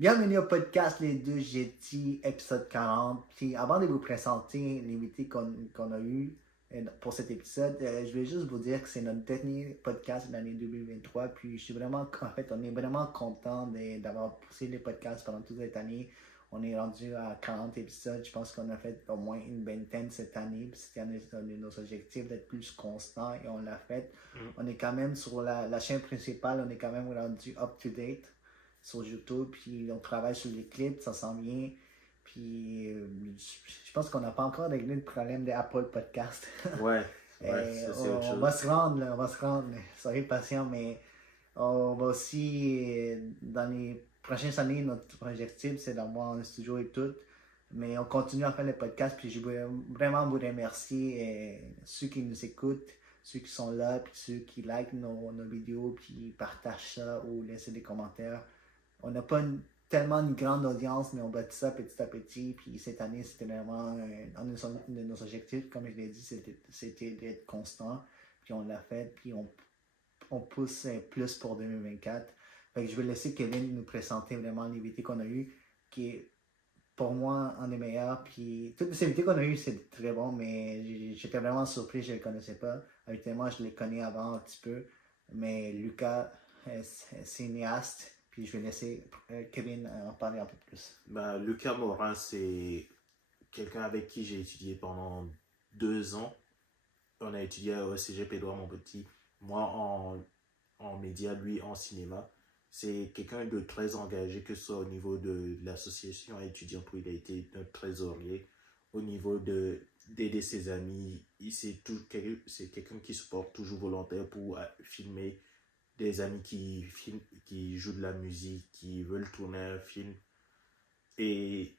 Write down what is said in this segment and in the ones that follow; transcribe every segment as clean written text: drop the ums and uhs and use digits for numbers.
Bienvenue au podcast Les Deux Jetis, épisode 40. Puis avant de vous présenter l'invité qu'on a eu pour cet épisode, je vais juste vous dire que c'est notre dernier podcast de l'année 2023. Puis je suis vraiment, en fait, on est vraiment content d'avoir poussé les podcasts pendant toute cette année. On est rendu à 40 épisodes. Je pense qu'on a fait au moins une vingtaine cette année. Puis c'était un de nos objectifs d'être plus constant et on l'a fait. On est quand même sur la chaîne principale, on est quand même rendu up-to-date sur YouTube, puis on travaille sur les clips, ça s'en vient. Puis je pense qu'on n'a pas encore réglé le problème des Apple Podcasts. Ouais, ça c'est autre chose. On va se rendre, là, on va se rendre. Soyez patient, mais on va aussi, dans les prochaines années, notre objectif, c'est d'avoir un studio et tout. Mais on continue à faire les podcasts, puis je veux vraiment vous remercier, ceux qui nous écoutent, ceux qui sont là, puis ceux qui likent nos vidéos, puis partagent ça ou laissent des commentaires. On n'a pas tellement une grande audience, mais on bâtit ça petit à petit. Puis cette année, c'était vraiment un de nos objectifs, comme je l'ai dit, c'était d'être constant. Puis on l'a fait, puis on pousse plus pour 2024. Fait que je vais laisser Kevin nous présenter vraiment l'invité qu'on a eu, qui est pour moi un des meilleurs. Puis tous les invités qu'on a eu, c'est très bon, mais j'étais vraiment surpris, je ne le connaissais pas. Habituellement, je les connais avant un petit peu, mais Lucas est cinéaste. Puis je vais laisser Kevin en parler un peu plus. Lucas Morin, c'est quelqu'un avec qui j'ai étudié pendant 2 ans. On a étudié au Cégep Édouard Montpetit. Moi en médias, lui en cinéma. C'est quelqu'un de très engagé, que ce soit au niveau de l'association étudiante où il a été notre trésorier, au niveau d'aider ses amis. C'est quelqu'un qui se porte toujours volontaire pour filmer des amis qui jouent de la musique, qui veulent tourner un film. Et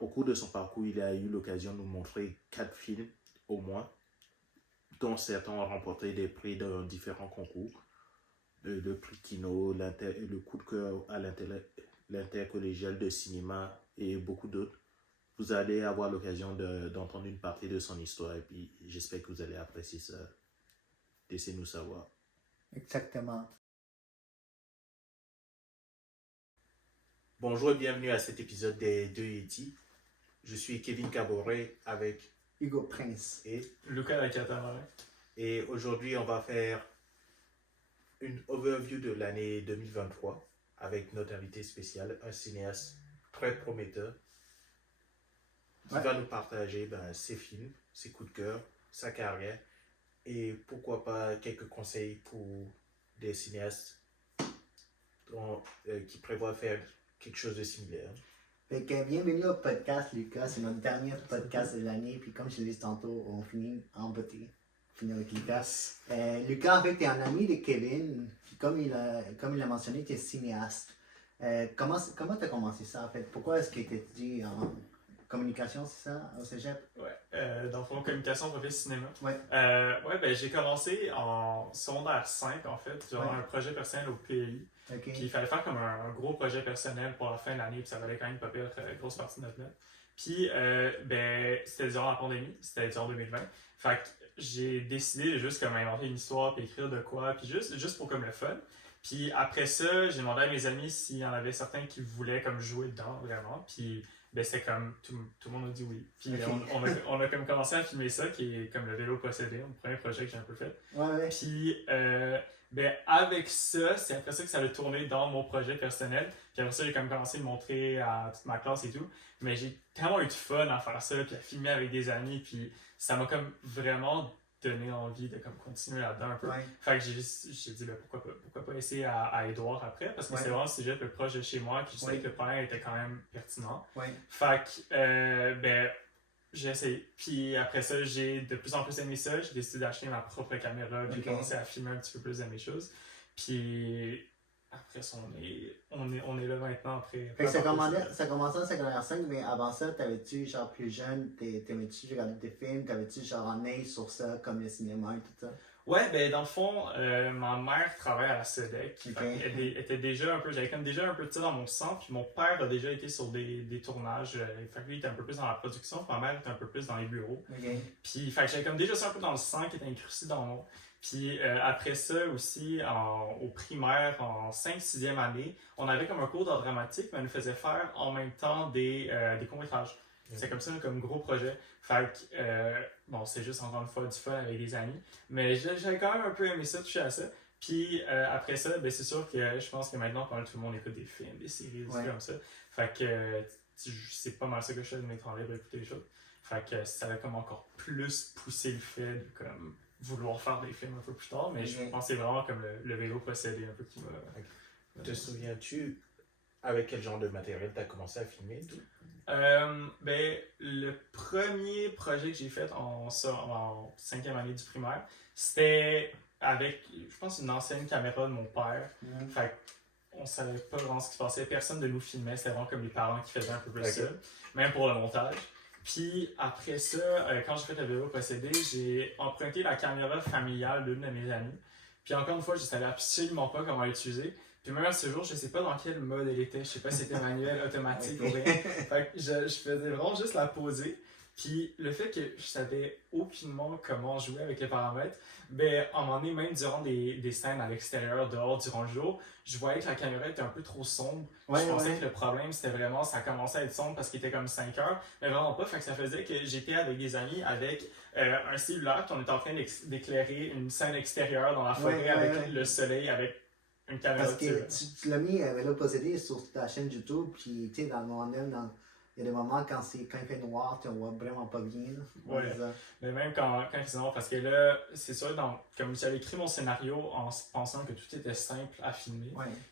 au cours de son parcours, il a eu l'occasion de nous montrer 4 films au moins, dont certains ont remporté des prix dans différents concours. Le prix Kino, le coup de cœur à l'intercollégial de cinéma et beaucoup d'autres. Vous allez avoir l'occasion d'entendre une partie de son histoire et puis j'espère que vous allez apprécier ça. Laissez-nous savoir. Exactement. Bonjour et bienvenue à cet épisode des Deux Yetis. Je suis Kevin Caboret avec Hugo Prince et Lucas Lacatamarin. Et aujourd'hui, on va faire une overview de l'année 2023 avec notre invité spécial, un cinéaste très prometteur qui va nous partager ses films, ses coups de cœur, sa carrière et pourquoi pas quelques conseils pour des cinéastes qui prévoient faire quelque chose de similaire. Fait que bienvenue au podcast, Lucas. C'est notre dernier podcast de l'année. Puis comme je l'ai dit tantôt, on finit en beauté. On finit avec Lucas. Lucas, en fait, t'es un ami de Kevin. Puis comme il a mentionné, t'es cinéaste. Comment t'as commencé ça, en fait? Pourquoi est-ce que t'étudies en communication, c'est ça, au cégep? Ouais, dans le fond, communication, profil cinéma. Ouais. J'ai commencé en secondaire 5, en fait, durant un projet personnel au PI. Okay. Puis il fallait faire comme un gros projet personnel pour la fin de l'année, puis ça valait quand même pas pire, grosse partie de notre note. Puis, c'était durant la pandémie, c'était durant 2020. Fait que j'ai décidé de juste comme inventer une histoire, puis écrire de quoi, puis juste pour comme le fun. Puis après ça, j'ai demandé à mes amis s'il y en avait certains qui voulaient comme jouer dedans, vraiment. Puis, c'était comme tout le monde a dit oui. Puis okay. on a comme commencé à filmer ça, qui est comme le vélo possédé, mon premier projet que j'ai un peu fait. Ouais. Puis, avec ça, c'est après ça que ça a tourné dans mon projet personnel. Puis après ça, j'ai comme commencé à le montrer à toute ma classe et tout. Mais j'ai tellement eu de fun à faire ça, puis à filmer avec des amis. Puis ça m'a comme vraiment donné envie de comme continuer là-dedans un peu. Ouais. Fait que j'ai dit, pourquoi pas essayer à Édouard après, parce que c'est vraiment le sujet le proche de chez moi, puis je savais que le problème était quand même pertinent. Fait que, j'ai essayé. Puis après ça, j'ai de plus en plus aimé ça. J'ai décidé d'acheter ma propre caméra. J'ai commencé à filmer un petit peu plus de mes choses. Puis après ça, on est là maintenant après. Ça commençait en secondaire 5, mais avant ça, t'avais-tu, genre plus jeune, t'aimais-tu regarder des films? T'avais-tu genre un œil sur ça, comme le cinéma et tout ça? Ouais, ben dans le fond, ma mère travaille à la SEDEC. Ok. Elle était déjà un peu, j'avais comme déjà un peu de ça dans mon sang. Puis mon père a déjà été sur des tournages. Fait que lui, il était un peu plus dans la production. Puis ma mère était un peu plus dans les bureaux. Ok. Puis fait que j'avais comme déjà ça un peu dans le sang qui était incrusté dans moi. Puis après ça aussi, au primaire, en 5e, 6e année, on avait comme un cours d'art dramatique, mais on nous faisait faire en même temps des courts-métrages. C'est comme ça, comme gros projet. Fait que, bon, c'est juste encore une fois du fun avec des amis. Mais j'avais quand même un peu aimé ça, toucher à ça. Puis après ça, ben, c'est sûr que je pense que maintenant, quand tout le monde écoute des films, des séries, des trucs comme ça. Fait que c'est pas mal ça que je fais de mes temps libres, écouter des choses. Fait que ça va comme encore plus pousser le fait de comme vouloir faire des films un peu plus tard. Mais je pensais vraiment comme le vélo possédé un peu qui m'a. Te souviens-tu avec quel genre de matériel tu as commencé à filmer tout? Ben, le premier projet que j'ai fait en 5e année du primaire, c'était avec, je pense, une ancienne caméra de mon père. Fait on savait pas vraiment ce qui se passait. Personne ne nous filmait. C'était vraiment comme les parents qui faisaient un peu plus ça. Même pour le montage. Puis après ça, quand j'ai fait le vélo possédé, j'ai emprunté la caméra familiale d'une de mes amies. Puis encore une fois, je savais absolument pas comment l'utiliser. Puis même à ce jour, je sais pas dans quel mode elle était. Je sais pas si c'était manuel, automatique ou rien. Fait que je faisais vraiment juste la poser. Puis le fait que je savais aucunement comment jouer avec les paramètres, ben à un moment donné, même durant des scènes à l'extérieur, dehors, durant le jour, je voyais que la caméra était un peu trop sombre. Je pensais que le problème, c'était vraiment, ça commençait à être sombre parce qu'il était comme 5 heures, mais vraiment pas. Fait que ça faisait que j'étais avec des amis avec un cellulaire, puis on était en train d'éclairer une scène extérieure dans la forêt avec le soleil, avec une caméra. Parce que tu l'as mis Vélo possédé sur ta chaîne YouTube, puis tu sais, dans le modèle, il y a des moments quand il fait noir, tu ne vois vraiment pas bien. Là. Ouais. Mais même quand il fait noir, parce que là, c'est sûr, comme j'avais écrit mon scénario en pensant que tout était simple à filmer,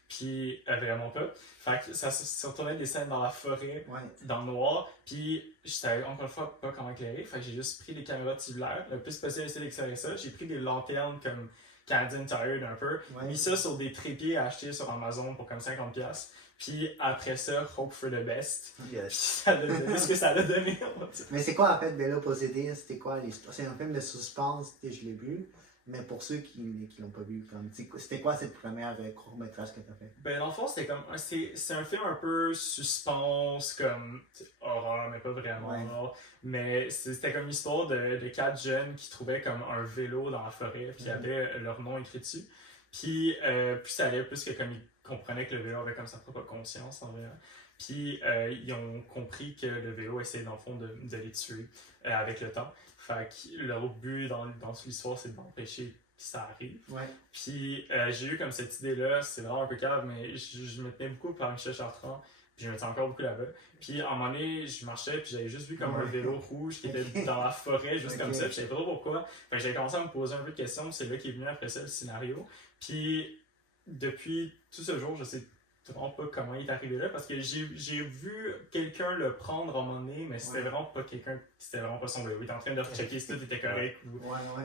puis vraiment pas. Fait que ça se retournait des scènes dans la forêt, dans le noir, puis je savais encore une fois pas comment éclairer. Fait que j'ai juste pris des caméras tubulaires, le plus possible essayer d'éclairer ça. J'ai pris des lanternes comme Canadian Tire un peu, mis ça sur des trépieds achetés sur Amazon pour comme 50$. Puis après ça, hope for the best. Yes. Ça a donné ce que ça a donné. Mais c'est quoi en fait Vélo possédé? C'était quoi l'histoire? C'est un film de suspense, je l'ai vu. Mais pour ceux qui l'ont pas vu, c'était quoi cette première court-métrage que tu as fait? Ben dans le fond, c'était comme c'est un film un peu suspense, comme horreur, mais pas vraiment horreur. Mais c'était comme l'histoire de 4 jeunes qui trouvaient comme un vélo dans la forêt, puis il y avait leur nom écrit dessus. Puis plus ça allait, plus que comme ils comprenaient que le vélo avait comme sa propre conscience en vrai. Puis ils ont compris que le vélo essayait dans le fond de les tuer avec le temps. Fait que leur but dans toute l'histoire, c'est d'empêcher que ça arrive. Puis j'ai eu comme cette idée-là, c'est vraiment un peu calme, mais je me tenais beaucoup par Michel Chartrand, puis je me tiens encore beaucoup là-bas. Puis à un moment donné, je marchais, puis j'avais juste vu comme un vélo rouge qui était dans la forêt, juste comme ça, puis je savais pas trop pourquoi. Fait que j'avais commencé à me poser un peu de questions, c'est là qu'est venu après ça le scénario. Puis depuis tout ce jour, je sais vraiment pas comment il est arrivé là, parce que j'ai vu quelqu'un le prendre à un moment donné, mais c'était vraiment pas quelqu'un, c'était vraiment pas son vélo. Il était en train de rechecker si tout était correct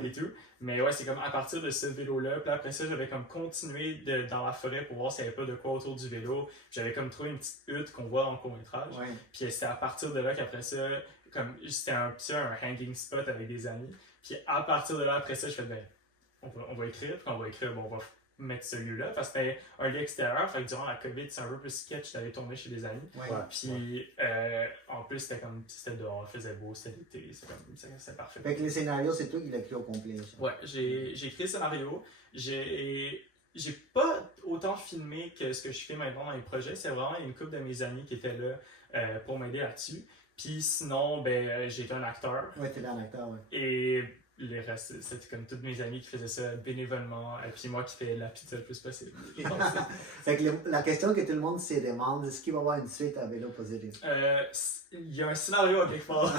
et tout. Mais ouais, c'est comme à partir de ce vélo-là, puis après ça, j'avais comme continué dans la forêt pour voir s'il n'y avait pas de quoi autour du vélo. J'avais comme trouvé une petite hutte qu'on voit dans le court-métrage. Puis c'était à partir de là qu'après ça, comme c'était un hanging spot avec des amis. Puis à partir de là, après ça, je fais ben, on va écrire, puis on va écrire, bon, on va mettre ce lieu-là, parce que c'était un lieu extérieur, fait que durant la COVID, c'est un peu plus sketch, j'allais tourner chez des amis. Puis en plus, c'était dehors, il faisait beau, c'était l'été, c'est parfait. Fait que le scénario, c'est toi qui l'as écrit au complet. Ça. Ouais, j'ai écrit le scénario, j'ai pas autant filmé que ce que je fais maintenant dans les projets, c'est vraiment une couple de mes amis qui étaient là pour m'aider là-dessus. Puis sinon, ben, j'étais un acteur. Ouais, t'es un acteur, Et les restes, c'était comme tous mes amis qui faisaient ça bénévolement, et puis moi qui fais la pizza le plus possible. Fait que la question que tout le monde se demande, est-ce qu'il va y avoir une suite à Vélo possédé? Il y a un scénario à quelque part,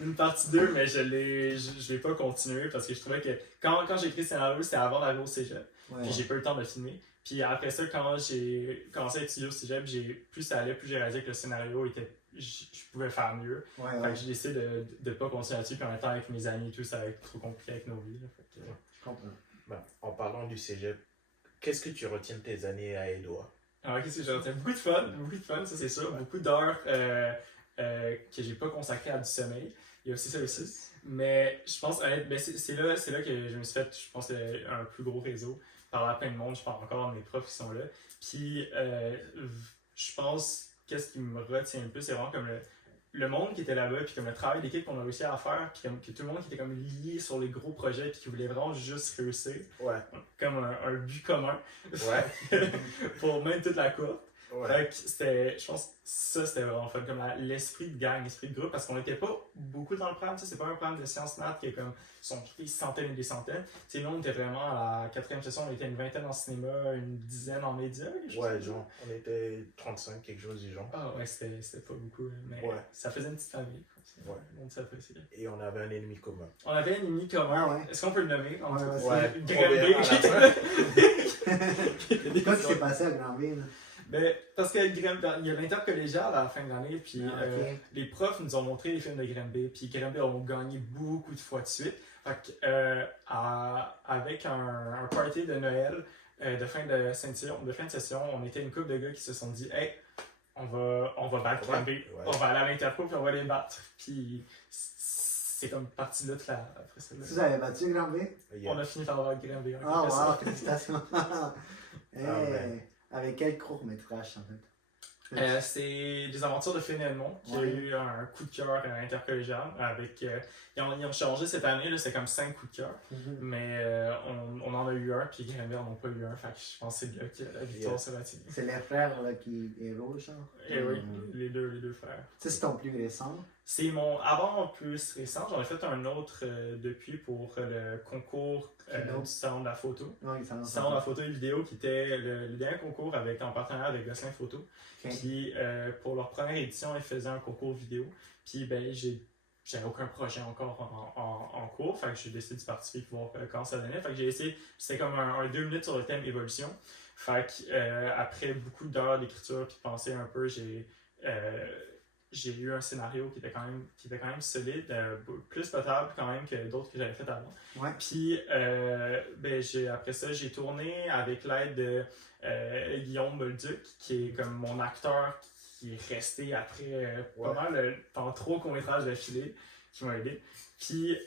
une partie 2, mais je l'ai pas continué parce que je trouvais que quand j'ai écrit le scénario, c'était avant d'aller au cégep, puis j'ai pas eu le temps de le filmer. Puis après ça, quand j'ai commencé à étudier au cégep, plus ça allait, plus j'ai réalisé que le scénario était. Je pouvais faire mieux. Fait que j'ai décidé de ne pas continuer là-dessus, puis en même temps avec mes amis et tout, ça va être trop compliqué avec nos vies. Là, fait que, je comprends. Ben, en parlant du cégep, qu'est-ce que tu retiens de tes années à Édouard? Alors, qu'est-ce que je retiens? Beaucoup de fun, ça c'est sûr. Beaucoup d'heures que j'ai pas consacrées à du sommeil. Il y a aussi ça aussi. Mais je pense, ben c'est là que je me suis fait, je pense, un plus gros réseau. Parler à plein de monde, je parle encore de mes profs qui sont là. Puis, je pense, qu'est-ce qui me retient le plus, c'est vraiment comme le monde qui était là-bas, puis comme le travail d'équipe qu'on a réussi à faire, puis comme que tout le monde qui était comme lié sur les gros projets, puis qui voulait vraiment juste réussir. Ouais. Comme un but commun. Ouais. Pour même toute la cour. Ouais. Fait que je pense que ça c'était vraiment fun, comme l'esprit de gang, l'esprit de groupe, parce qu'on n'était pas beaucoup dans le programme, c'est pas un programme de sciences nat qui est comme, sont des centaines et des centaines. T'sais, nous on était vraiment à la 4e session, on était une vingtaine en cinéma, une dizaine en médias. Ouais, genre, on était 35, quelque chose du genre. Ah ouais, c'était pas beaucoup, mais ouais. Ça faisait une petite famille. Ouais. Le monde s'appréciait. Et on avait un ennemi commun. On avait un ennemi commun. Ah ouais. Est-ce qu'on peut le nommer? Ouais. Qu'est-ce qui s'est passé à Granville? Ben, parce qu'il y a l'intercollégial à la fin de l'année, puis les profs nous ont montré les films de Granby, puis Granby ont gagné beaucoup de fois de suite. Fait que, avec un party de Noël de fin de session, on était une couple de gars qui se sont dit « Hey, on va battre Granby, on va aller à l'interco, puis on va les battre. » Puis c'est comme parti là après ça. Vous avez battu Granville? Yeah. On a fini par avoir Granby. Ah wow, félicitations! Hey. Avec quel court-métrage, en fait? C'est des aventures de Finn Edmond qui a eu un coup de cœur intercollégial. Ils ont changé cette année, c'est comme 5 coups de cœur. Mais on en a eu un, puis Granby n'en ont pas eu un. Fait que je pense que c'est là que la victoire s'est bâtie. C'est les frères là, qui héros, genre? Et oui, les deux frères. Ça, c'est ton plus récent? C'est mon avant plus récent. J'en ai fait un autre depuis pour le concours du salon de la photo. Oui, salon de la photo et vidéo qui était le dernier concours en partenariat avec Gosselin Photo. Okay. Puis pour leur première édition, ils faisaient un concours vidéo. Puis ben j'avais aucun projet encore en cours. Fait que j'ai décidé de participer pour voir comment ça donnait. Fait que j'ai essayé, c'était comme un 2 minutes sur le thème évolution. Fait que après beaucoup d'heures d'écriture puis de penser un peu, j'ai eu un scénario qui était quand même solide, plus potable quand même que d'autres que j'avais fait avant. Ouais. Puis après ça, j'ai tourné avec l'aide de Guillaume Bolduc, qui est comme mon acteur qui est resté après pas mal pendant 3 courts-métrages d'affilée, qui m'a aidé. Puis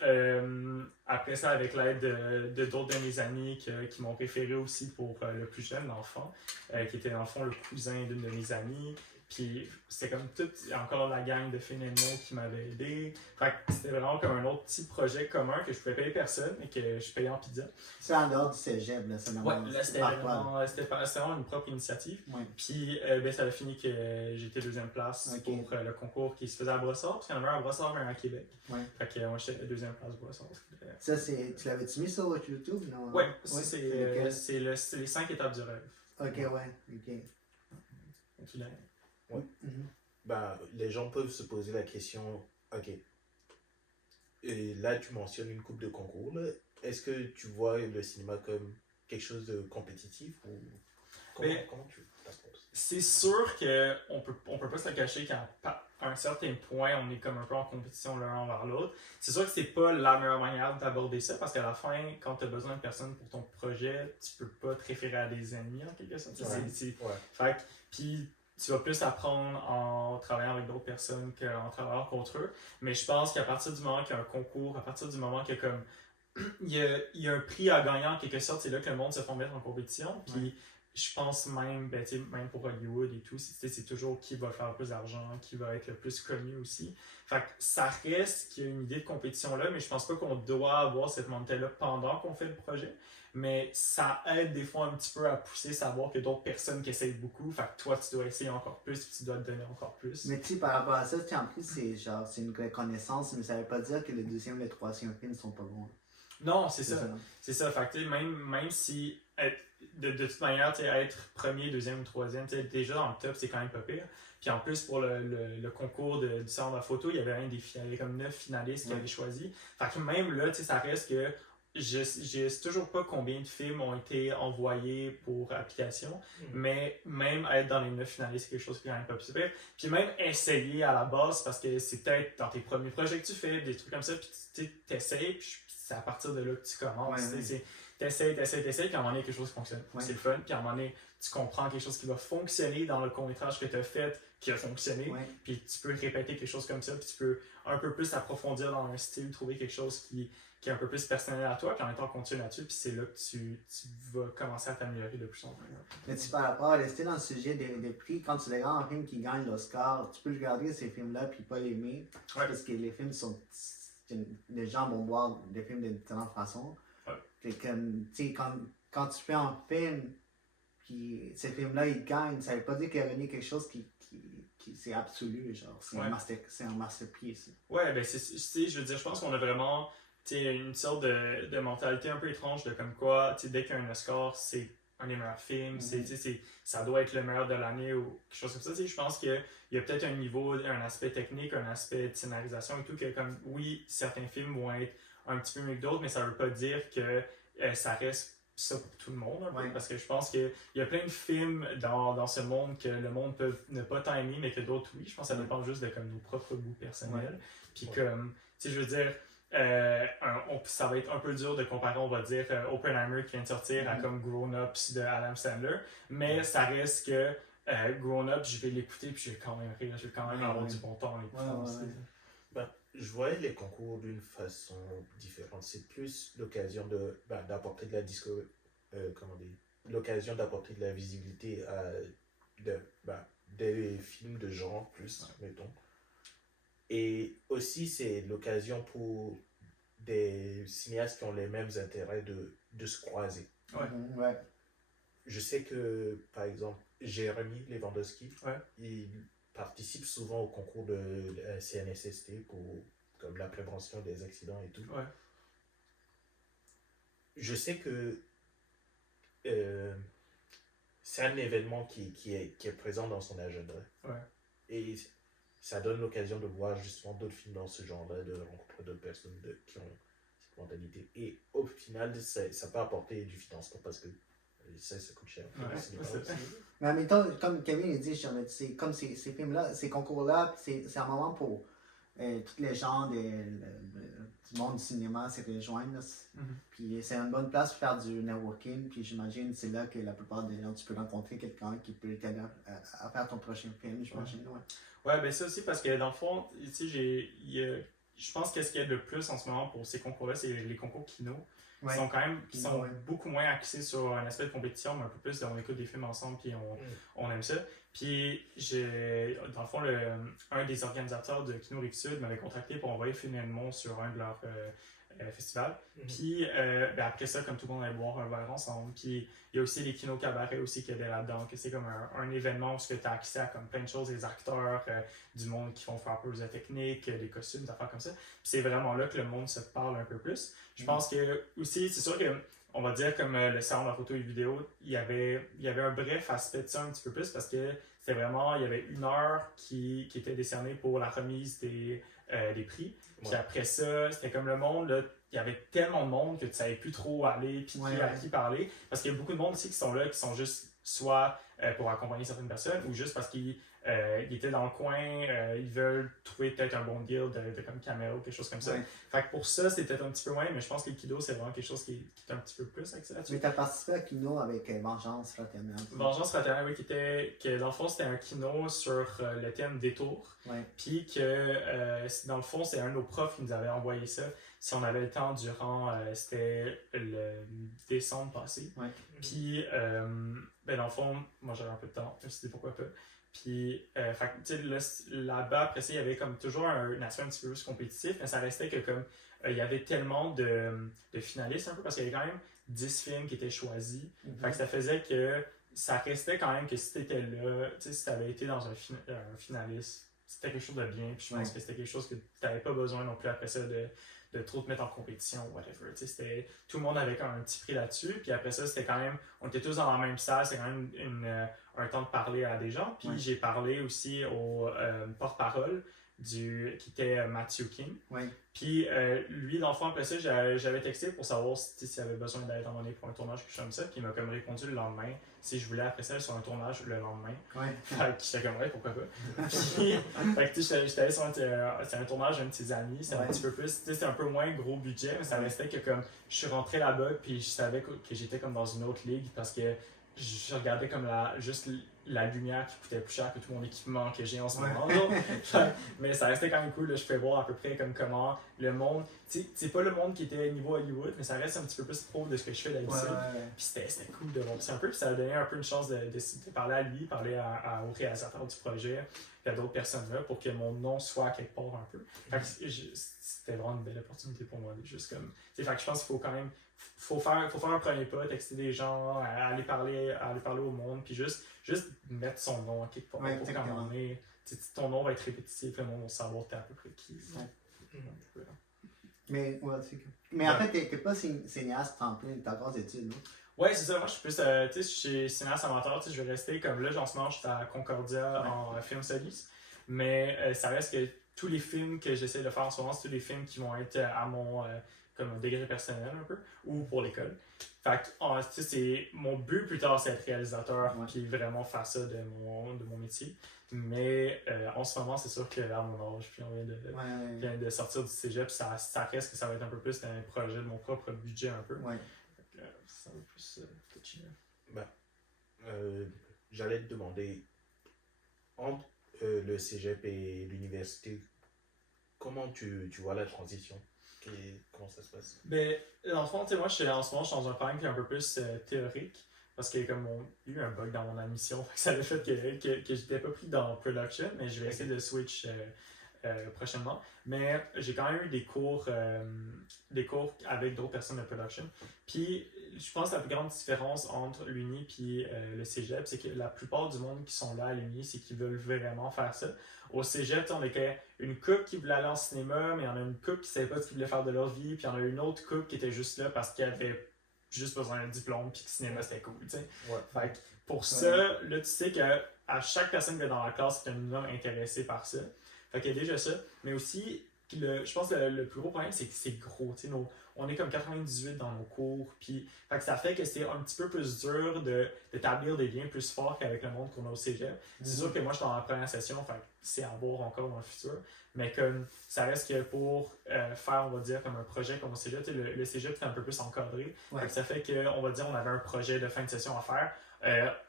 après ça, avec l'aide de d'autres de mes amis qui m'ont référé aussi pour le plus jeune enfant, qui était dans le fond le cousin d'une de mes amies. Puis c'était comme encore la gang de Finn Edmond qui m'avait aidé. Fait que c'était vraiment comme un autre petit projet commun que je pouvais payer personne et que je payais en pizza. C'est en dehors du cégep, là, c'est normal. Ouais, là c'était vraiment une propre initiative. Ouais. Puis ça a fini que j'étais 2e place pour le concours qui se faisait à Brossard, parce qu'il y en avait un à Brossard et un à Québec. Ouais. Fait que moi j'étais 2e place Brossard. Ça, tu l'avais-tu mis sur YouTube? Non? Ouais, c'est les 5 étapes du rêve. Ok, ouais, ok. Ouais. Ben, les gens peuvent se poser la question, ok, et là tu mentionnes une coupe de concours, là. Est-ce que tu vois le cinéma comme quelque chose de compétitif ou comment tu penses? C'est sûr qu'on peut pas se le cacher qu'à un certain point on est comme un peu en compétition l'un envers l'autre. C'est sûr que c'est pas la meilleure manière d'aborder ça parce qu'à la fin, quand tu as besoin de personnes pour ton projet, tu peux pas te référer à des ennemis en quelque sorte. Fait que, puis tu vas plus apprendre en travaillant avec d'autres personnes qu'en travaillant contre eux. Mais je pense qu'à partir du moment qu'il y a un concours, à partir du moment qu'il y a comme il y a un prix à gagner en quelque sorte, c'est là que le monde se fait mettre en compétition. Puis je pense même pour Hollywood et tout, c'est toujours qui va faire le plus d'argent, qui va être le plus connu aussi. Fait que ça reste qu'il y a une idée de compétition là, mais je pense pas qu'on doit avoir cette mentalité-là pendant qu'on fait le projet. Mais ça aide des fois un petit peu à pousser, savoir que d'autres personnes qui essayent beaucoup. Fait que toi, tu dois essayer encore plus, puis tu dois te donner encore plus. Mais tu sais, par rapport à ça, en plus, c'est une reconnaissance, mais ça veut pas dire que le 2e et le 3e film sont pas bons. Non, c'est ça. C'est ça. Fait que même si, de toute manière, être 1er, 2e ou 3e, déjà dans le top, c'est quand même pas pire. Puis en plus, pour le concours du salon de la photo, il y avait comme 9 finalistes qui avaient choisi. Fait que même là, ça reste que je sais toujours pas combien de films ont été envoyés pour application, mais même être dans les 9 finalistes, c'est quelque chose qui est quand même pas super. Puis même essayer à la base, parce que c'est peut-être dans tes premiers projets que tu fais, des trucs comme ça, puis tu essaies, puis c'est à partir de là que tu commences. t'essayes, puis à un moment donné, quelque chose qui fonctionne. Ouais. C'est le fun, puis à un moment donné, tu comprends quelque chose qui va fonctionner dans le court-métrage que tu as fait, qui a fonctionné, Ouais. puis tu peux répéter quelque chose comme ça, puis tu peux un peu plus approfondir dans un style, trouver quelque chose qui est un peu plus personnel à toi, puis en même temps continuer là-dessus, puis c'est là que tu vas commencer à t'améliorer de plus en plus. Mais tu par rapport à rester dans le sujet des prix, quand tu regardes un film qui gagne l'Oscar, tu peux regarder ces films-là puis pas l'aimer. Ouais. Parce que les films sont. Les gens vont voir des films de différentes façons. Ouais. Fait comme, tu sais, quand tu fais un film, puis ces films-là ils gagnent, ça veut pas dire qu'il y a gagné quelque chose qui c'est absolu, genre. C'est Ouais. un masterpiece. Ouais, ben je veux dire, je pense qu'on a vraiment une sorte de mentalité un peu étrange de comme quoi, dès qu'il y a un Oscar, c'est un des meilleurs films, ça doit être le meilleur de l'année ou quelque chose comme ça. Je pense qu'il y a peut-être un niveau, un aspect technique, un aspect de scénarisation et tout, que comme, oui, certains films vont être un petit peu mieux que d'autres, mais ça veut pas dire que ça reste ça pour tout le monde, un peu, Ouais. parce que je pense qu'il y a plein de films dans ce monde que le monde peut ne pas tant aimer, mais que d'autres oui. Je pense que ça dépend juste de comme, nos propres goûts personnels. Puis comme, je veux dire, ça va être un peu dur de comparer, on va dire, Oppenheimer qui vient de sortir à comme Grown Ups de Adam Sandler, mais ça reste que Grown Ups, je vais l'écouter puis je vais quand même rire, je vais quand même avoir du bon temps en l'écoutant aussi. Je voyais les concours d'une façon différente. C'est plus l'occasion d'apporter de la l'occasion d'apporter de la visibilité à des films de genre plus, mettons. Et aussi, c'est l'occasion pour des cinéastes qui ont les mêmes intérêts de se croiser. Ouais. Ouais. Je sais que, par exemple, Jérémy Lewandowski, Ouais. il participe souvent au concours de la CNSST pour comme la prévention des accidents et tout. Ouais. Je sais que c'est un événement qui est présent dans son agenda. Ouais. Et ça donne l'occasion de voir justement d'autres films dans ce genre-là, de rencontrer d'autres personnes qui ont cette mentalité. Et au final, ça peut apporter du financement parce que ça coûte cher. Ouais. Mais en même temps, comme Kevin a dit, c'est comme ces films-là, ces concours-là, c'est un moment pour tous les gens du monde du cinéma se rejoignent. Puis c'est une bonne place pour faire du networking. Puis j'imagine c'est là que la plupart des gens, tu peux rencontrer quelqu'un qui peut t'aider à faire ton prochain film, j'imagine. Ouais, ben ça aussi, parce que dans le fond, je pense que ce qu'il y a de plus en ce moment pour ces concours-là, c'est les concours Kino. Ouais. Qui sont beaucoup moins axés sur un aspect de compétition, mais un peu plus on écoute des films ensemble puis on aime ça. Puis dans le fond, un des organisateurs de Kino Rive-Sud m'avait contacté pour envoyer Film Edmond sur un de leurs festivals. Puis après ça, comme tout le monde allait boire un verre ensemble. Puis il y a aussi les Kino Cabaret aussi qui étaient là-dedans, que c'est comme un événement où tu as accès à comme plein de choses, des acteurs, du monde qui font faire un peu de technique, des costumes, des affaires comme ça. Puis c'est vraiment là que le monde se parle un peu plus. Je pense que aussi, c'est sûr que on va dire comme le salon de la photo et vidéo, il y avait un bref aspect de ça un petit peu plus parce que c'était vraiment, il y avait 1 heure qui était décernée pour la remise des prix. Puis après ça, c'était comme le monde, là, il y avait tellement de monde que tu savais plus trop aller puis à qui parler. Parce qu'il y a beaucoup de monde aussi qui sont là, qui sont juste soit pour accompagner certaines personnes ou juste parce qu'ils étaient dans le coin, ils veulent trouver peut-être un bon deal de comme caméra ou quelque chose comme ça. Fait que pour ça, c'était peut-être un petit peu moins, mais je pense que le Kido, c'est vraiment quelque chose qui est un petit peu plus axé là-dessus. Mais tu as participé à Kino avec Vengeance Fraternelle. Vengeance Fraternelle, oui, que dans le fond, c'était un kino sur le thème détour. Puis que dans le fond, c'est un de nos profs qui nous avait envoyé ça. Si on avait le temps durant, c'était le décembre passé. Puis, dans le fond, moi j'avais un peu de temps, je me suis dit pourquoi pas. Puis, là-bas, après ça, il y avait comme toujours un aspect un petit peu plus compétitif, mais ça restait que comme il y avait tellement de finalistes un peu, parce qu'il y avait quand même 10 films qui étaient choisis. Fait que ça faisait que ça restait quand même que si tu étais là, si tu avais été dans un finaliste, c'était quelque chose de bien. Puis je pense que c'était quelque chose que tu n'avais pas besoin non plus après ça de trop te mettre en compétition ou whatever. Tout le monde avait quand même un petit prix là-dessus. Puis après ça, c'était quand même, on était tous dans la même salle, c'était quand même un temps de parler à des gens. Puis j'ai parlé aussi au porte-parole qui était Matthew King. Ouais. Puis lui, dans le fond, après ça, j'avais texté pour savoir s'il avait besoin d'aide en donné pour un tournage, quelque chose comme ça. Puis il m'a comme répondu le lendemain si je voulais après ça sur un tournage le lendemain. Ouais. Fait que j'étais comme ouais, pourquoi pas. Puis, fait que tu sais, j'étais allé sur un tournage d'un de ses amis. C'était un petit peu plus, tu sais, c'était un peu moins gros budget, mais ça restait que comme je suis rentré là-bas, puis je savais que j'étais comme dans une autre ligue parce que je regardais comme juste la lumière qui coûtait plus cher que tout mon équipement que j'ai en ce moment. Mais ça restait quand même cool. Là, je pouvais voir à peu près comme comment le monde. C'est pas le monde qui était niveau Hollywood, mais ça reste un petit peu plus pro de ce que je fais d'habitude. Puis c'était cool de voir ça un peu. Puis ça a donné un peu une chance de parler à lui, parler au réalisateur du projet, puis à d'autres personnes là pour que mon nom soit à quelque part un peu. Fait que c'était vraiment une belle opportunité pour moi. Juste comme, fait que je pense qu'il faut quand même. Faut faire un premier pas, texter des gens, aller parler au monde, puis juste mettre son nom à quelque part. Pour qu'à un moment donné, ton nom va être répétitif, le monde va savoir t'es à peu près qui. Mais en fait, t'es pas cinéaste tremplin, t'as encore des études, non? Ouais, c'est ça. Moi, je suis plus, tu sais, chez cinéaste amateur, je vais rester comme là, en ce moment, je suis à Concordia en film studies. Mais ça reste que tous les films que j'essaie de faire en ce moment, c'est tous les films qui vont être à mon comme un degré personnel un peu, ou pour l'école. Fait que, c'est mon but plus tard, c'est être réalisateur, puis vraiment faire ça de mon métier. Mais en ce moment, c'est sûr qu'à mon âge, puis on vient de sortir du cégep, ça reste que ça va être un peu plus un projet de mon propre budget un peu. Fait que, ça va plus touchy. J'allais te demander, entre le cégep et l'université, comment tu vois la transition? Comment ça se passe? Ben, dans le fond, moi, en ce moment, je suis dans un programme qui est un peu plus théorique. Parce qu'il y a eu un bug dans mon admission. Ça a fait que j'étais pas pris dans production, mais je vais essayer de switch prochainement. Mais j'ai quand même eu des cours avec d'autres personnes de production. Puis, je pense que la plus grande différence entre l'Uni et le cégep, c'est que la plupart du monde qui sont là à l'Uni, c'est qu'ils veulent vraiment faire ça. Au cégep, on était une couple qui voulait aller en cinéma, mais il y en a une couple qui ne savait pas ce qu'ils voulaient faire de leur vie, puis il y en a une autre couple qui était juste là parce qu'elle avait juste besoin d'un diplôme, puis que le cinéma c'était cool, tu sais. Fait que pour ça, là, tu sais qu'à chaque personne qui est dans la classe, c'est un minimum intéressé par ça. Fait qu'il y a déjà ça. Mais aussi, je pense que le plus gros problème, c'est que c'est gros, tu sais. On est comme 98 dans nos cours, puis fait que ça fait que c'est un petit peu plus dur d'établir des liens plus forts qu'avec le monde qu'on a au cégep. C'est sûr que moi, je suis dans la première session, fait que c'est à voir encore dans le futur. Mais comme ça reste que pour faire, on va dire, comme un projet comme au cégep, le cégep c'est un peu plus encadré. Fait que ça fait qu'on va dire, on avait un projet de fin de session à faire.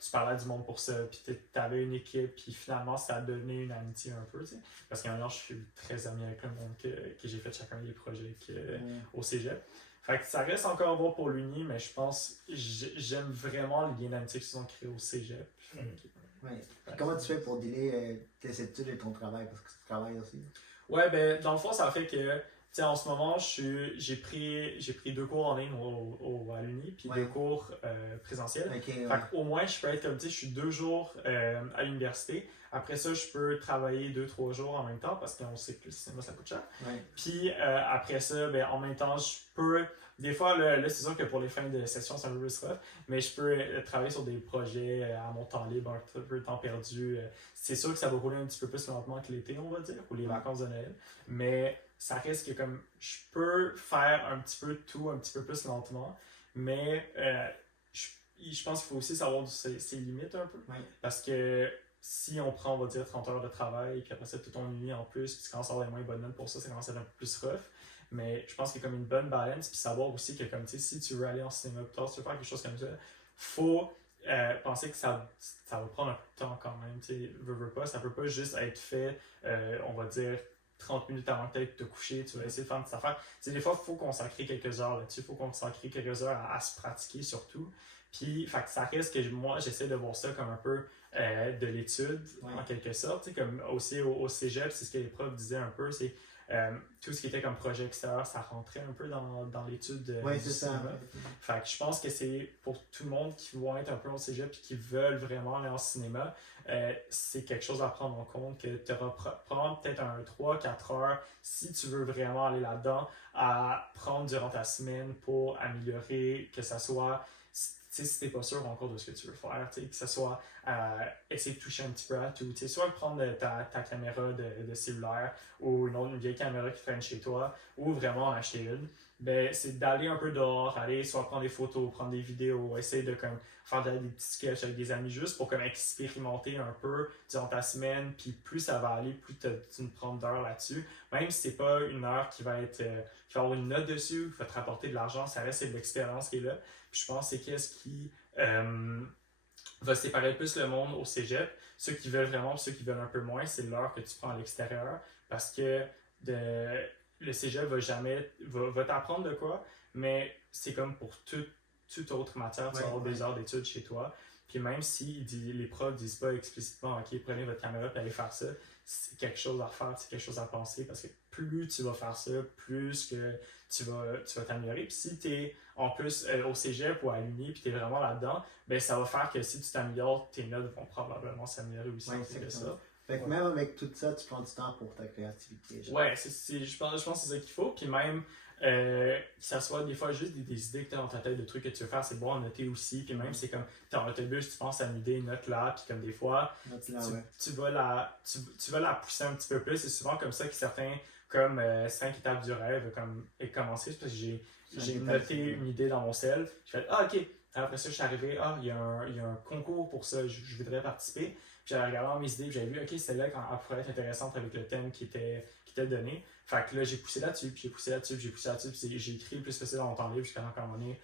Tu parlais du monde pour ça, puis tu avais une équipe, puis finalement ça a donné une amitié un peu, tu sais. Parce qu'en je suis très ami avec le monde que j'ai fait chacun des projets au cégep. Fait que ça reste encore bon pour l'Uni, mais je pense j'aime vraiment les liens d'amitié qui se sont créés au cégep. Comment tu fais pour dealer tes études et ton travail, parce que tu travailles aussi? Ouais, ben dans le fond, ça fait que en ce moment, j'ai pris 2 cours en ligne à l'Uni, puis 2 cours présentiels. Fait qu'au moins, je peux être comme, je suis 2 jours à l'université. Après ça, je peux travailler 2-3 jours en même temps, parce qu'on sait que le cinéma, ça coûte cher. Puis après ça, ben, en même temps, je peux... Des fois, là, c'est sûr que pour les fins de session, c'est un peu plus rough, mais je peux travailler sur des projets à mon temps libre, un peu de temps perdu. C'est sûr que ça va rouler un petit peu plus lentement que l'été, on va dire, ou les vacances de Noël. Mais ça reste que comme je peux faire un petit peu tout, un petit peu plus lentement, mais je pense qu'il faut aussi savoir ses limites un peu. Parce que si on prend, on va dire, 30 heures de travail, puis après ça, tout ton uni en plus, puis tu commences à avoir des moins bonnes notes pour ça, ça commence à être un peu plus rough. Mais je pense qu'il y a comme une bonne balance, puis savoir aussi que comme, si tu veux aller en cinéma plus tard, si tu veux faire quelque chose comme ça, faut penser que ça va prendre un peu de temps quand même. Veux pas, ça peut pas juste être fait, on va dire, 30 minutes avant que tu te coucher, tu vas essayer de faire une petite affaire. Des fois, il faut consacrer quelques heures là-dessus, il faut consacrer quelques heures à se pratiquer surtout. Puis, fait que ça reste que moi, j'essaie de voir ça comme un peu de l'étude, en quelque sorte. Comme aussi au cégep, c'est ce que les profs disaient un peu, c'est tout ce qui était comme projet extérieur, ça rentrait un peu dans l'étude du cinéma. Fait que je pense que c'est pour tout le monde qui vont être un peu au cégep et qui veulent vraiment aller en cinéma, c'est quelque chose à prendre en compte, que tu auras prendre peut-être un 3-4 heures si tu veux vraiment aller là-dedans, à prendre durant ta semaine pour améliorer, que ça soit... si t'es pas sûr encore de ce que tu veux faire, que ce soit à essayer de toucher un petit peu à tout. Tu sais, soit prendre ta caméra de cellulaire ou une vieille caméra qui traîne chez toi ou vraiment en acheter une. Ben, c'est d'aller un peu dehors, aller soit prendre des photos, prendre des vidéos, essayer de comme, faire des petits sketchs avec des amis juste pour comme expérimenter un peu durant ta semaine, puis plus ça va aller, plus tu une prendre d'heures là-dessus. Même si c'est pas une heure qui va être qui va avoir une note dessus, qui va te rapporter de l'argent, ça reste de l'expérience qui est là. Puis je pense que c'est qu'est-ce qui va séparer plus le monde au cégep. Ceux qui veulent vraiment, ceux qui veulent un peu moins, c'est l'heure que tu prends à l'extérieur, parce que le cégep va t'apprendre de quoi, mais c'est comme pour toute autre matière, tu vas avoir des heures d'études chez toi. Puis même si les profs disent pas explicitement, OK, prenez votre caméra et allez faire ça, c'est quelque chose à faire, c'est quelque chose à penser, parce que plus tu vas faire ça, plus que tu vas t'améliorer. Puis si tu es en plus au cégep ou à l'uni, puis tu es vraiment là-dedans, ben ça va faire que si tu t'améliores, tes notes vont probablement s'améliorer aussi. Que ça. Fait que même avec tout ça, tu prends du temps pour ta créativité. Genre. Ouais, je pense que c'est ça qu'il faut. Puis même, que ça soit des fois juste des idées que tu as dans ta tête, de trucs que tu veux faire, c'est bon à noter aussi. Puis même, c'est comme, tu es en autobus, tu penses à une idée, note là. Puis comme des fois, tu vas la pousser un petit peu plus. C'est souvent comme ça que certains, comme 5 étapes du rêve, comme commencé. Parce que j'ai noté une idée dans mon cell. Je fais, ah, ok. Après ça, je suis arrivé, il y a un concours pour ça, je voudrais participer. Puis j'avais regardé mes idées, puis j'avais vu, ok, celle-là pourrait être intéressante avec le thème qui était donné. Fait que là, j'ai poussé là-dessus, puis j'ai écrit le plus possible dans mon temps libre jusqu'à un moment donné.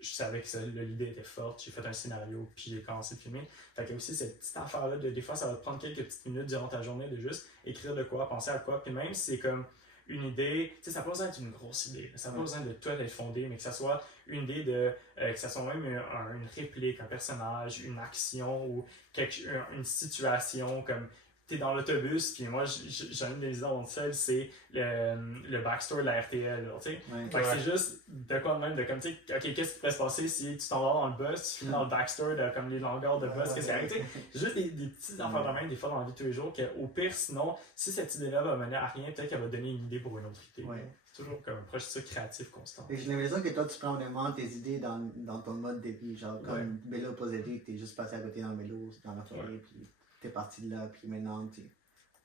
Je savais que l'idée était forte, j'ai fait un scénario, puis j'ai commencé à filmer. Fait que aussi, cette petite affaire-là, des fois, ça va te prendre quelques petites minutes durant ta journée de juste écrire de quoi, penser à quoi. Puis même si c'est comme une idée, tu sais, ça n'a pas besoin d'être une grosse idée, ça n'a pas besoin de tout être fondé, mais que ça soit une idée que ça soit même une réplique, un personnage, une action ou une situation, comme t'es dans l'autobus, puis moi j'ai une des idées dans mon seul, c'est le backstory de la RTL, tu sais. C'est juste de quoi même, de comme, tu sais, ok, qu'est-ce qui pourrait se passer si tu t'en vas dans le bus, tu finis dans le backstory de comme les longueurs de bus, qu'est-ce qui arrive, tu sais. Juste des petites affaires de même, des fois dans la vie de tous les jours, qu'au pire, sinon, si cette idée-là va mener à rien, peut-être qu'elle va donner une idée pour une autre idée. C'est toujours comme un processus créatif constant. Et j'ai l'impression que toi, tu prends vraiment tes idées dans ton mode de vie, genre comme vélo posé, t'es juste passé à côté dans le vélo, dans la forêt, puis t'es parti de là, puis maintenant t'es...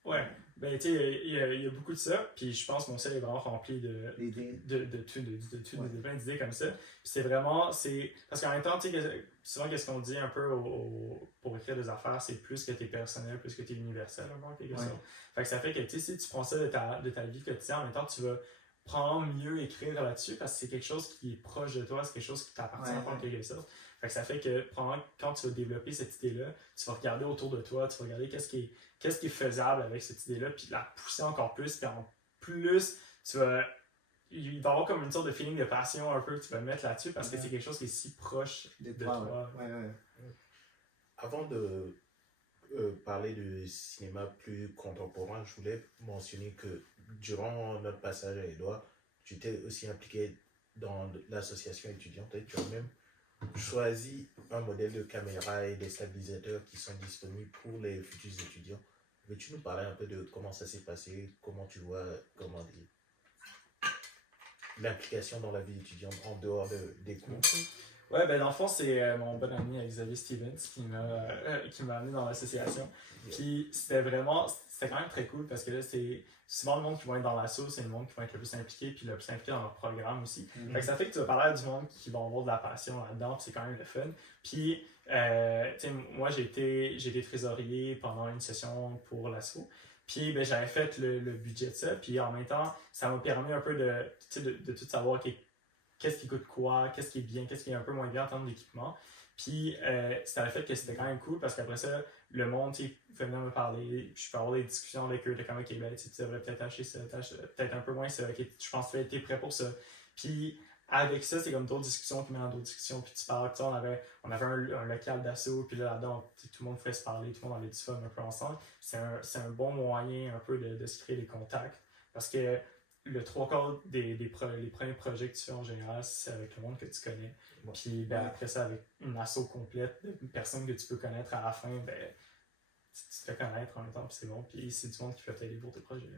Ouais, ben tu sais, il y a beaucoup de ça, puis je pense que mon cerveau est vraiment rempli de plein d'idées comme ça. Puis c'est vraiment, parce qu'en même temps, tu sais, souvent qu'est-ce qu'on dit un peu pour écrire des affaires, c'est plus que t'es personnel, plus que t'es universel, en quelque sorte. Fait que ça fait que, tu sais, si tu prends ça de ta vie quotidienne, en même temps, tu vas probablement mieux écrire là-dessus, parce que c'est quelque chose qui est proche de toi, c'est quelque chose qui t'appartient en quelque sorte. Fait que ça fait que quand tu vas développer cette idée-là, tu vas regarder autour de toi, tu vas regarder qu'est-ce qui est faisable avec cette idée-là, puis la pousser encore plus, puis en plus, il va y avoir comme une sorte de feeling de passion un peu que tu vas mettre là-dessus, parce que c'est quelque chose qui est si proche de toi. Avant de parler de cinéma plus contemporain, je voulais mentionner que durant notre passage à Édouard, tu t'es aussi impliqué dans l'association étudiante et tu as même choisi un modèle de caméra et des stabilisateurs qui sont disponibles pour les futurs étudiants. Veux-tu nous parler un peu de comment ça s'est passé, comment tu vois, l'implication dans la vie étudiante en dehors des cours? Ouais, ben dans le fond, c'est mon bon ami Xavier Stevens qui m'a amené dans l'association. Puis c'était quand même très cool parce que là, c'est souvent le monde qui va être dans l'asso, c'est le monde qui va être le plus impliqué, puis le plus impliqué dans leur programme aussi. Fait que ça fait que tu vas parler à du monde qui va avoir de la passion là-dedans, puis c'est quand même le fun. Puis, tu sais, moi, j'ai été trésorier pendant une session pour l'asso. Puis ben, j'avais fait le budget de ça, puis en même temps, ça m'a permis un peu de tout savoir qu'est-ce qui coûte quoi, qu'est-ce qui est bien, qu'est-ce qui est un peu moins bien en termes d'équipement. Puis ça a fait que c'était quand même cool parce qu'après ça, le monde venait me parler, je peux avoir des discussions avec eux de comme ok, ben, tu devrais peut-être acheter ça, peut-être un peu moins ça, ok, je pense que tu es prêt pour ça. Puis avec ça, c'est comme d'autres discussions qui mènent à d'autres discussions, puis tu parles, on avait un local d'assaut, puis là-dedans, tout le monde ferait se parler, tout le monde avait du fun un peu ensemble. C'est un bon moyen un peu de se créer des contacts parce que le 3/4 les premiers projets que tu fais en général, c'est avec le monde que tu connais. Puis ben, après ça, avec une asso complète de personnes que tu peux connaître à la fin, ben, tu te fais connaître en même temps, puis c'est bon. Puis c'est du monde qui peut t'aider pour tes projets.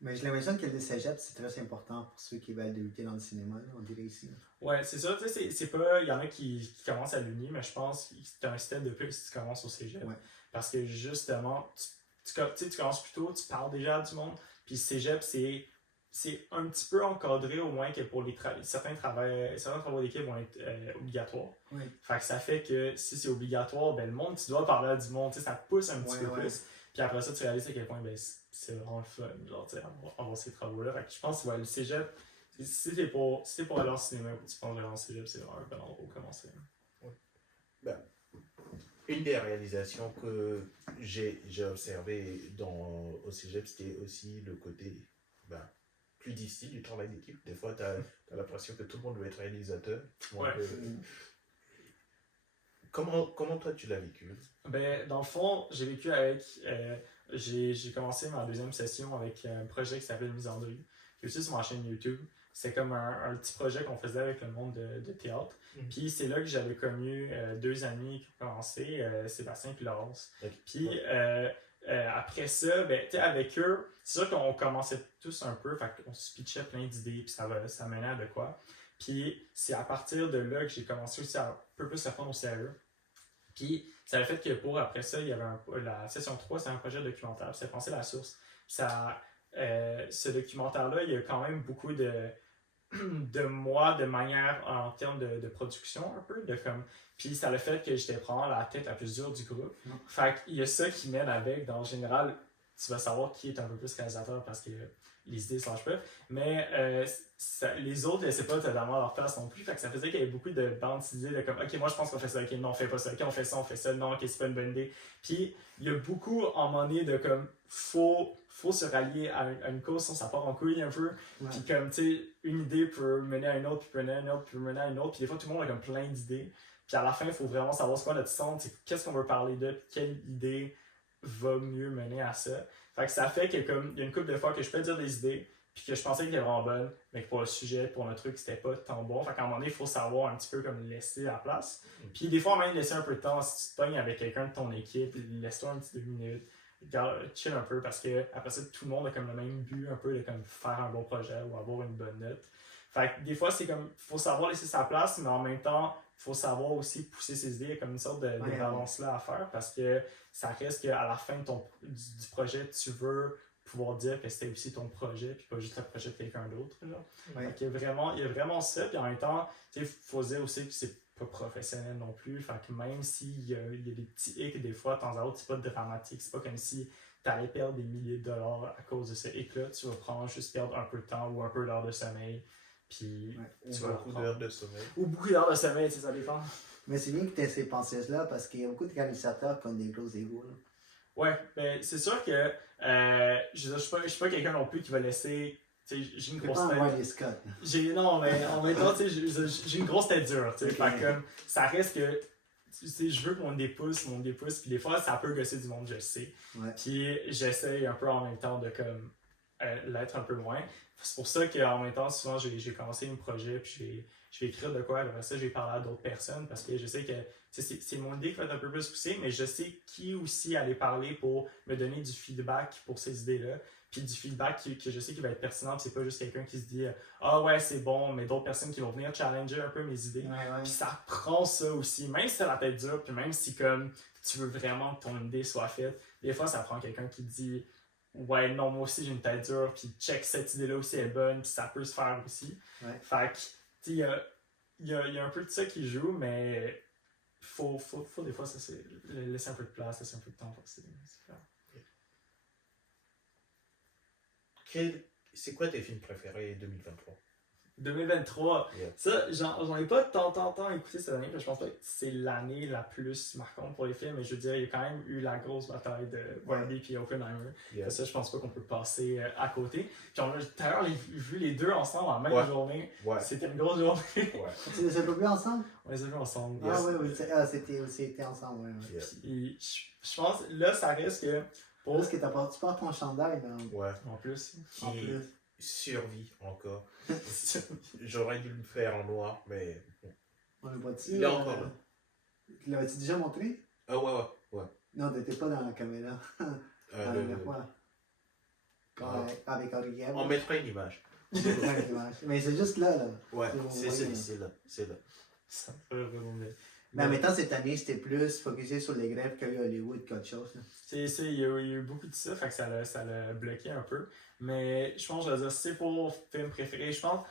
Mais j'ai l'impression que le cégep, c'est très important pour ceux qui veulent débuter dans le cinéma, là, on dirait ici. Là. Ouais, c'est ça, tu sais, c'est pas. Il y en a qui commencent à l'uni, mais je pense que c'est un step de plus si tu commences au cégep. Ouais. Parce que justement, tu commences plus tôt, tu parles déjà à du monde, puis cégep, c'est un petit peu encadré au moins que pour certains travaux d'équipe vont être obligatoires. Oui. Fait que ça fait que si c'est obligatoire, ben le monde, tu dois parler à du monde, tu sais, ça te pousse un petit peu plus. Puis après ça, tu réalises à quel point ben, c'est vraiment le fun, genre, tu sais, avoir ces travaux-là. Fait que je pense que ouais, le cégep, si t'es pour aller en cinéma ou tu penses aller en cégep, c'est vraiment un bon endroit pour commencer. Ben, une des réalisations que j'ai observé au cégep, c'était aussi le côté ben, plus difficile du travail d'équipe. Des fois, tu as l'impression que tout le monde veut être réalisateur. Ouais. Comment toi tu l'as vécu? Ben, dans le fond, j'ai vécu avec. J'ai commencé ma deuxième session avec un projet qui s'appelle Mise en Rue, qui est aussi sur ma chaîne YouTube. C'est comme un petit projet qu'on faisait avec le monde de théâtre. Puis c'est là que j'avais connu deux amis qui ont commencé, Sébastien et Laurence. Okay. Puis après ça, ben, avec eux, c'est sûr qu'on commençait tous un peu, fait qu'on se pitchait plein d'idées, puis ça menait à de quoi. Puis c'est à partir de là que j'ai commencé aussi à un peu plus à prendre au sérieux. Puis ça a fait que après ça, il y avait la session 3, c'est un projet documentaire, puis c'est Penser la source. Ça, ce documentaire-là, il y a quand même beaucoup de moi de manière en termes de production un peu, puis ça a fait que j'étais probablement la tête la plus dure du groupe. Fait qu'il y a ça qui mène avec, en général, tu vas savoir qui est un peu plus réalisateur parce que les idées ne se lâchent pas, mais les autres ne laissaient pas totalement leur place non plus, fait que ça faisait qu'il y avait beaucoup de bandes d'idées de comme, ok, moi je pense qu'on fait ça, ok, non, on fait pas ça, ok, on fait ça, non, ok, c'est pas une bonne idée. Puis il y a beaucoup en moment donné de comme, faut se rallier à une cause, sinon ça part en couille un peu, puis comme, tu sais, une idée peut mener à une autre, puis mener à une autre, puis mener à une autre, puis des fois tout le monde a comme plein d'idées, puis à la fin il faut vraiment savoir c'est quoi notre centre, qu'est-ce qu'on veut parler de, puis quelle idée va mieux mener à ça. Fait que ça fait que comme il y a une couple de fois que je peux dire des idées puis que je pensais qu'elles étaient vraiment bonnes, mais que pour le sujet, pour le truc, c'était pas tant bon. Fait qu'à un moment donné, il faut savoir un petit peu comme laisser la place. Puis des fois, même laisser un peu de temps, si tu te pognes avec quelqu'un de ton équipe, laisse-toi un petit 2 minutes, chill un peu parce que après ça, tout le monde a comme le même but un peu de comme faire un bon projet ou avoir une bonne note. Fait que des fois, c'est comme, faut savoir laisser sa place, mais en même temps, il faut savoir aussi pousser ses idées comme une sorte de balance-là à faire parce que ça reste qu'à la fin du projet, tu veux pouvoir dire que c'était aussi ton projet puis pas juste le projet de quelqu'un d'autre. Fait qu'il y a vraiment ça, puis en même temps, il faut dire aussi que c'est pas professionnel non plus. Fait que même s'il y a des petits hicks des fois, de temps à autre, c'est pas dramatique. C'est pas comme si tu allais perdre des milliers de dollars à cause de ce hic-là. Tu vas prendre juste perdre un peu de temps ou un peu d'heures de sommeil. Puis tu vas beaucoup d'heures de sommeil. Ou beaucoup d'heures de sommeil, ça dépend. Mais c'est bien que tu aies ces pensées-là parce qu'il y a beaucoup de réalisateurs qui ont des gros égos. Ouais, ben c'est sûr que je suis pas quelqu'un non plus qui va laisser. J'ai une grosse tête. Non, mais en même temps, j'ai une grosse tête dure. Okay. Fait comme ça reste que je veux qu'on me dépousse, puis des fois ça peut gosser du monde, je sais. Ouais. Puis j'essaye un peu en même temps de comme l'être un peu moins. C'est pour ça qu'en même temps, souvent j'ai commencé un projet, puis je vais écrire de quoi, après ça je vais parler à d'autres personnes parce que je sais que c'est mon idée qui va être un peu plus poussée, mais je sais qui aussi aller parler pour me donner du feedback pour ces idées-là. Puis du feedback que je sais qui va être pertinent, c'est pas juste quelqu'un qui se dit ah ouais c'est bon, mais d'autres personnes qui vont venir challenger un peu mes idées. Puis ça prend ça aussi, même si t'as la tête dure, puis même si comme tu veux vraiment que ton idée soit faite, des fois ça prend quelqu'un qui dit ouais non moi aussi j'ai une tête dure, puis check cette idée-là aussi est bonne, puis ça peut se faire aussi. Fait que il y a un peu de ça qui joue, mais faut des fois ça, laisser un peu de place, laisser un peu de temps pour ça. C'est quoi tes films préférés 2023? 2023, ça, j'en ai pas tant écouté cette année, je pense pas que c'est l'année la plus marquante pour les films, mais je veux dire, il y a quand même eu la grosse bataille de Barbie et Oppenheimer. Ça, je pense pas qu'on peut passer à côté. Puis on a tout à l'heure vu les deux ensemble en même journée. C'était une grosse journée. Tu les as pas vus ensemble? On les a vus ensemble. Ah oui, c'était ensemble. Puis je pense, là, ça reste que... Parce que tu portes ton chandail. En plus. Survie encore. J'aurais dû le faire en noir, mais on l'a pas dit. Il est encore là. L'avais-tu déjà montré? Ah ouais. Non, t'étais pas dans la caméra. avec Henri On mettra une image. Mais c'est juste là. Ouais, C'est c'est là. Ça me fait vraiment bien. Mais en même temps, cette année, c'était plus focusé sur les grèves qu'il y a eu à Hollywood qu'autre chose. Là. Il y a eu beaucoup de ça, fait que ça l'a bloqué un peu. Mais je pense que je vais dire, c'est pour mon film préféré. Je pense,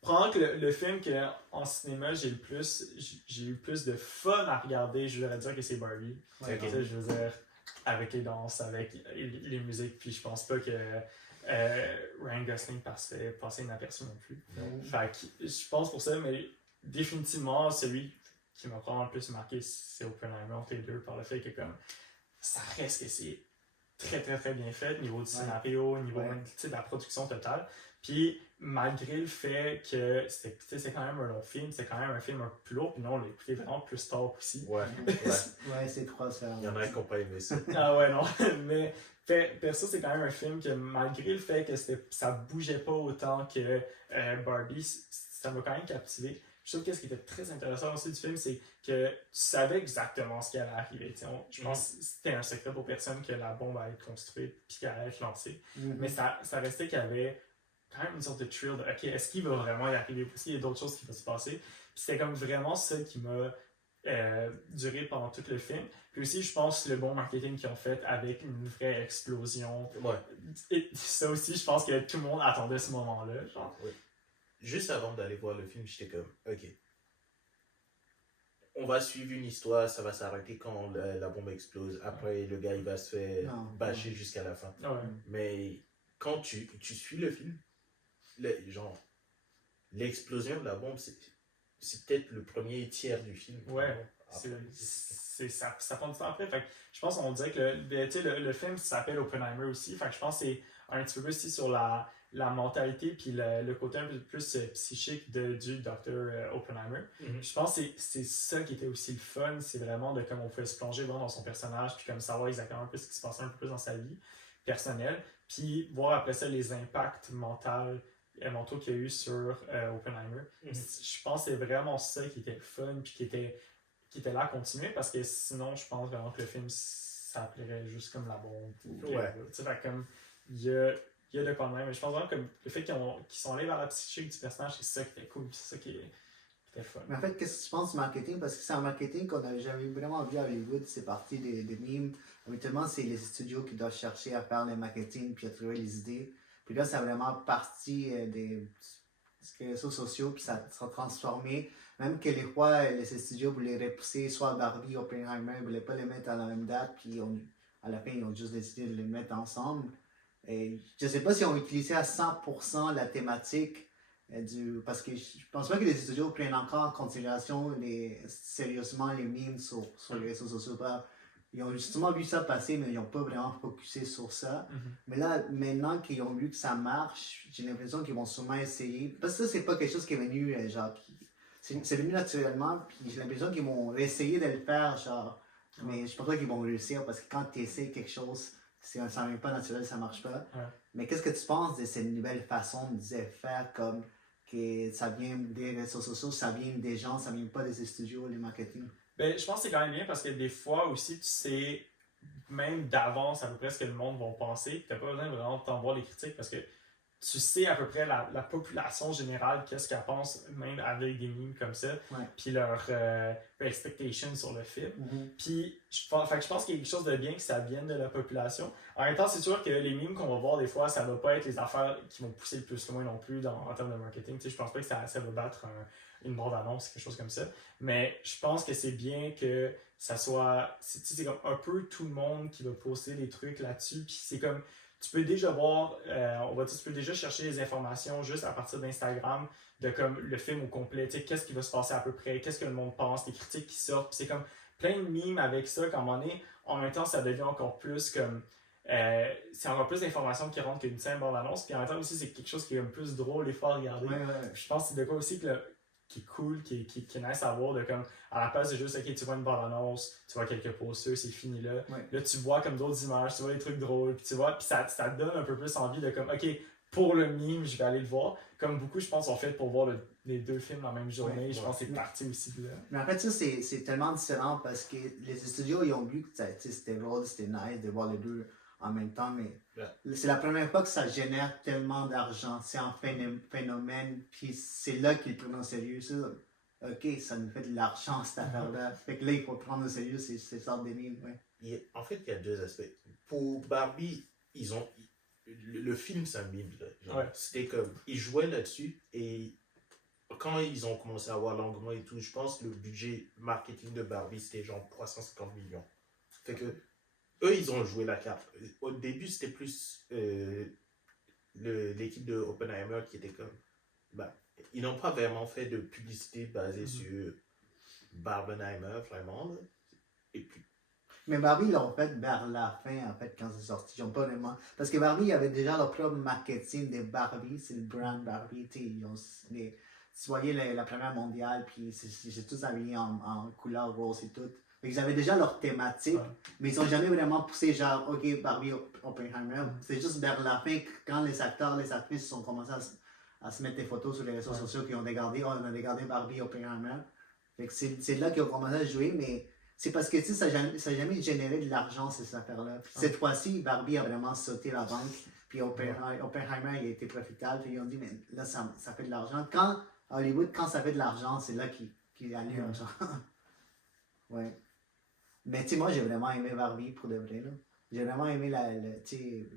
probablement que le film qu'en cinéma, j'ai eu plus de fun à regarder, je voudrais dire que c'est Barbie. Ouais, Tu sais, je veux dire, avec les danses, avec les musiques, puis je pense pas que Ryan Gosling passait inaperçu non plus. Fait que je pense pour ça, mais définitivement, celui qui m'a vraiment le plus marqué, c'est Oppenheimer entre les deux, par le fait que comme ça reste que c'est très très très bien fait, niveau du scénario, niveau même, de la production totale. Puis malgré le fait que c'est quand même un long film, c'est quand même un film un peu plus lourd, puis non, on l'a écouté vraiment plus tard aussi. Ouais, c'est 3 heures. Il y en a qui n'ont pas aimé ça. Ah ouais, non, mais perso, c'est quand même un film que malgré le fait que ça bougeait pas autant que Barbie, ça m'a quand même captivé. Je trouve que ce qui était très intéressant aussi du film, c'est que tu savais exactement ce qui allait arriver. Je pense que c'était un secret pour personne que la bombe allait être construite puis qu'elle allait être lancée. Mais ça restait qu'il y avait quand même une sorte de thrill de OK, est-ce qu'il va vraiment y arriver? Est-ce qu'il y a d'autres choses qui vont se passer? Puis c'était comme vraiment ça qui m'a duré pendant tout le film. Puis aussi, je pense le bon marketing qu'ils ont fait avec une vraie explosion. Ouais. Et ça aussi, je pense que tout le monde attendait ce moment-là. Genre. Ouais. Juste avant d'aller voir le film, j'étais comme, ok, on va suivre une histoire, ça va s'arrêter quand la bombe explose. Après, le gars, il va se faire bâcher jusqu'à la fin. Ouais. Mais quand tu suis le film, l'explosion de la bombe, c'est peut-être le premier tiers du film. Ouais, après, ça prend du temps après. Fait que je pense qu'on dirait que le film s'appelle Oppenheimer aussi. Fait que je pense que c'est un petit peu plus aussi sur la mentalité puis le côté un peu plus psychique du Dr. Oppenheimer. Je pense que c'est ça qui était aussi le fun, c'est vraiment de comme on pouvait se plonger vraiment dans son personnage puis comme savoir exactement un peu ce qui se passait un peu plus dans sa vie personnelle, puis voir après ça les impacts mentaux qu'il y a eu sur Oppenheimer. Je pense que c'est vraiment ça qui était le fun puis qui était là à continuer, parce que sinon je pense vraiment que le film s'appellerait juste comme la bombe. Tu sais, comme il y a de quoi de même. Mais je pense vraiment que le fait qu'ils sont allés vers la psychique du personnage, c'est ça qui était cool, c'est ça qui était fun. Mais en fait, qu'est-ce que tu penses du marketing? Parce que c'est un marketing qu'on n'avait jamais vraiment vu à Hollywood, c'est parti des memes. Habituellement, c'est les studios qui doivent chercher à faire le marketing puis à trouver les idées. Puis là, c'est vraiment parti des réseaux sociaux, puis ça s'est transformé. Même que les studios voulaient repousser soit Barbie, Oppenheimer, ils ne voulaient pas les mettre à la même date, puis à la fin, ils ont juste décidé de les mettre ensemble. Et je ne sais pas si on utilisait à 100% la thématique parce que je pense pas que les studios prennent encore en considération sérieusement les memes sur les réseaux sociaux. Ils ont justement vu ça passer, mais ils n'ont pas vraiment focusé sur ça. Mais là, maintenant qu'ils ont vu que ça marche, j'ai l'impression qu'ils vont sûrement essayer. Parce que ça, c'est pas quelque chose qui est venu, c'est venu naturellement, puis j'ai l'impression qu'ils vont essayer de le faire, mais je pense pas qu'ils vont réussir, parce que quand tu essaies quelque chose, ça ne vient pas naturel, ça marche pas. Mais qu'est-ce que tu penses de cette nouvelle façon de faire, comme que ça vient des réseaux sociaux, ça vient des gens, ça vient pas des studios, les marketing? Ben, je pense que c'est quand même bien, parce que des fois aussi, tu sais même d'avance à peu près ce que le monde va penser. Tu n'as pas besoin vraiment de t'en voir les critiques, parce que tu sais à peu près la population générale, qu'est-ce qu'elle pense, même avec des memes comme ça, puis leur expectation sur le film. Puis je pense qu'il y a quelque chose de bien que ça vienne de la population. En même temps, c'est sûr que les memes qu'on va voir des fois, ça va pas être les affaires qui vont pousser le plus loin non plus en termes de marketing. Tu sais, je pense pas que ça va battre une bande-annonce, quelque chose comme ça. Mais je pense que c'est bien que ça soit... C'est comme un peu tout le monde qui va poster des trucs là-dessus, puis c'est comme... Tu peux déjà voir, tu peux déjà chercher les informations juste à partir d'Instagram, de comme le film au complet, tu sais, qu'est-ce qui va se passer à peu près, qu'est-ce que le monde pense, les critiques qui sortent, puis c'est comme plein de memes avec ça, qu'à un moment donné, en même temps, ça devient encore plus comme, c'est encore plus d'informations qui rentrent qu'une simple bande-annonce, puis en même temps aussi, c'est quelque chose qui est un peu plus drôle des fois à regarder. Je pense que c'est de quoi aussi qui est cool, qui est nice à voir, de comme, à la place de juste, ok, tu vois une bande-annonce, tu vois quelques posters, c'est fini là. Là, tu vois comme d'autres images, tu vois des trucs drôles, puis tu vois, puis ça te donne un peu plus envie de comme, ok, pour le meme, je vais aller le voir. Comme beaucoup, je pense, ont fait pour voir les deux films la même journée. Je pense que c'est parti aussi de là. Mais en fait, ça, c'est tellement différent, parce que les studios, ils ont vu que c'était drôle, c'était nice de voir les deux en même temps, mais Ouais. c'est la première fois que ça génère tellement d'argent. C'est un phénomène, puis c'est là qu'ils le prennent au sérieux. Ça. Ok, ça nous fait de l'argent cette affaire-là. Fait que là, il faut prendre au sérieux ces sortes d'énigmes. Ouais. En fait, il y a deux aspects. Pour Barbie, le film, c'est un mime. Là. Genre, Ouais. c'était comme. Ils jouaient là-dessus et quand ils ont commencé à avoir l'engouement et tout, je pense que le budget marketing de Barbie, c'était genre 350 millions. Fait que eux, ils ont joué la carte. Au début, c'était plus l'équipe de Oppenheimer qui était comme. Ben, ils n'ont pas vraiment fait de publicité basée sur Barbenheimer, vraiment. Là. Et puis, Mais Barbie, ils l'ont fait vers la fin, en fait, quand c'est sorti. Ils ont pas vraiment... Parce que Barbie, il y avait déjà leur propre marketing de Barbie, c'est le brand Barbie. Tu voyais la première mondiale, puis c'est tous habillés en couleur rose et tout. Fait ils avaient déjà leur thématique, mais ils n'ont jamais vraiment poussé genre, ok, Barbie, Oppenheimer. C'est juste vers la fin, quand les acteurs, les actrices ont commencé à se mettre des photos sur les réseaux sociaux, qui ont regardé, on a regardé Barbie, Oppenheimer. Fait que c'est là qu'ils ont commencé à jouer, mais c'est parce que tu sais, ça n'a jamais généré de l'argent, ces affaires-là. Cette fois-ci, Barbie a vraiment sauté la banque, puis Oppenheimer il a été profitable, puis ils ont dit, mais là, ça fait de l'argent. Quand Hollywood, quand ça fait de l'argent, c'est là qu'il allume l'argent. Ouais. Mais tu sais, moi, j'ai vraiment aimé Barbie pour de vrai, là. J'ai vraiment aimé tu sais,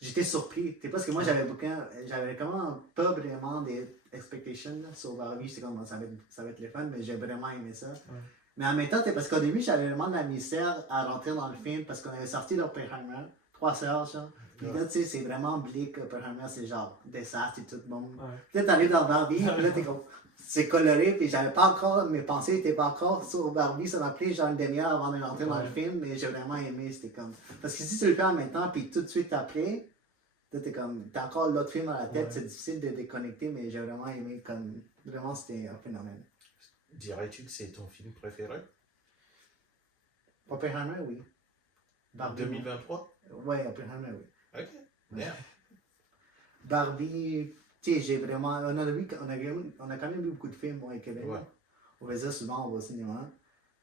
j'étais surpris. Parce que moi, j'avais comment pas vraiment des expectations là, sur Barbie. J'étais comme, ça va être le fun, mais j'ai vraiment aimé ça. Mais en même temps, parce qu'au début, j'avais vraiment de la misère à rentrer dans le film parce qu'on avait sorti d'Oppenheimer, 3 sœurs, genre. Puis là, tu sais, c'est vraiment bleak, Oppenheimer, c'est genre désastre et tout le monde. Puis là, t'arrives dans Barbie, puis là, t'es comme, c'est coloré, puis j'avais pas encore, mes pensées étaient pas encore sur Barbie, ça m'a pris genre une demi-heure avant de rentrer dans le film, mais j'ai vraiment aimé, c'était comme. Parce que si tu le fais en même temps, puis tout de suite après, là, t'as encore l'autre film à la tête, c'est difficile de déconnecter, mais j'ai vraiment aimé, comme, vraiment, c'était un phénomène. dirais-tu que c'est ton film préféré? Oppenheimer, oui. Barbie, 2023? Ouais, Oppenheimer, oui. Ok, bien. Barbie, tu sais, j'ai vraiment. On a quand même vu beaucoup de films, moi et Kevin. Ouais. On faisait souvent, on va au cinéma.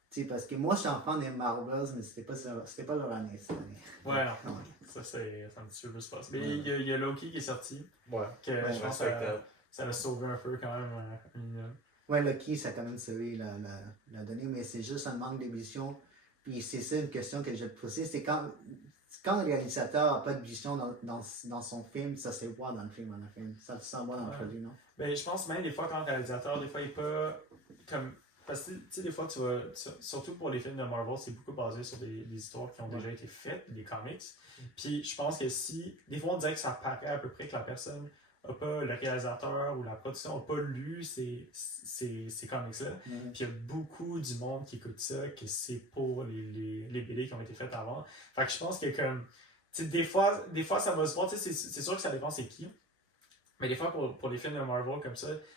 Tu sais, parce que moi, je suis enfant des Marvels, mais c'était pas leur année cette année. Ouais, non. Ça, c'est un petit peu plus passé. Mais il y a Loki qui est sorti. Ouais. Que je pense que ça l'a sauvé un peu quand même. Ouais, Loki, ça a quand même sauvé la donnée, mais c'est juste un manque d'émission. Puis c'est ça une question que je vais te poser. C'est quand le réalisateur n'a pas de vision dans son film, ça se voit dans le film, en fait. Ça se voit dans le produit, non? Ben, je pense même des fois quand le réalisateur, des fois, il n'est pas comme. Parce que, tu sais, des fois, surtout pour les films de Marvel, c'est beaucoup basé sur des histoires qui ont déjà été faites, des comics. Puis je pense que si. Des fois, on dirait que ça paraît à peu près que la personne n'a pas, le réalisateur ou la production n'a pas lu ces comics-là. Puis il y a beaucoup du monde qui écoute ça, que c'est pour les BD qui ont été faites avant. Fait que je pense que comme. Tu sais, des fois, ça va se voir, tu sais, c'est sûr que ça dépend c'est qui. Mais des fois, pour les films de Marvel comme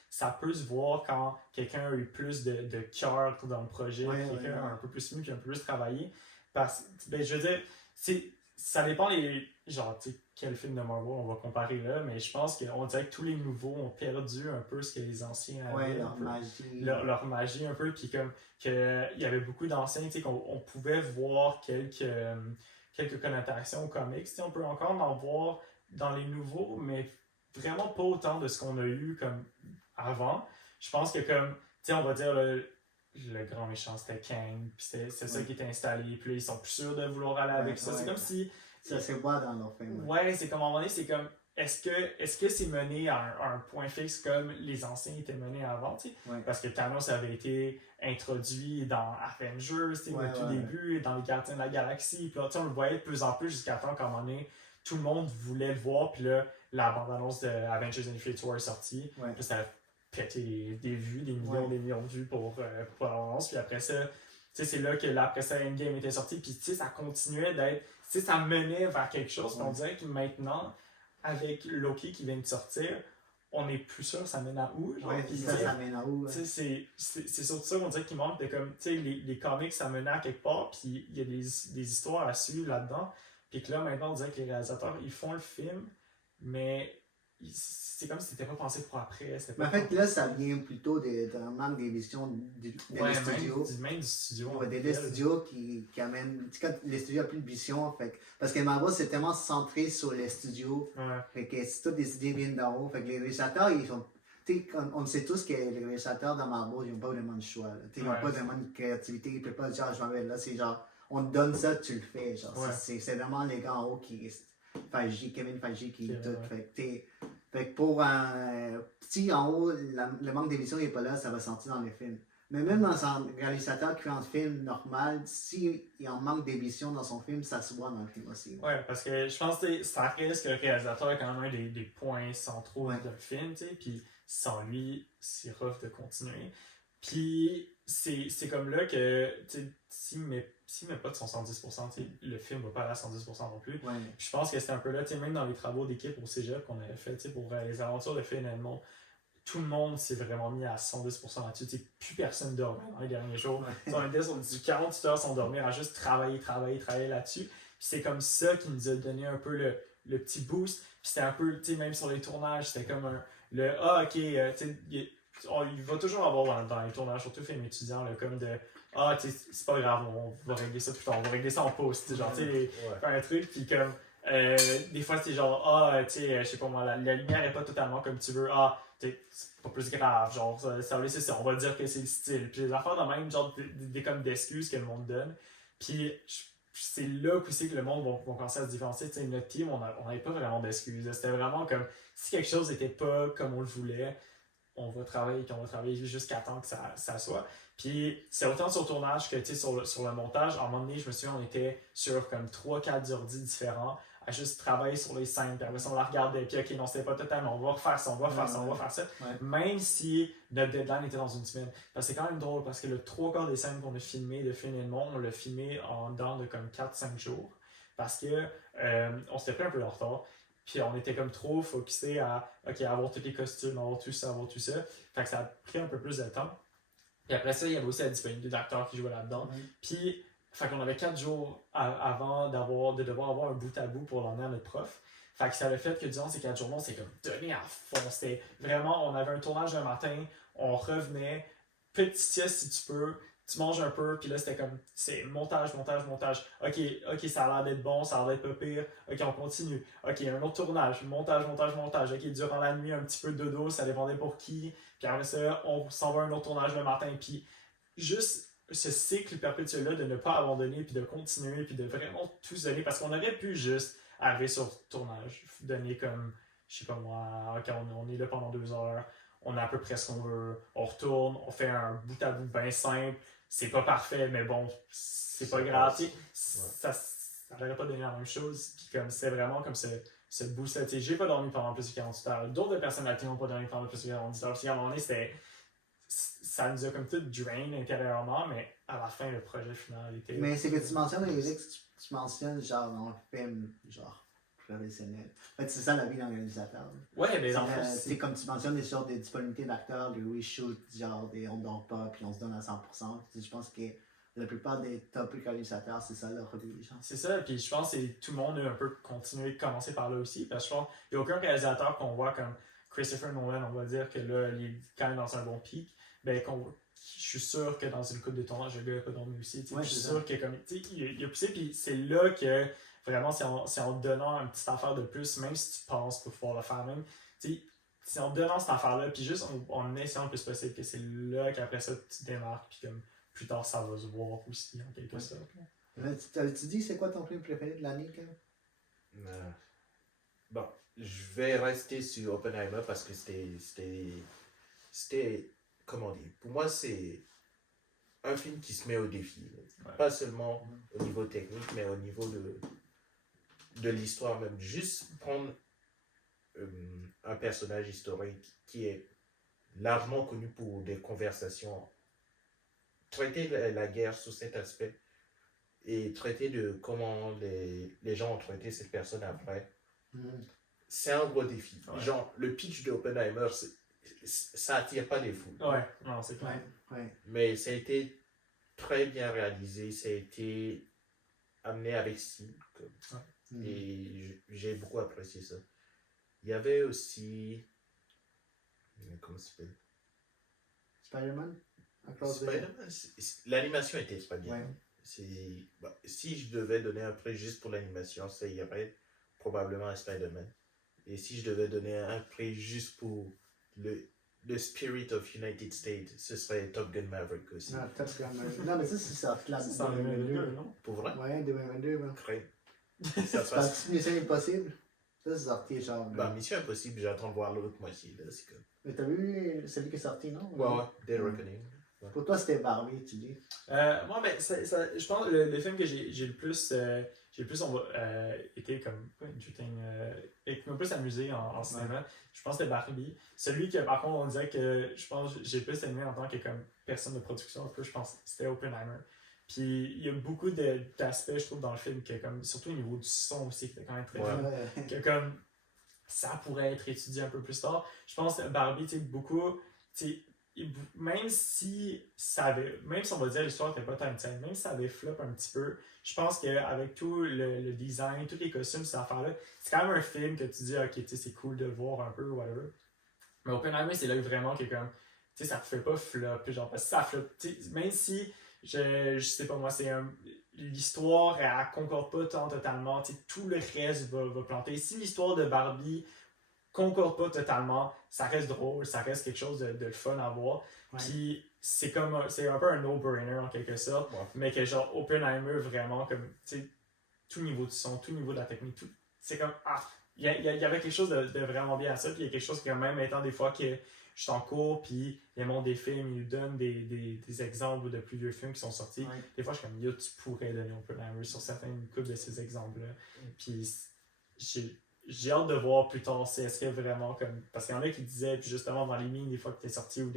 ça peut se voir quand quelqu'un a eu plus de cœur dans le projet, quelqu'un a un peu plus mis, puis un peu plus travaillé. Parce ben, je veux dire, ça dépend genre, tu sais, quel film de Marvel on va comparer là, mais je pense qu'on dirait que tous les nouveaux ont perdu un peu ce que les anciens avaient. Ouais, leur magie. Leur magie un peu, puis comme qu'il y avait beaucoup d'anciens, tu sais, qu'on pouvait voir quelques connotations aux comics. On peut encore en voir dans les nouveaux, mais vraiment pas autant de ce qu'on a eu comme avant. Je pense que comme, tu sais, on va dire le grand méchant c'était Kang, puis c'est ça qui était installé, puis là, ils sont plus sûrs de vouloir aller avec ça. C'est comme si... Ça se voit dans leur film. Ouais, c'est comme à un moment donné, c'est comme, est-ce que c'est mené à un point fixe comme les anciens étaient menés avant, tu sais? Parce que Thanos avait été introduit dans Avengers, tu sais, au tout début, dans les Gardiens de la Galaxie, puis là, tu sais, on le voyait de plus en plus jusqu'à temps qu'à un moment donné, tout le monde voulait le voir, puis là, la bande-annonce de Avengers Infinity War est sortie. Puis ça a pété des vues, des millions de vues pour la bande-annonce. Puis après ça, c'est là que après ça, Endgame était sorti. Puis ça continuait d'être. Ça menait vers quelque chose. Puis on dirait que maintenant, avec Loki qui vient de sortir, on n'est plus sûr ça mène à où. Genre, ça mène à où. C'est surtout ça qu'on dirait qu'il manque de comme. Les comics, ça menait à quelque part. Puis il y a des histoires à suivre là-dedans. Puis que là, maintenant, on dirait que les réalisateurs, ils font le film. Mais c'est comme si c'était pas pensé pour après. Mais en fait, là, ça vient plutôt d'un manque d'émission des studios. Même du studio. Ouais, des studios qui amènent. Tu sais, quand les studios n'ont plus de vision, parce que Marvel, c'est tellement centré sur les studios. Ouais. Fait que c'est toutes des idées viennent d'en haut. Fait que les réalisateurs, ils sont. On sait tous que les réalisateurs dans Marvel, ils n'ont pas vraiment de choix. Ils n'ont pas vraiment de créativité. Ils ne peuvent pas dire, je m'en vais là. C'est genre, on te donne ça, tu le fais. Genre, c'est vraiment les gars en haut qui. Kevin Feige qui tout. Fait que pour un petit en haut, le manque d'émission n'est pas là, ça va sentir dans les films. Mais même dans un réalisateur qui fait un film normal, s'il y a un manque d'émission dans son film, ça se voit dans le film aussi. Ouais, parce que je pense que ça reste que le réalisateur est quand même un des points centraux d'un film, tu sais, puis sans lui, c'est rough de continuer. Puis c'est comme là que, tu sais, s'il met pas de son 110%, le film va pas aller à 110% non plus. Ouais. Puis je pense que c'était un peu là, tu sais, même dans les travaux d'équipe au cégep qu'on avait fait, tu sais, pour les aventures de Finn Edmond, tout le monde s'est vraiment mis à 110% là-dessus. Tu sais, plus personne dormait dans les derniers jours. On était sur du 48 heures sans dormir à juste travailler là-dessus. Puis c'est comme ça qui nous a donné un peu le petit boost. Puis c'était un peu, tu sais, même sur les tournages, c'était comme ok, tu sais, il va toujours avoir dans les tournages, surtout film étudiant, comme de tu sais, c'est pas grave, on va régler ça plus tard, on va régler ça en post, genre, tu sais, faire un truc, puis comme, des fois c'est genre, tu sais, je sais pas moi, la lumière est pas totalement comme tu veux, tu sais, c'est pas plus grave, genre, ça va laisser ça, on va dire que c'est le style, puis les affaires de même, genre, des comme d'excuses que le monde donne, puis c'est là aussi que le monde va commencer à se différencier, tu sais, notre team, on n'avait pas vraiment d'excuses, c'était vraiment comme, si quelque chose n'était pas comme on le voulait, on va travailler jusqu'à temps que ça soit. Puis c'est autant sur le tournage que sur le montage. À un moment donné, je me souviens, on était sur comme 3-4 ordi différents à juste travailler sur les scènes. Puis après ça, on la regardait. Puis ok, non, c'était pas totalement. On va refaire ça, on va faire ça, on va faire ça. Ouais. Même si notre deadline était dans une semaine. Parce que c'est quand même drôle parce que le 3/4 des scènes qu'on a filmées de Finn Edmond, on l'a filmé en dedans de comme 4-5 jours. Parce que on s'était pris un peu en retard. Puis on était comme trop focusé à avoir tous les costumes, avoir tout ça. Fait que ça a pris un peu plus de temps. Puis après ça, il y avait aussi la disponibilité d'acteurs qui jouaient là-dedans. Puis, fait qu'on avait 4 jours avant de devoir avoir un bout à bout pour l'emmener à notre prof. Fait que ça avait fait que durant ces 4 jours-là, on s'est comme donné à fond. C'était vraiment, on avait un tournage le matin, on revenait, petite sieste si tu peux, tu manges un peu, puis là c'était comme, c'est montage. Ok, ça a l'air d'être bon, ça a l'air d'être pas pire. Ok, on continue. Ok, un autre tournage, montage. Ok, durant la nuit, un petit peu de dodo, ça dépendait pour qui. Puis après ça, on s'en va à un autre tournage le matin. Puis juste ce cycle perpétuel-là de ne pas abandonner, puis de continuer, puis de vraiment tout se donner. Parce qu'on aurait pu juste arriver sur le tournage, donner comme, je sais pas moi, ok, on est là pendant 2 heures, on a à peu près ce qu'on veut, on retourne, on fait un bout à bout bien simple. C'est pas parfait, mais bon, c'est pas grave. Ça n'aurait pas donné la même chose. Puis comme c'est vraiment comme ce boost-là. J'ai pas dormi pendant plus de 48 heures. D'autres personnalités n'ont pas dormi pendant plus de 48 heures. Puis à un moment donné, ça nous a comme tout drain intérieurement, mais à la fin, le projet final était. Mais c'est que tu mentionnes, Eric, tu mentionnes genre dans le film, genre professionnel. En fait, c'est ça la vie d'un réalisateur. Ouais, mais dans le fond, c'est comme tu mentionnes des sortes de disponibilités d'acteurs, de reshoot, genre on dort pas, puis on se donne à 100%. Je pense que la plupart des top réalisateurs, c'est ça leur hobby. C'est ça, puis je pense que tout le monde a un peu continué de commencer par là aussi, parce que je pense qu'il n'y a aucun réalisateur qu'on voit comme Christopher Nolan, on va dire que là, il est quand même dans un bon pic, ben je suis sûr que dans une coupe de tournage, le gars n'a pas dormi aussi. Je suis sûr qu'il a poussé, puis c'est là que vraiment, c'est en te donnant une petite affaire de plus, même si tu penses pour pouvoir le faire même, c'est en te donnant cette affaire-là, puis juste en essayant le plus possible, que c'est là qu'après ça, tu te démarques, puis comme plus tard, ça va se voir aussi, en quelque sorte. Tu dis, c'est quoi ton film préféré de l'année, Kev? Bon, je vais rester sur Oppenheimer parce que c'était comment dire, pour moi, c'est un film qui se met au défi. Pas seulement au niveau technique, mais au niveau de l'histoire même. Juste prendre un personnage historique qui est largement connu pour des conversations, traiter la guerre sous cet aspect et traiter de comment les gens ont traité cette personne après. C'est un gros défi. Genre, le pitch de Oppenheimer, ça attire pas les foules. Ouais, non, c'est clair. Mais ça a été très bien réalisé, ça a été amené avec style. Et j'ai beaucoup apprécié ça. Il y avait aussi. Comment ça s'appelle? Spider-Man? À cause de... Spider-Man, l'animation était pas bien. Ouais. Si je devais donner un prix juste pour l'animation, ça irait probablement à Spider-Man. Et si je devais donner un prix juste pour le spirit of United States, ce serait Top Gun Maverick aussi. Non, Top Gun Maverick. Non, mais ça, c'est sorti là. C'est en 2022, non? Pour vrai? Ouais, 2022. Ouais. Crème. Ça se passe. Mission Impossible? Ça, c'est sorti genre. Mission Impossible, j'attends de voir l'autre moitié. Là, c'est comme... Mais t'as vu celui qui est sorti, non? Ouais, Dead Reckoning. Ouais. Pour toi, c'était Barbie, tu dis? Moi, ben, je pense que le film que j'ai le plus, été comme, et qui m'a le plus amusé en cinéma, je pense que c'était Barbie. Celui que, par contre, on dirait que je pense que j'ai plus aimé en tant que comme personne de production, un peu, je pense que c'était Oppenheimer. Puis il y a beaucoup d'aspects, je trouve, dans le film, que comme, surtout au niveau du son aussi, qui était quand même très bien. Que comme, ça pourrait être étudié un peu plus tard. Je pense que Barbie, tu sais, beaucoup, tu sais, même si on va dire l'histoire n'était pas tant insane, même si ça avait flop un petit peu, je pense qu'avec tout le design, tous les costumes, ces affaires-là, c'est quand même un film que tu dis, ok, tu sais, c'est cool de le voir un peu, whatever. Mais Oppenheimer, c'est là vraiment que comme, tu sais, ça ne fait pas flop, genre, parce que ça flop, tu sais, même si, je sais pas moi, l'histoire, elle concorde pas tant totalement, tu sais, tout le reste va planter. Si l'histoire de Barbie concorde pas totalement, ça reste drôle, ça reste quelque chose de fun à voir. Ouais. Puis c'est un peu un no-brainer en quelque sorte, mais que genre Oppenheimer vraiment comme, tu sais, tout niveau du son, tout niveau de la technique, tout, c'est comme, il y avait quelque chose de vraiment bien à ça, puis il y a quelque chose qui, même étant des fois que je suis en cours, puis les mondes des films, ils nous donnent des exemples de plus vieux films qui sont sortis. Ouais. Des fois, je suis comme, yo, tu pourrais donner Oppenheimer sur certaines coupes de ces exemples-là. Puis j'ai hâte de voir plus tard, est-ce que vraiment comme. Parce qu'il y en a qui disaient, puis justement dans les mines, des fois que t'es sorti ou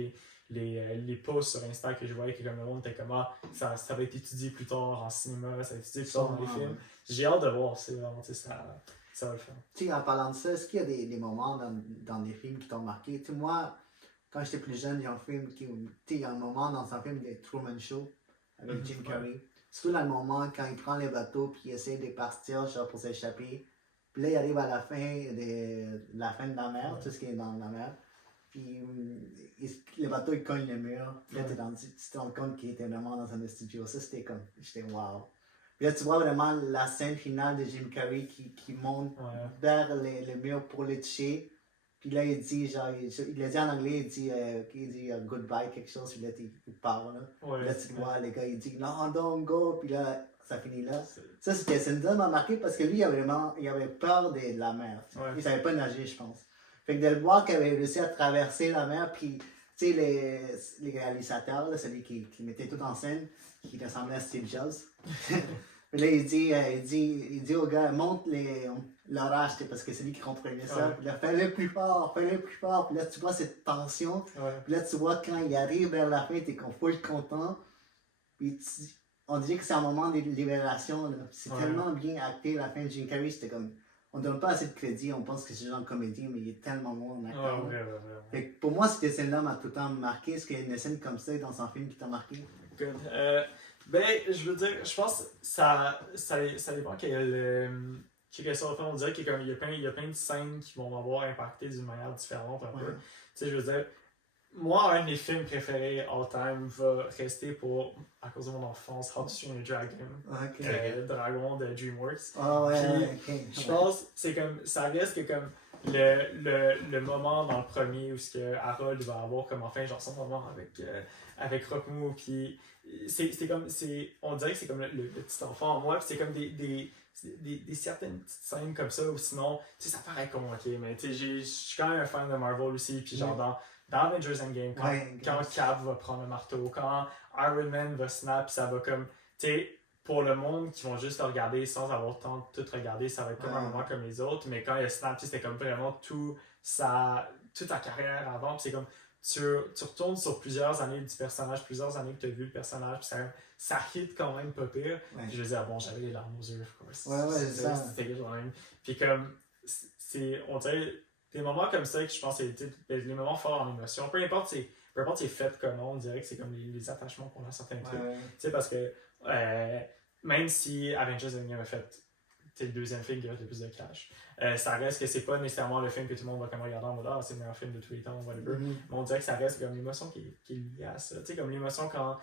les posts sur Insta que je voyais que comme le monde était comme ça va être étudié plus tard en cinéma, ça va être étudié plus tard dans les films. J'ai hâte de voir, c'est vraiment, ça va le faire. Tu sais, en parlant de ça, est-ce qu'il y a des moments dans des films qui t'ont marqué? Tu sais, moi, quand j'étais plus jeune, il y a un film il y a un moment dans un film de Truman Show avec Jim Carrey. Surtout dans le moment quand il prend les bateaux puis il essaie de partir genre, pour s'échapper. Puis là, il arrive à la fin de la mer, tout ce qui est dans la mer. Puis le bateau, il cogne le mur. Puis là, tu te rends compte qu'il était vraiment dans un studio. Ça, c'était comme, j'étais wow. Puis là, tu vois vraiment la scène finale de Jim Carrey qui monte vers le mur pour le toucher. Puis là, il dit, genre, il le dit en anglais, il dit goodbye, quelque chose. Puis là, il part. Là, puis là tu vois, les gars, il dit non, don't go. Puis là, ça finit là. Ça m'a marqué parce que lui, il avait peur de la mer. Ouais. Il savait pas nager, je pense. Fait que de le voir qu'il avait réussi à traverser la mer, puis tu sais, les réalisateurs, là, celui qui mettait tout en scène, qui ressemblait à Steve Jobs. Puis là, il dit au gars, monte l'orage, parce que c'est lui qui comprenait ça. Ouais. Puis là, fais-le plus fort. Puis là, tu vois cette tension. Ouais. Puis là, tu vois quand il arrive vers la fin, t'es full content. Puis on dirait que c'est un moment de libération. C'est tellement bien acté, la fin de Jim Carrey, c'était comme. On ne donne pas assez de crédit, on pense que c'est genre comédien, mais il est tellement bon en acteur. Fait que pour moi, cette scène-là m'a tout le temps marqué. Est-ce qu'il y a une scène comme ça dans un film qui t'a marqué? Good. Ben, je veux dire, je pense que ça dépend on dirait qu'il y a plein de scènes qui vont m'avoir impacté d'une manière différente un peu. Tu sais, je veux dire, moi, un de mes films préférés all time va rester à cause de mon enfance, How to Train Your Dragon. Le dragon de DreamWorks. Je pense que ça reste que comme le moment dans le premier où Harold va avoir comme enfin genre son moment avec Rockmoo, puis on dirait que c'est comme le petit enfant en moi, puis c'est comme des certaines petites scènes comme ça, ou sinon, tu sais, ça paraît con, ok, mais tu sais, je suis quand même un fan de Marvel aussi, puis genre dans Avengers Endgame, quand Cap va prendre le marteau, quand Iron Man va snap, ça va comme, tu sais, pour le monde qui vont juste le regarder sans avoir le temps de tout regarder, ça va être comme un moment comme les autres, mais quand il y a snap, c'était comme vraiment toute sa carrière avant, puis c'est comme, tu retournes sur plusieurs années du personnage, plusieurs années que tu as vu le personnage, puis ça hit quand même pas pire. Puis je veux dire, bon, j'avais les larmes aux yeux, of course. C'était quand même. Puis comme, on dirait, des moments comme ça que je pense que c'est les moments forts en émotion. Peu importe c'est fait comment, on dirait que c'est comme les attachements qu'on a à certains trucs. Tu sais, parce que même si Avengers Endgame a fait le deuxième film qui a le plus de cash. Ça reste que c'est pas nécessairement le film que tout le monde va comme regarder en mode ah, c'est le meilleur film de tous les temps, whatever. Mais on dirait que ça reste comme l'émotion qui est liée à ça. Tu sais, comme l'émotion quand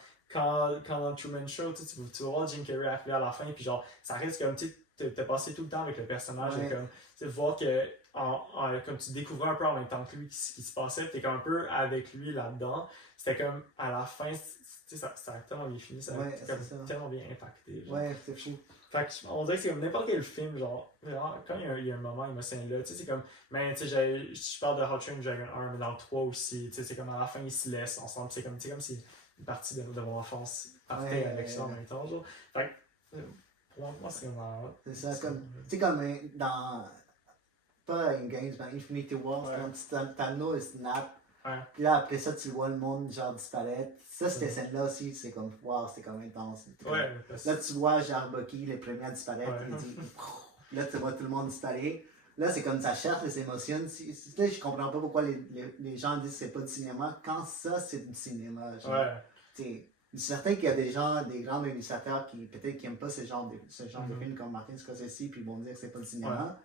dans Truman Show, tu vas voir Jim Carrey arriver à la fin, puis genre, ça reste comme, tu sais, t'as passé tout le temps avec le personnage, et comme, tu sais, voir que, comme tu découvrais un peu en même temps que lui ce qui se passait, t'es comme un peu avec lui là-dedans. C'était comme, à la fin, tu sais, ça a tellement bien fini, ça a tellement bien impacté. Genre. Ouais, c'est fou. Fait que, on dirait que c'est comme n'importe quel film, genre, quand il y a un moment émotionnel là, tu sais, c'est comme, mais tu sais, je parle de How to Train Your Dragon 1, mais dans le 3 aussi, tu sais, c'est comme à la fin, ils se laissent ensemble, c'est comme si une partie de mon enfance partait avec ça en même temps, genre. Fait que, pour moi, c'est vraiment. C'est ça, comme, tu sais, comme dans, pas Endgame, mais Infinity War, quand Thanos snap, puis là, après ça, tu vois le monde, genre, disparaître. Ça, cette scène-là aussi, c'est comme, wow, c'était comme intense. Ouais, là, tu vois, genre, Bucky, le premier à disparaître, il dit, là, tu vois tout le monde disparaître. Là, c'est comme ça cherche les émotions. Là, je comprends pas pourquoi les gens disent que c'est pas du cinéma, quand ça, c'est du cinéma. Genre, je suis certain qu'il y a des gens, des grands réalisateurs qui peut-être qui n'aiment pas ce genre de film comme Martin Scorsese, puis ils vont dire que c'est pas du cinéma.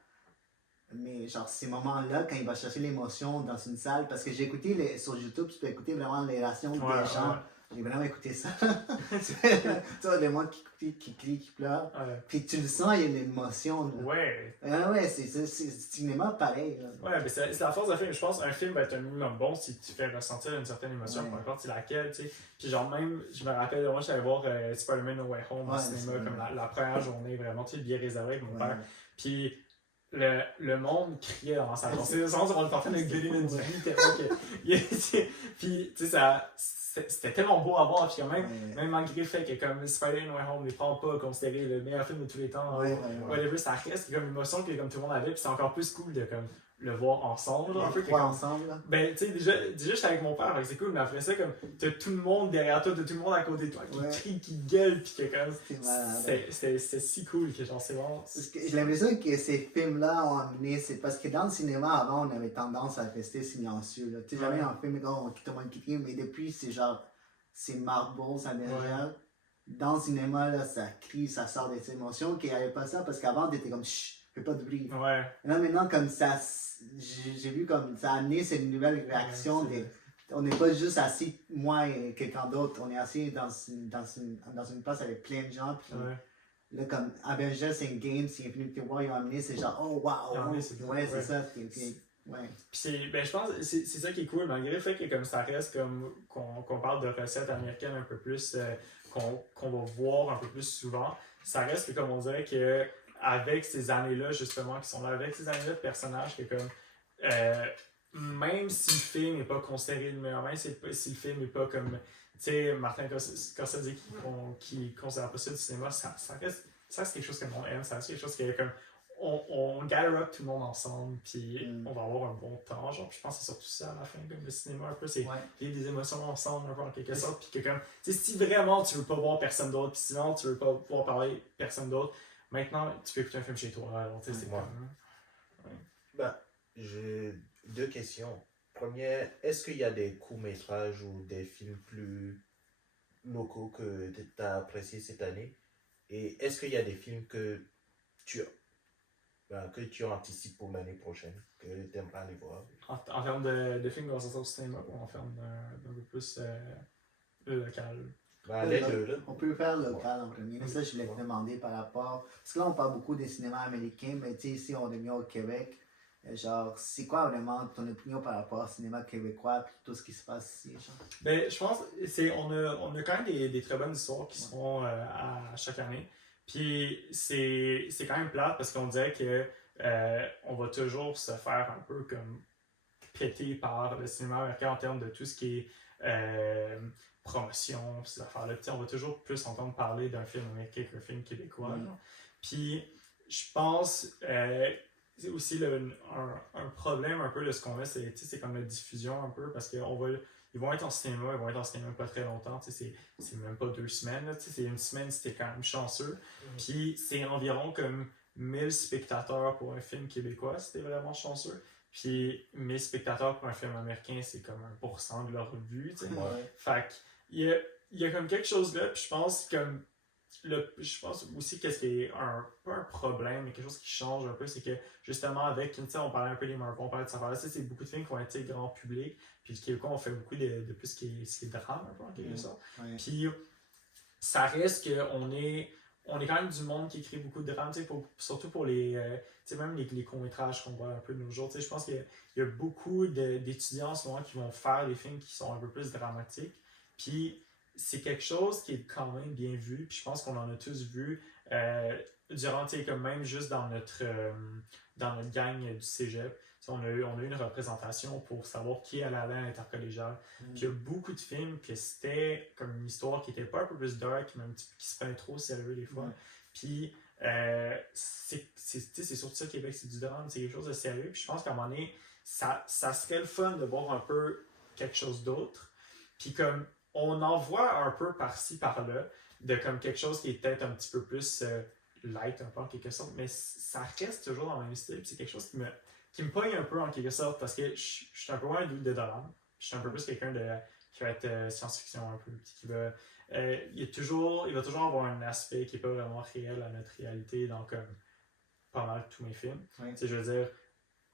Mais genre ces moments-là, quand il va chercher l'émotion dans une salle, parce que j'ai écouté sur YouTube, tu peux écouter vraiment les réactions des gens. J'ai vraiment écouté ça. Tu vois, des gens qui crient, qui pleurent. Puis tu le sens, il y a une émotion. Là. Ouais. Ouais, c'est du cinéma pareil. Là. Ouais, mais c'est la force d'un film. Je pense qu'un film va être un minimum bon si tu fais ressentir une certaine émotion, peu importe c'est laquelle, tu sais. Puis genre même, je me rappelle, moi j'allais voir Spider-Man No Way Home au cinéma, comme la première journée, vraiment, tu sais, bien réservé avec mon père. Puis le monde criait dans sa chanson. C'est le sens où on est en train de gueuler une vie tellement que. Puis, tu sais, c'était tellement beau à voir. Puis, quand même malgré le fait que, comme Spider-Man No Way Home n'est pas considéré le meilleur film de tous les temps, whatever, ça reste comme une émotion que comme tout le monde avait. Puis, c'est encore plus cool de comme le voir ensemble. Un peu ensemble. Là. Ben, tu sais, déjà, j'étais avec mon père, c'est cool, mais après ça, comme, t'as tout le monde derrière toi, t'as tout le monde à côté de toi qui crie, qui gueule, pis que comme. C'est si cool que genre, c'est vraiment. J'ai l'impression que ces films-là ont amené, c'est parce que dans le cinéma, avant, on avait tendance à rester silencieux. Tu sais, jamais un film, on quitte le monde qui crie, mais depuis, c'est genre, c'est marble, ça derrière. Dans le cinéma, là, ça crie, ça sort des émotions, qu'il n'y avait pas ça, parce qu'avant, t'étais comme, chut, fais pas de bruit. Et là, maintenant, comme ça, j'ai vu comme ça a amené cette nouvelle réaction. On n'est pas juste assis, moi et quelqu'un d'autre, on est assis dans une place avec plein de gens. Puis, là, comme Avengers Endgame, c'est Infinity War, ils ont amené, c'est genre, oh wow! C'est ça. Puis ben, je pense que c'est ça qui est cool, malgré le fait que comme ça reste comme qu'on parle de recettes américaines un peu plus, qu'on va voir un peu plus souvent, ça reste que comme on dirait que avec ces années-là, justement, qui sont là, avec ces années-là de personnages, que comme, même si le film n'est pas considéré le meilleur, même si le film n'est pas comme, tu sais, Martin Scorsese qui considère pas ça du cinéma, ça reste quelque chose que l'on aime, ça reste quelque chose que, comme, on gather up tout le monde ensemble, puis on va avoir un bon temps, genre, puis je pense que c'est surtout ça à la fin, comme le cinéma, un peu, c'est vivre des émotions ensemble, un peu en quelque sorte, puis que comme, tu sais, si vraiment tu veux pas voir personne d'autre, puis sinon tu veux pas pouvoir parler personne d'autre, maintenant, tu peux écouter un film chez toi, alors tu sais, c'est comme... Ben, j'ai 2 questions. Première, est-ce qu'il y a des courts-métrages ou des films plus locaux que tu as appréciés cette année? Et est-ce qu'il y a des films que tu anticipes pour l'année prochaine, que tu aimerais aller voir? En termes de films qui vont sortir au cinéma, ou en termes d'un peu plus local? Les deux, là. On peut faire local en premier. Mais ça, je voulais te demander par rapport. Parce que là, on parle beaucoup des cinémas américains, mais tu sais, ici, on est mieux au Québec. Genre, c'est quoi vraiment ton opinion par rapport au cinéma québécois et tout ce qui se passe ici? Genre? Ben, je pense on a quand même des très bonnes histoires qui se font à chaque année. Puis c'est quand même plate parce qu'on dirait que on va toujours se faire un peu comme péter par le cinéma américain en termes de tout ce qui est promotion, ces affaires-là. On va toujours plus entendre parler d'un film américain qu'un film québécois. Puis je pense c'est aussi un problème un peu de ce qu'on a, c'est comme la diffusion un peu parce qu'ils vont être en cinéma, pas très longtemps, c'est même pas 2 semaines, là, c'est une semaine si t'es quand même chanceux. Puis c'est environ comme 1000 spectateurs pour un film québécois si t'es vraiment chanceux. Puis 1000 spectateurs pour un film américain, c'est comme 1% de leur vue. Fait qu'il y a comme quelque chose là, puis je pense comme je pense aussi qu'est-ce qui est pas un problème, mais quelque chose qui change un peu, c'est que justement avec, tu sais, on parlait un peu des Marvel, on parlait de ça, c'est beaucoup de films qui vont être grand public, puis le Québécois, on fait beaucoup de plus ce qui est drame un peu en quelque sorte. Ouais. Puis ça reste qu'on est quand même du monde qui écrit beaucoup de drames, surtout pour les, même les courts-métrages qu'on voit un peu de nos jours. Je pense qu'il y a beaucoup d'étudiants en ce moment qui vont faire des films qui sont un peu plus dramatiques. Puis c'est quelque chose qui est quand même bien vu. Puis je pense qu'on en a tous vu durant, comme même juste dans notre gang du cégep. On a eu une représentation pour savoir qui allait aller à l'intercollégial. Puis il y a beaucoup de films que c'était comme une histoire qui était pas un peu plus dark, mais un petit peu qui se prennent trop au sérieux des fois. Puis c'est surtout ça, Québec, c'est du drame, c'est quelque chose de sérieux. Puis je pense qu'à un moment donné, ça serait le fun de voir un peu quelque chose d'autre. Puis comme on en voit un peu par-ci, par-là, de comme quelque chose qui est peut-être un petit peu plus light, un peu en quelque sorte, mais ça reste toujours dans le même style. Puis c'est quelque chose qui me pogne un peu en quelque sorte parce que je suis un peu moins un doute de drame. Je suis un peu plus quelqu'un qui va être science-fiction un peu. Qui va, il va toujours avoir un aspect qui n'est pas vraiment réel à notre réalité dans comme pas mal tous mes films. Ouais. Je veux dire,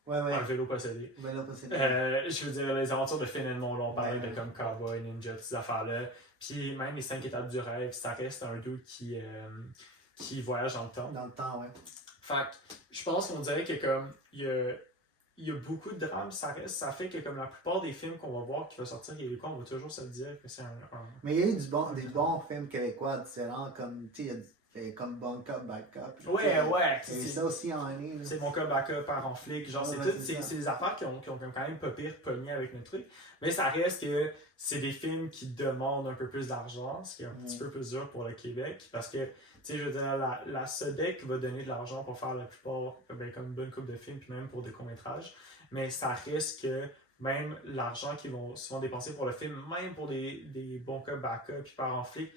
un vélo possédé. Je veux dire, les aventures de Finn et Mon, on parlait de comme Cowboy, Ninja, toutes ces affaires-là. Puis même les 5 étapes du rêve, ça reste un doute qui voyage dans le temps. Dans le temps, ouais. Fait que je pense qu'on dirait que comme il y a beaucoup de drames, ça fait que comme la plupart des films qu'on va voir qui vont sortir québécois, on va toujours se dire que c'est un Mais il y a eu des bons films québécois différents, comme, tu sais, comme Bon Cop, Bad Cop. Ouais. C'est ça aussi en ligne. C'est mon cas backup par en flic. Genre, c'est des affaires qui ont quand même pas pire pogné avec notre truc. Mais ça reste que c'est des films qui demandent un peu plus d'argent, ce qui est un petit peu plus dur pour le Québec. Parce que, tu sais, je veux dire, la SODEC va donner de l'argent pour faire la plupart, comme une bonne couple de films, puis même pour des courts-métrages. Mais ça reste que même l'argent qu'ils vont souvent dépenser pour le film, même pour des bons cas backup, puis par en flic,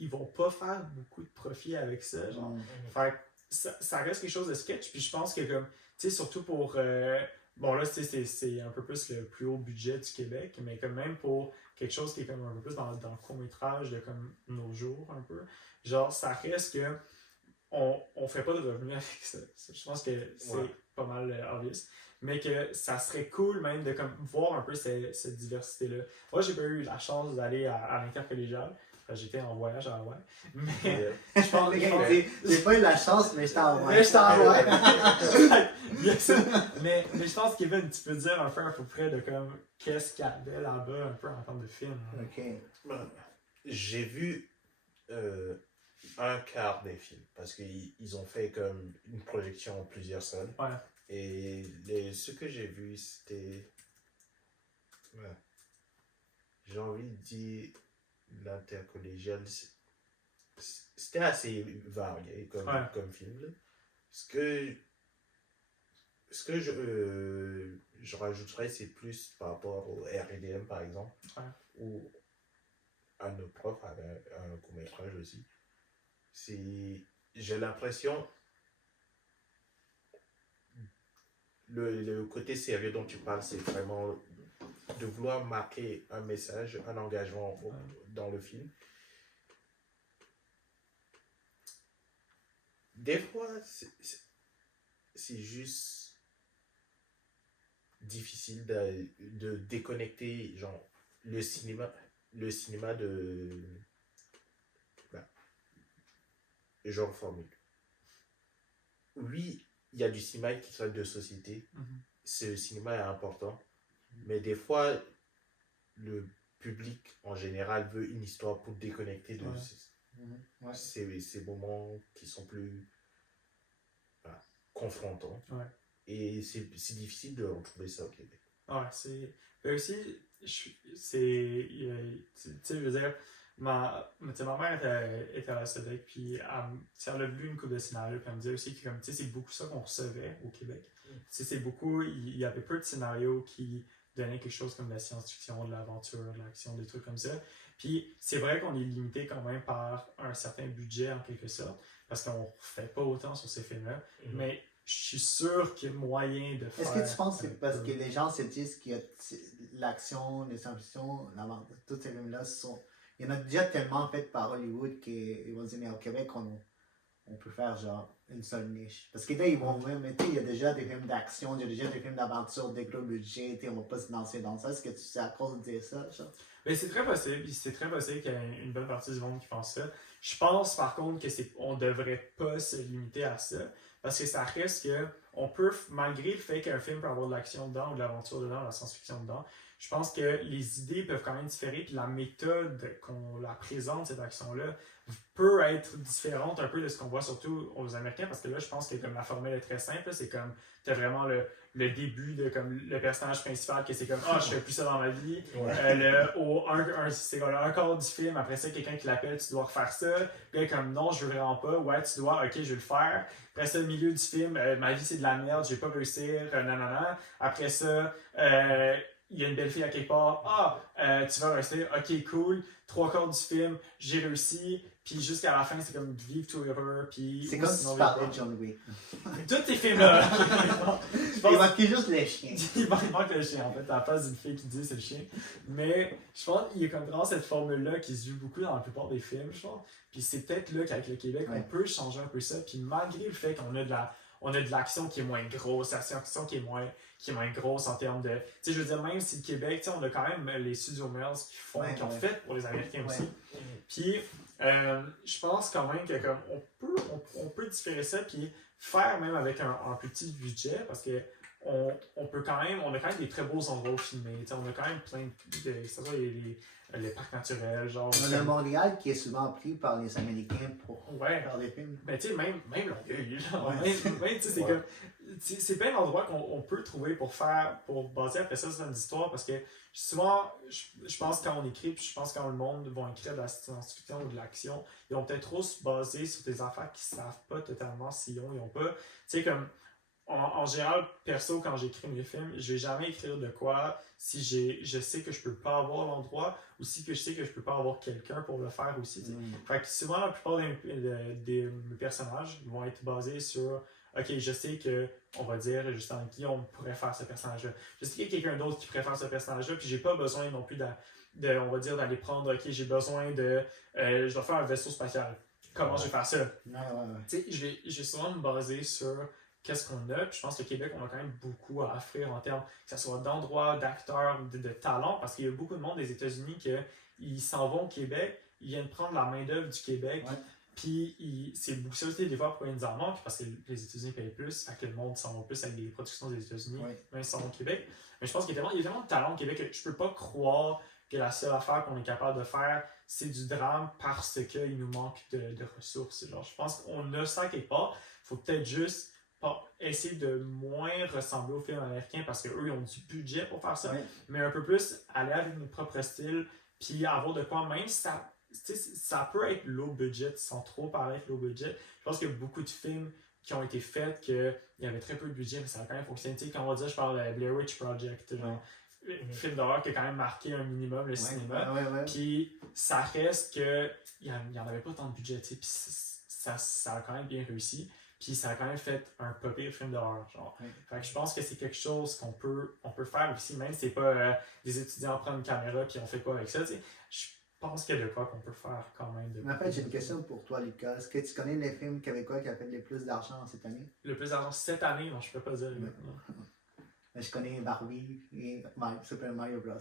ils vont pas faire beaucoup de profit avec ça. Genre. Fait que ça reste quelque chose de sketch. Puis je pense que, comme, tu sais, surtout pour. Bon, là, c'est un peu plus le plus haut budget du Québec, mais quand même pour quelque chose qui est comme un peu plus dans le court-métrage de comme nos jours, un peu. Genre, ça reste que. On fait pas de revenus avec ça. Je pense que c'est pas mal obvious. Mais que ça serait cool même de comme, voir un peu cette diversité-là. Moi, j'ai pas eu la chance d'aller à l'intercollégial. J'étais en voyage à Hawaï. Mais je pense que j'ai pas eu la chance, mais j'étais en Hawaï. mais je pense qu'Evan, tu peux dire un peu à peu près de comme qu'est-ce qu'il y avait là-bas un peu en termes de film. Ok. J'ai vu un quart des films parce qu'ils ont fait comme une projection en plusieurs salles. Ouais. Et ce que j'ai vu, c'était. Ouais. J'ai envie de dire. L'intercollégial, c'était assez varié comme film. Là. Ce que je rajouterais, c'est plus par rapport au RDM, par exemple, ou à nos profs, à un court-métrage aussi. J'ai l'impression, le côté sérieux dont tu parles, c'est vraiment de vouloir marquer un message, un engagement dans le film. Des fois, c'est juste difficile de déconnecter genre, le cinéma de genre formule. Oui, il y a du cinéma qui traite de société. Ce cinéma est important. Mais des fois, le public en général veut une histoire pour déconnecter de ces moments qui sont plus confrontants. Ouais. Et c'est difficile de retrouver ça au Québec. Ouais, c'est. Mais aussi, tu sais, je veux dire, ma mère était à la SODEC, puis elle a lu une couple de scénarios, puis elle me disait aussi que c'est beaucoup ça qu'on recevait au Québec. C'est beaucoup, il y avait peu de scénarios qui donnaient quelque chose comme de la science-fiction, de l'aventure, de l'action, des trucs comme ça. Puis c'est vrai qu'on est limité quand même par un certain budget en quelque sorte, parce qu'on ne fait pas autant sur ces films-là, mais je suis sûr qu'il y a moyen de faire. Est-ce que tu penses que c'est parce que les gens se disent que l'action, les science-fiction, tous ces films-là il y en a déjà tellement fait par Hollywood qu'ils vont dire, mais au Québec, on peut faire genre une seule niche. Parce que là, ils vont même, il y a déjà des films d'action, il y a déjà des films d'aventure, des gros budgets, on va pas se lancer dans ça. Est-ce que c'est à cause de ça, genre? Mais c'est très possible, puis c'est très possible qu'il y ait une bonne partie du monde qui pense ça. Je pense par contre que on devrait pas se limiter à ça, parce que ça reste que on peut, malgré le fait qu'un film peut avoir de l'action dedans, ou de l'aventure dedans, de la science-fiction dedans, je pense que les idées peuvent quand même différer, puis la méthode qu'on la présente, cette action-là, peut être différente un peu de ce qu'on voit surtout aux Américains, parce que là, je pense que comme la formule est très simple, c'est comme, t'as vraiment le début de comme le personnage principal que c'est comme je fais plus ça dans ma vie. C'est comme un quart du film, après ça quelqu'un qui l'appelle, tu dois refaire ça, puis là, comme non je veux vraiment pas, ouais tu dois, ok je vais le faire. Après ça, le milieu du film, ma vie c'est de la merde, je vais pas réussir, nanana. Après ça, il y a une belle fille à quelque part, tu vas rester, ok cool, 3/4 du film, j'ai réussi, puis jusqu'à la fin c'est comme Live Together, puis c'est comme si tu parlais de John Wick. Tous tes films là. Il manque juste le chien. Il manque le chien en fait, à la place d'une fille qui dit c'est le chien. Mais je pense qu'il y a comme vraiment cette formule-là qui se joue beaucoup dans la plupart des films, je pense. Puis c'est peut-être là qu'avec le Québec, on peut changer un peu ça. Puis malgré le fait qu'on a de l'action qui est moins grosse, la science-fiction qui est moins grosse en termes de. Tu sais, je veux dire, même si le Québec, tu sais, on a quand même les studios Mills qui ont fait pour les Américains aussi. Puis je pense quand même que comme on peut différer ça, puis faire même avec un plus petit budget, parce que on a quand même des très beaux endroits où filmer. On a quand même plein de. C'est-à-dire les parcs naturels, genre. On a Montréal qui est souvent pris par les Américains pour faire des films. Ben, tu sais, même Longueuil, genre. Même, tu sais, c'est comme. C'est plein d'endroits qu'on peut trouver pour baser après ça sur une histoire, parce que souvent, je pense quand on écrit, puis je pense quand le monde va écrire de la science-fiction ou de l'action, ils vont peut-être trop se baser sur des affaires qu'ils savent pas totalement s'ils ont pas. Tu sais, comme. En général, perso, quand j'écris mes films, je vais jamais écrire de quoi si je sais que je peux pas avoir l'endroit ou si que je sais que je peux pas avoir quelqu'un pour le faire aussi. Fait que souvent, la plupart des personnages vont être basés sur ok, je sais que, on va dire, justement, qui on pourrait faire ce personnage-là. Je sais qu'il y a quelqu'un d'autre qui pourrait faire ce personnage-là, puis j'ai pas besoin non plus on va dire, d'aller prendre, ok, j'ai besoin je dois faire un vaisseau spatial. Comment je vais faire ça? Tu sais, je vais souvent me baser sur qu'est-ce qu'on a. Puis je pense que Québec, on a quand même beaucoup à offrir en termes, que ce soit d'endroits, d'acteurs, de talents, parce qu'il y a beaucoup de monde des États-Unis qui s'en vont au Québec, ils viennent prendre la main-d'œuvre du Québec. Puis c'est beaucoup ça aussi des fois pourquoi ils nous en manquent, parce que les États-Unis payent plus, fait que le monde s'en va plus avec des productions des États-Unis, même s'ils sont au Québec. Mais je pense qu'il y a tellement de talent au Québec que je peux pas croire que la seule affaire qu'on est capable de faire, c'est du drame parce qu'il nous manque de ressources. Genre, je pense qu'on a ça quelque part. Il faut peut-être juste essayer de moins ressembler aux films américains parce qu'eux, ils ont du budget pour faire ça, mais un peu plus aller avec notre propre style, puis avoir de quoi, même si ça peut être low budget sans trop paraître low budget. Je pense qu'il y a beaucoup de films qui ont été faits qu'il y avait très peu de budget, mais ça a quand même fonctionné. Tu sais, quand on va dire, je parle de Blair Witch Project, genre, un film d'horreur qui a quand même marqué un minimum le cinéma. Puis ça reste qu'il n'y en avait pas tant de budget, tu sais, puis ça a quand même bien réussi. Puis ça a quand même fait un pas pire film d'horreur, genre. Fait que je pense que c'est quelque chose qu'on peut faire aussi, même si c'est pas des étudiants prennent une caméra puis on fait quoi avec ça, tu sais. Je pense qu'il y a de quoi qu'on peut faire quand même. Mais en fait, j'ai une question pour toi, Lucas. Est-ce que tu connais les films québécois qui ont fait le plus d'argent cette année? Le plus d'argent cette année? Non, je peux pas dire. Je connais Barbie et Super Mario Bros.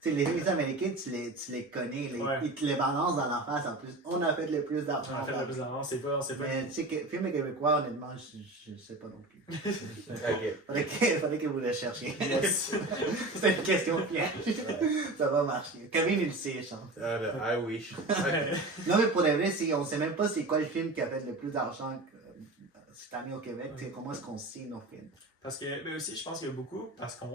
Tu sais, les films américains, tu les connais, ils te les balancent dans la face en plus. On a fait le plus d'argent. On a fait le plus d'argent, c'est pas. Mais tu sais, film québécois, honnêtement, je ne sais pas non plus. Faudrait que vous le cherchiez. C'est une question piège. Ça va marcher. Camille, il le sait, je pense. I wish. Non, mais pour les vrai, on ne sait même pas c'est quoi le film qui a fait le plus d'argent cette année au Québec. Comment est-ce qu'on sait nos films? Parce que, mais aussi, je pense qu'il y a beaucoup, parce qu'on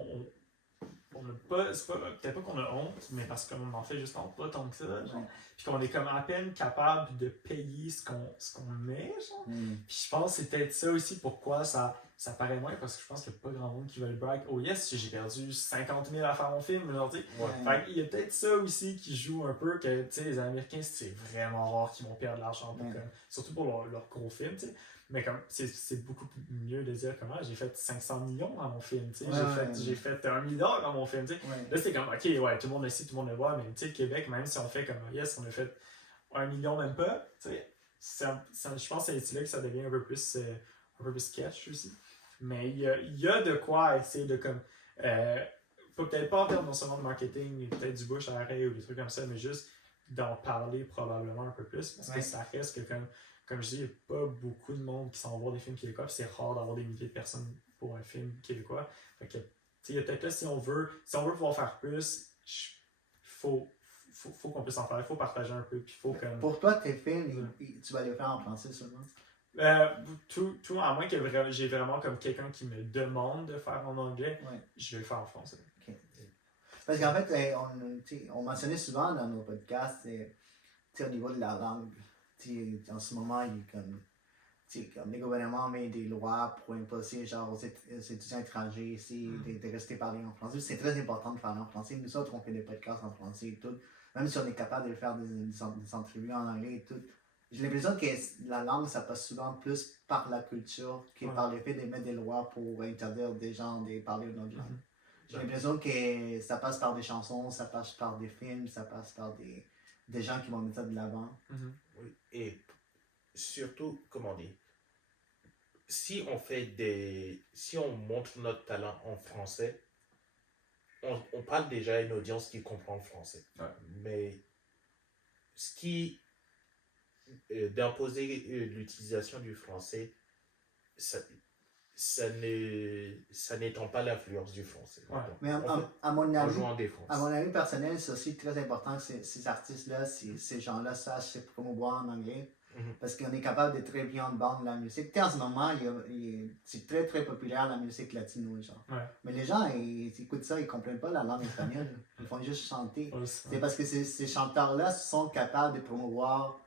n'a pas, peut-être pas qu'on a honte, mais parce qu'on en fait juste pas tant que ça, genre. Puis qu'on est comme à peine capable de payer ce qu'on met, genre. Puis je pense que c'est peut-être ça aussi pourquoi ça paraît moins, parce que je pense qu'il n'y a pas grand monde qui veut le brag. Oh yes, j'ai perdu 50 000 à faire mon film, genre, tu sais. Fait qu'il y a peut-être ça aussi qui joue un peu, que, tu sais, les Américains, c'est vraiment rare qu'ils vont perdre de l'argent, surtout pour leur gros film, tu sais. Mais comme, c'est beaucoup mieux de dire comment j'ai fait 500 millions dans mon film, tu sais, Ouais, j'ai fait 1 milliard dans mon film, tu sais. ouais. Là, c'est comme, ok, ouais, tout le monde le sait, tout le monde le voit, mais tu sais, le Québec, même si on fait comme, yes, on a fait 1 million, même pas, tu sais, je pense que c'est là que ça devient un peu plus sketch aussi. Mais il y a de quoi essayer de comme. Peut-être pas en termes non seulement de marketing, peut-être du bouche à oreille ou des trucs comme ça, mais juste d'en parler probablement un peu plus. Parce que ça reste que, comme je dis, il n'y a pas beaucoup de monde qui s'en va voir des films québécois. Puis c'est rare d'avoir des milliers de personnes pour un film québécois. Fait que, il y a peut-être là, si on veut pouvoir faire plus, faut qu'on puisse en faire. Il faut partager un peu. Puis faut comme. Pour toi, tes films, tu vas les faire en français seulement? Tout, à moins que j'ai vraiment comme quelqu'un qui me demande de faire en anglais, je vais le faire en français. Okay. Parce qu'en fait, on mentionnait souvent dans nos podcasts, au niveau de la langue, en ce moment, il y a comme les gouvernements mettent des lois pour imposer genre, aux étudiants étrangers ici de rester parler en français. C'est très important de parler en français. Nous autres, on fait des podcasts en français et tout. Même si on est capable de faire des entrevues en anglais et tout. J'ai l'impression que la langue, ça passe souvent plus par la culture que par le fait de mettre des lois pour interdire des gens de parler une autre langue. J'ai l'impression que ça passe par des chansons, ça passe par des films, ça passe par des gens qui vont mettre ça de l'avant. Oui, et surtout, comment dire, si on montre notre talent en français, on parle déjà à une audience qui comprend le français. Mais ce qui d'imposer l'utilisation du français, ça n'étend pas l'influence du français. Mais à mon avis personnel, c'est aussi très important que ces artistes-là, ces gens-là sachent se promouvoir en anglais. Parce qu'on est capable de très bien vendre la musique. En ce moment, c'est très très populaire la musique latino. Genre. Mais les gens, ils écoutent ça, ils ne comprennent pas la langue espagnole. Ils font juste chanter. C'est parce que ces chanteurs-là sont capables de promouvoir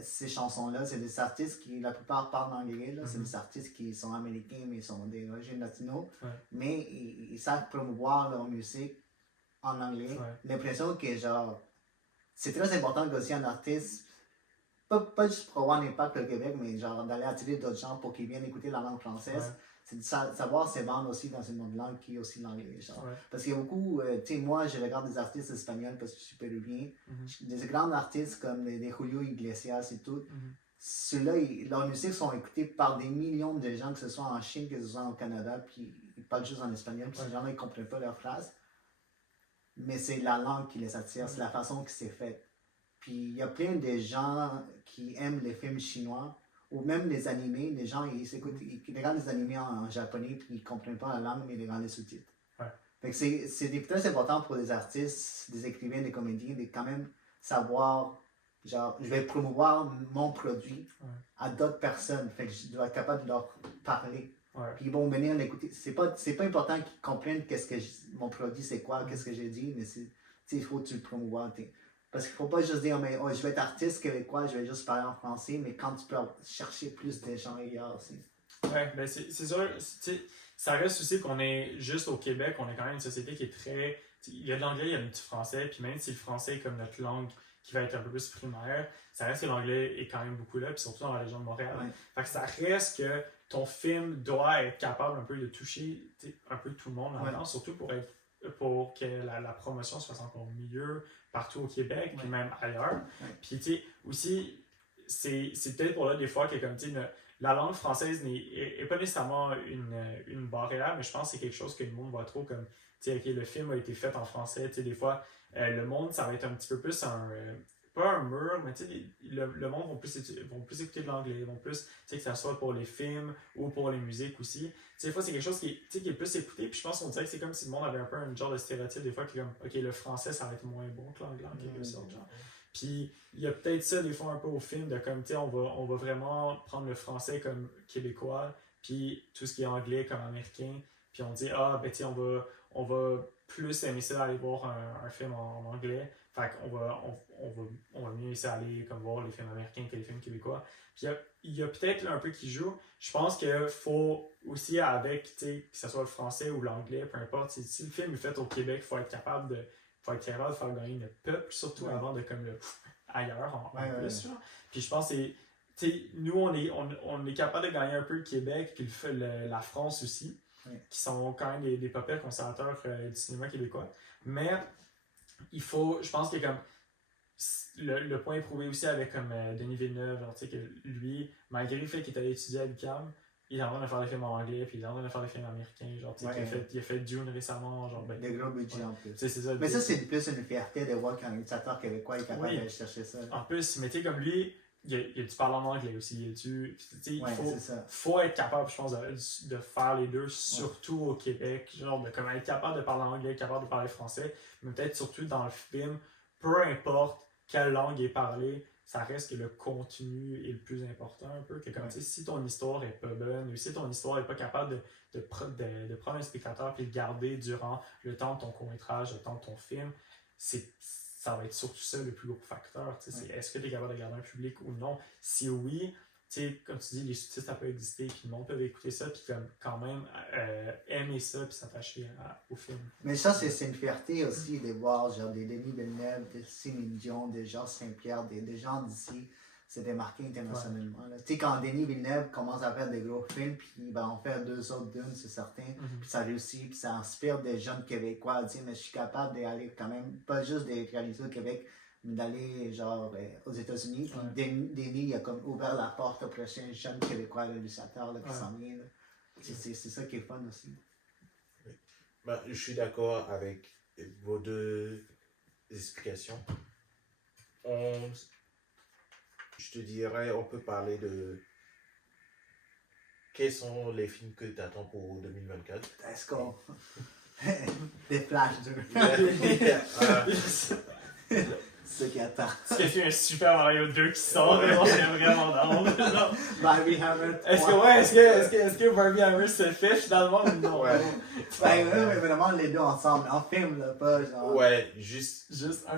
ces chansons-là. C'est des artistes qui, la plupart, parlent anglais. C'est des artistes qui sont américains, mais ils sont des origines latino. Mais ils savent promouvoir leur musique en anglais. L'impression que, genre, c'est très important aussi un artiste. Pas juste pour avoir un impact au Québec, mais genre d'aller attirer d'autres gens pour qu'ils viennent écouter la langue française. C'est de savoir se vendre aussi dans une autre langue qui est aussi l'anglais. Parce qu'il y a beaucoup, tu sais, moi je regarde des artistes espagnols parce que je suis péruvien. Des grands artistes comme des Julio Iglesias et tout. Ceux-là, leurs musiques sont écoutées par des millions de gens, que ce soit en Chine, que ce soit au Canada, puis ils parlent juste en espagnol, puis ces gens-là ils ne comprennent pas leurs phrases. Mais c'est la langue qui les attire, c'est la façon que c'est fait. Puis il y a plein de gens qui aiment les films chinois ou même les animés. Les gens, ils regardent les animés en japonais puis ils ne comprennent pas la langue, mais ils regardent les sous-titres. Fait que c'est très important pour des artistes, des écrivains, des comédiens de quand même savoir, genre, je vais promouvoir mon produit à d'autres personnes. Fait que je dois être capable de leur parler. Puis ils vont venir l'écouter. C'est pas important qu'ils comprennent mon produit c'est quoi, qu'est-ce que j'ai dit, mais il faut que tu le promouvoies. Parce qu'il ne faut pas juste dire, mais je vais être artiste québécois, je vais juste parler en français, mais quand tu peux chercher plus de gens ailleurs aussi. Ouais, ben c'est sûr, ça reste aussi qu'on est juste au Québec, on est quand même une société qui est très. Il y a de l'anglais, il y a du français, puis même si le français est comme notre langue qui va être un peu plus primaire, ça reste que l'anglais est quand même beaucoup là, puis surtout dans la région de Montréal. Fait que ça reste que ton film doit être capable un peu de toucher un peu tout le monde là-dedans, surtout pour que la promotion soit encore mieux partout au Québec, puis même ailleurs. Puis tu sais, aussi, c'est peut-être pour là des fois que comme tu sais, la langue française n'est pas nécessairement une barrière, mais je pense que c'est quelque chose que le monde voit trop comme, tu sais, ok, le film a été fait en français, tu sais, des fois, le monde, ça va être un petit peu plus pas un mur, mais tu sais, le monde vont plus écouter de l'anglais, vont plus, tu sais, que ça soit pour les films ou pour les musiques aussi. Tu sais, des fois, c'est quelque chose qui est plus écouté, puis je pense qu'on dirait que c'est comme si le monde avait un peu un genre de stéréotype, des fois, qui est comme, ok, le français, ça va être moins bon que l'anglais, en quelque sorte, genre. Puis, il y a peut-être ça, des fois, un peu au film, de comme, tu sais, on va vraiment prendre le français comme québécois, puis tout ce qui est anglais comme américain, puis on dit, ben, tu sais, on va plus aimer ça aller voir un film en anglais. Fait qu'on va mieux essayer d'aller comme voir les films américains que les films québécois. Puis il y a peut-être là un peu qui joue. Je pense qu'il faut aussi avec, tu sais, que ce soit le français ou l'anglais, peu importe, si le film est fait au Québec, il faut être capable de faire gagner le peuple, surtout avant de comme le ailleurs en plus. Genre. Puis je pense que sais, nous, on est capable de gagner un peu le Québec, puis la France aussi, qui sont quand même des papiers conservateurs du cinéma québécois. Mais il faut, je pense que comme le point est prouvé aussi avec comme Denis Villeneuve, genre, tu sais, que lui, malgré le fait qu'il est allé étudier à l'UQAM, il est en train de faire des films en anglais, puis il est en train de faire des films américains, genre, tu sais, il a fait Dune récemment, genre, Des gros budgets en plus. C'est ça. Mais ça, c'est plus une fierté de voir qu'un réalisateur québécois est capable d'aller chercher ça. En plus, mais tu sais, comme lui, il a dû parler en anglais aussi, il faut être capable, je pense, de faire les deux, surtout au Québec, genre, de comme être capable de parler anglais, capable de parler français, mais peut-être surtout dans le film, peu importe quelle langue est parlée, ça reste que le contenu est le plus important un peu. Que comme, si ton histoire est pas bonne, ou si ton histoire est pas capable de prendre un spectateur et le garder durant le temps de ton court-métrage, le temps de ton film, ça va être surtout ça le plus gros facteur. C'est est-ce que tu es capable de garder un public ou non? Si oui, comme tu dis, les sous-titres, ça peut exister, puis le monde peut écouter ça, puis quand même aimer ça, puis s'attacher au film. Mais ça, c'est une fierté aussi de voir genre, des Denis Villeneuve, des Céline Dion, des Georges Saint-Pierre, des gens d'ici se démarquer internationalement. Tu sais, quand Denis Villeneuve commence à faire des gros films, puis il va en faire 2 autres d'une, c'est certain, puis ça réussit, puis ça inspire des jeunes Québécois à dire, mais je suis capable d'aller quand même, pas juste de réaliser au Québec, mais d'aller genre aux États-Unis. Puis Denis, il a comme ouvert la porte aux prochains jeunes Québécois réalisateurs qui s'en viennent. C'est ça qui est fun aussi. Oui. Ben, je suis d'accord avec vos deux explications. Je te dirais, on peut parler de quels sont les films que tu attends pour 2024. Est-ce qu'on... Des flashs C'est ce qui attend. Est-ce qu'il y a un Super Mario 2 qui sort? J'ai vraiment hâte. Barbie Hammer. Est-ce que Barbie Hammer se fait finalement ou non? Ouais. Mais vraiment les deux ensemble, en film, là, pas genre. Ouais, juste.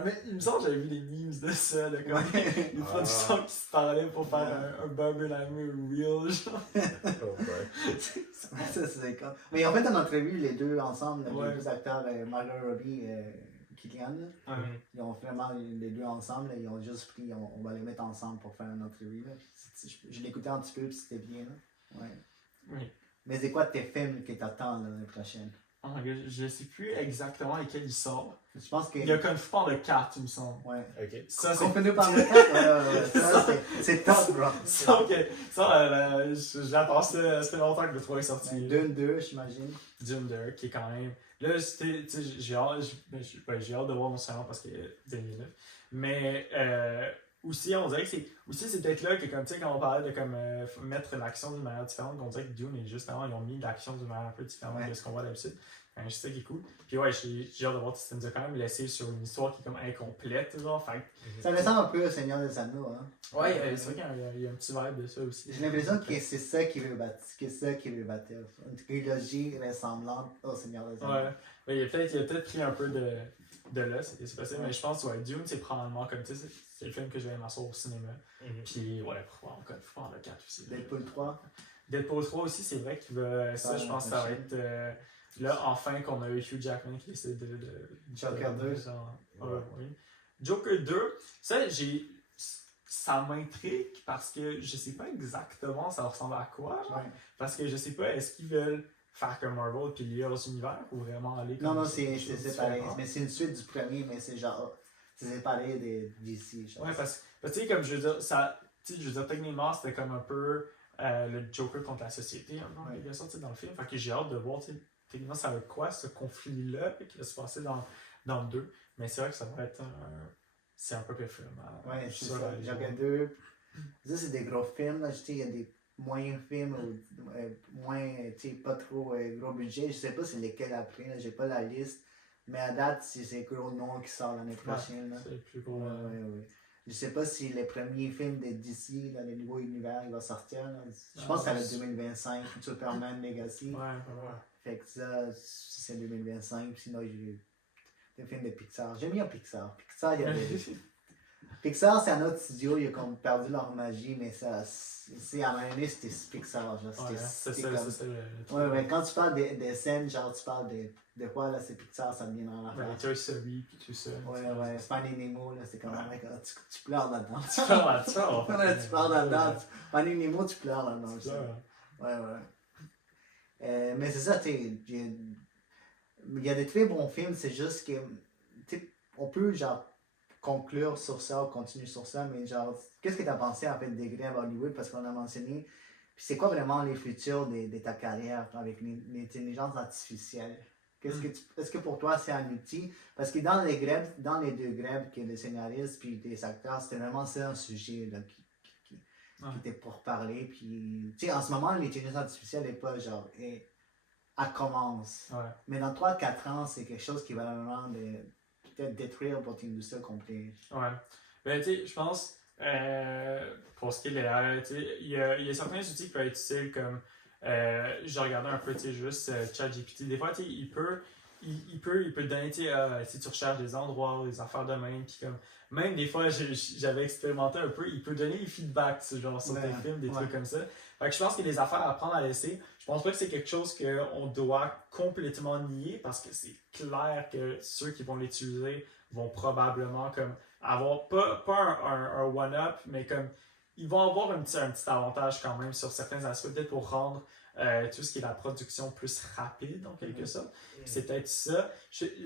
Mais il me semble que j'avais vu des memes de ça, là, comme les producteurs qui se parlaient pour faire un Barbie Hammer real, genre. Ça, c'est comme. Mais en fait, on a prévu les deux ensemble, les deux acteurs, Margot Robbie et Kylian. Ils ont vraiment les deux ensemble, ils ont juste pris, on va les mettre ensemble pour faire une entrevue. Là. Je l'écoutais un petit peu, puis c'était bien. Là. Ouais. Oui. Mais c'est quoi tes films qui t'attendent l'année prochaine? Oh my God, je sais plus exactement lesquels ils sortent. Je pense que... Il y a Kung Fu Panda 4, il me semble. Ouais. Ok. Ça, c'est... Continue par le 4, ça, c'est top, bro. J'attends ça fait longtemps que le 3 est sorti. Dune 2, j'imagine. Dune 2, qui est quand même... Là, j'ai hâte de voir mon salon parce que Denis Villeneuve. Mais aussi, on dirait que c'est peut-être là que, comme tu sais, quand on parlait de comme, mettre l'action d'une manière différente, on dirait que Dune est justement, ils ont mis l'action d'une manière un peu différente de ce qu'on voit d'habitude. C'est ça qui est cool. Puis ouais, j'ai hâte de voir si ça nous a quand même laissé sur une histoire qui est comme incomplète, genre. Fait... Ça me semble un peu au Seigneur des Anneaux, hein. Ouais, c'est vrai qu'il y a un petit vibe de ça aussi. J'ai l'impression que c'est ça qui veut bâtir. Une trilogie ressemblante au Seigneur des Anneaux. Ouais, il a peut-être pris un peu de là, c'est possible, mais je pense que Dune, c'est probablement comme, tu sais, c'est le film que je vais m'asseoir au cinéma. Puis ouais, pour le 4 aussi. Deadpool 3. Deadpool 3 aussi, c'est vrai qu'il va. Ça, je pense que ça va être. Là, enfin, qu'on a eu Hugh Jackman qui essaie de Joker 2. Oui. Joker 2, ça m'intrigue parce que je sais pas exactement ça ressemble à quoi. Parce que je sais pas, est-ce qu'ils veulent faire comme Marvel puis lier aux univers ou vraiment aller comme. Non, c'est séparé. Mais c'est une suite du premier, mais c'est genre. C'est séparé d'ici. Ouais, parce que, tu sais, comme je veux dire, techniquement, c'était comme un peu le Joker contre la société, en quelque sorte, dans le film. Fait que j'ai hâte de voir, techniquement, ça va être quoi, ce conflit-là qui va se passer dans le 2. Mais c'est vrai que ça va être c'est un peu plus film. Ouais, c'est ça. Joker 2. Ça, c'est des gros films, là. Il y a des moyens films ou moins, pas trop gros budget. Je sais pas c'est lesquels après, là. J'ai pas la liste. Mais à date, c'est ces gros noms qui sortent l'année prochaine. C'est le plus gros. Je sais pas si les premiers films de DC dans le nouveau univers il va sortir. Là. Je pense que ça va être 2025, Superman Legacy. Fait que ça, c'est 2025. Sinon, j'ai des films de Pixar. J'aime bien Pixar. Pixar, il y a des. Pixar, c'est un autre studio, ils ont comme perdu leur magie, mais ça, c'est à un moment donné, c'était Pixar, genre, Ouais, c'est c'était ça, comme... c'est ça le truc. Ouais, quand tu parles des scènes, genre, tu parles de quoi, là, c'est Pixar, ça me vient dans la Ouais, face. Toy Story, puis tout ça. Ouais, Finding Nemo, là, c'est comme, mec, tu pleures là-dedans. Tu parles là-dedans, en fait. Ouais, tu pleures là-dedans. Finding Nemo, tu pleures là-dedans. C'est ça. Ouais. Mais c'est ça, tu sais, il y a des très bons films, c'est juste que, tu sais, on peut, genre, conclure sur ça ou continuer sur ça, mais genre, qu'est-ce que tu as pensé en fait des grèves à Hollywood parce qu'on a mentionné, puis c'est quoi vraiment les futurs de ta carrière avec l'intelligence artificielle? Est-ce que pour toi c'est un outil? Parce que dans les grèves, dans les deux grèves que les scénaristes puis les acteurs, c'était vraiment ça un sujet là, qui était pour parler, puis tu sais, en ce moment, l'intelligence artificielle n'est pas genre, elle commence. Ouais. Mais dans 3-4 ans, c'est quelque chose qui va vraiment peut-être détruire votre industrie complète. Ouais. Ben, tu sais, je pense, pour ce qui est de l'AI, tu sais, il y a certains outils qui peuvent être utiles comme, j'ai regardé un peu, tu sais, juste ChatGPT. Des fois, tu sais, il peut te donner, tu sais, si tu recherches des endroits, des affaires de même, puis comme, même des fois, j'avais expérimenté un peu, il peut donner des feedbacks, genre, sur tes films, des trucs comme ça. Fait que je pense qu'il y a des affaires à prendre à laisser. Je pense pas que c'est quelque chose qu'on doit complètement nier parce que c'est clair que ceux qui vont l'utiliser vont probablement comme avoir pas un one-up, mais comme ils vont avoir un petit avantage quand même sur certains aspects, peut-être pour rendre tout ce qui est la production plus rapide en quelque sorte. C'est peut-être ça.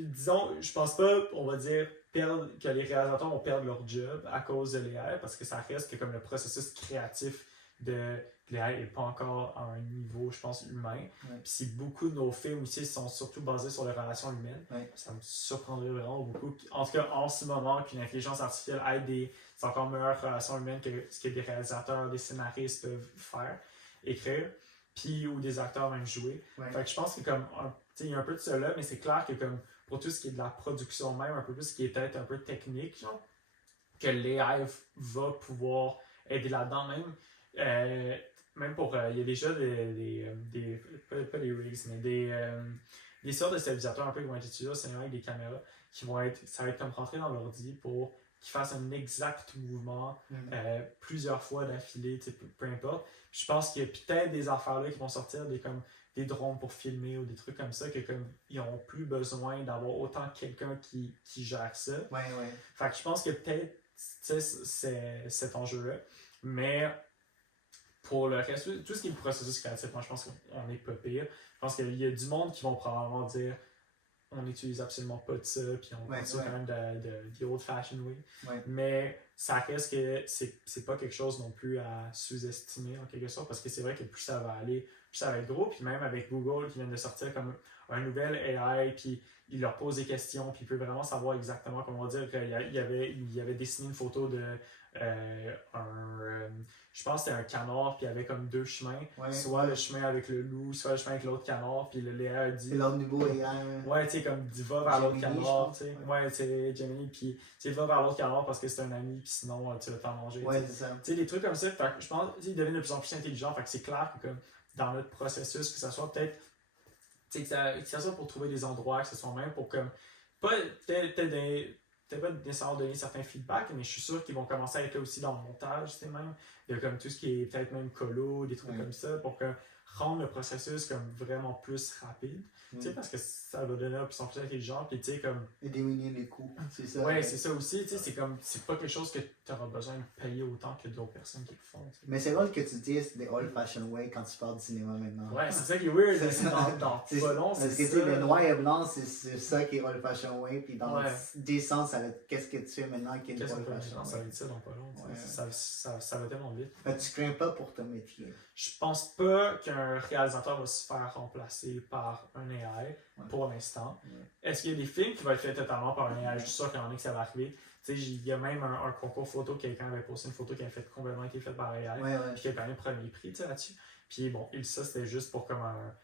Disons, je pense pas, on va dire, que les réalisateurs vont perdre leur job à cause de l'AI parce que ça reste que comme le processus créatif de l'AI n'est pas encore à un niveau, je pense, humain. Puis si beaucoup de nos films aussi sont surtout basés sur les relations humaines, ça me surprendrait vraiment beaucoup. En tout cas, en ce moment, qu'une intelligence artificielle ait des encore meilleures relations humaines que ce que des réalisateurs, des scénaristes peuvent faire, écrire, puis ou des acteurs même jouer. Fait que je pense que comme il y a un peu de cela, mais c'est clair que comme pour tout ce qui est de la production même, un peu plus ce qui est peut-être un peu technique, genre, que l'AI va pouvoir aider là-dedans même. Même pour, il y a déjà pas des rigs, mais des sortes de stabilisateurs un peu qui vont être utilisés au cinéma avec des caméras qui vont être, ça va être comme rentrer dans l'ordi pour qu'il fasse un exact mouvement plusieurs fois d'affilée, peu importe. Je pense qu'il y a peut-être des affaires là qui vont sortir, comme des drones pour filmer ou des trucs comme ça, que comme ils n'ont plus besoin d'avoir autant quelqu'un qui gère ça. Fait que je pense que peut-être c'est cet enjeu-là. Mais pour le reste, tout ce qui est le processus créatif, moi je pense qu'on est pas pire. Je pense qu'il y a du monde qui vont probablement dire on n'utilise absolument pas de ça, puis on continue quand même de old-fashioned way. Mais ça reste que c'est pas quelque chose non plus à sous-estimer en quelque sorte, parce que c'est vrai que plus ça va aller, plus ça va être gros. Puis même avec Google qui vient de sortir comme un nouvel AI, puis il leur pose des questions, puis il peut vraiment savoir exactement comment dire qu'il avait dessiné une photo de je pense que c'était un canard, puis il y avait comme deux chemins, soit le chemin avec le loup, soit le chemin avec l'autre canard, puis le Léa a dit... C'est leur nouveau AI. Ouais, tu sais, comme dit va vers l'autre canard, tu sais. Ouais, c'est Gemini, puis tu sais, va vers l'autre canard parce que c'est un ami, puis sinon tu vas t'en manger. Ouais, c'est ça. Tu sais, des trucs comme ça, fait que je pense qu'ils deviennent de plus en plus intelligents, fait que c'est clair que comme dans notre processus, que ça soit peut-être, tu sais, que ça soit pour trouver des endroits, que ce soit même pour comme, peut-être pas nécessairement donner certains feedbacks, mais je suis sûr qu'ils vont commencer à être là aussi dans le montage, tu sais, même, de comme tout ce qui est peut-être même colo, des trucs comme ça, pour que rendre le processus comme vraiment plus rapide, tu sais, parce que ça va donner plus en plus intelligent, puis tu sais, comme... Et diminuer les coûts, c'est ça. Ouais, c'est ça aussi, tu sais, c'est comme, c'est pas quelque chose que tu auras besoin de payer autant que d'autres personnes qui le font, t'sais. Mais c'est drôle que tu dises des old-fashioned way quand tu parles du cinéma maintenant. Ouais, c'est ça qui est weird, c'est dans pas long, c'est ça. Parce que tu sais, le noir et blanc, c'est ça qui est old-fashioned way, puis dans 10 ans, ça va être qu'est-ce que tu fais maintenant qui est old-fashioned way. Ça va être ça dans pas long, ça va tellement vite. Mais tu crains pas pour ton métier. Je pense pas qu'un réalisateur va se faire remplacer par un AI pour l'instant. Est-ce qu'il y a des films qui vont être faits totalement par un AI? Je suis sûr qu'il y en a que ça va arriver. Tu sais, il y a même un concours photo, quelqu'un avait posté une photo qui avait complètement été faite par AI, puis qui a gagné le premier prix là-dessus. Puis bon, ça c'était juste pour comme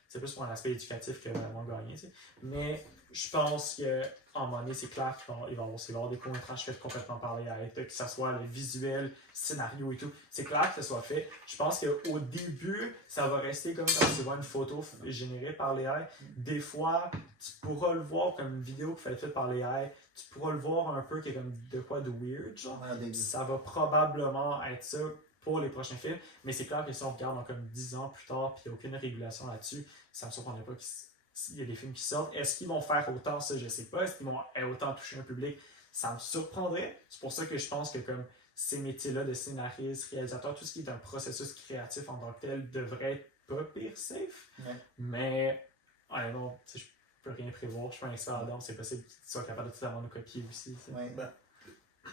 c'est plus pour un aspect éducatif que vraiment gagner, tu sais. Mais je pense qu'à un moment donné, c'est clair qu'il va y avoir des courts-métrages faits complètement par l'AI, que ce soit le visuel, scénario et tout. C'est clair que ce soit fait. Je pense qu'au début, ça va rester comme quand tu vois une photo générée par l'AI. Des fois, tu pourras le voir comme une vidéo qui fait faite par l'AI. Tu pourras le voir un peu qui est comme de quoi de weird, genre. Ça va probablement être ça pour les prochains films. Mais c'est clair que si on regarde dans comme 10 ans plus tard, puis il n'y a aucune régulation là-dessus, ça me surprendrait pas s'il y a des films qui sortent. Est-ce qu'ils vont faire autant ça? Je sais pas. Est-ce qu'ils vont autant toucher un public? Ça me surprendrait. C'est pour ça que je pense que comme ces métiers-là de scénariste, réalisateur, tout ce qui est un processus créatif en tant que tel devrait être pas pire safe. Ouais. Mais honnêtement, je peux rien prévoir. Je suis pas un expert là-dedans. C'est possible qu'ils soient capables de totalement nous copier aussi. Ouais.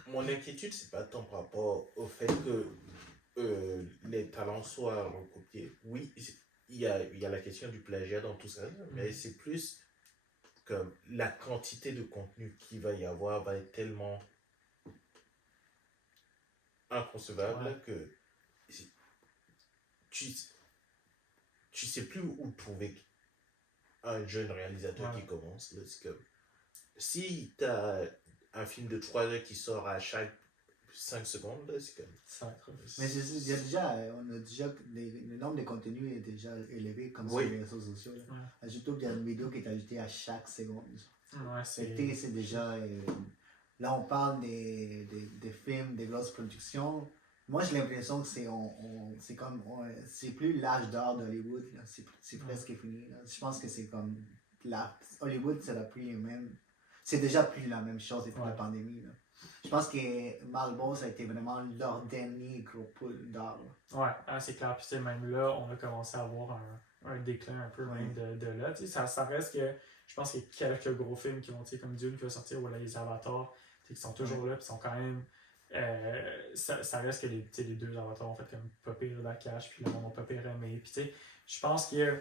Mon inquiétude, c'est pas tant par rapport au fait que les talents soient recopiés. Oui, il y a la question du plagiat dans tout ça, mais c'est plus comme la quantité de contenu qu'il va y avoir va être tellement inconcevable que tu sais plus où trouver un jeune réalisateur qui commence. Là, c'est comme, si tu as un film de 3 heures qui sort à chaque 5 secondes, là, c'est comme ça. Mais il y a déjà, on a déjà le nombre de contenus est déjà élevé comme sur les réseaux sociaux. Là. À YouTube, il y a une vidéo qui est ajoutée à chaque seconde. C'est déjà. Là, on parle des films, des grosses productions. Moi, j'ai l'impression que c'est plus l'âge d'or d'Hollywood. C'est presque fini. Là. Je pense que c'est comme Hollywood, c'est plus les mêmes. C'est déjà plus la même chose depuis la pandémie. Là. Je pense que Marvel, ça a été vraiment leur dernier gros pool d'or. Ouais, c'est clair. Puis même là, on a commencé à avoir un déclin un peu même de là. Ça reste que je pense qu'il y a quelques gros films qui vont, comme Dune qui va sortir, ou là, les Avatars, qui sont toujours là, puis sont quand même. Ça reste que les deux Avatars ont fait comme pas pire la cash, puis le monde n'a pas pire aimé. Puis je pense qu'il y a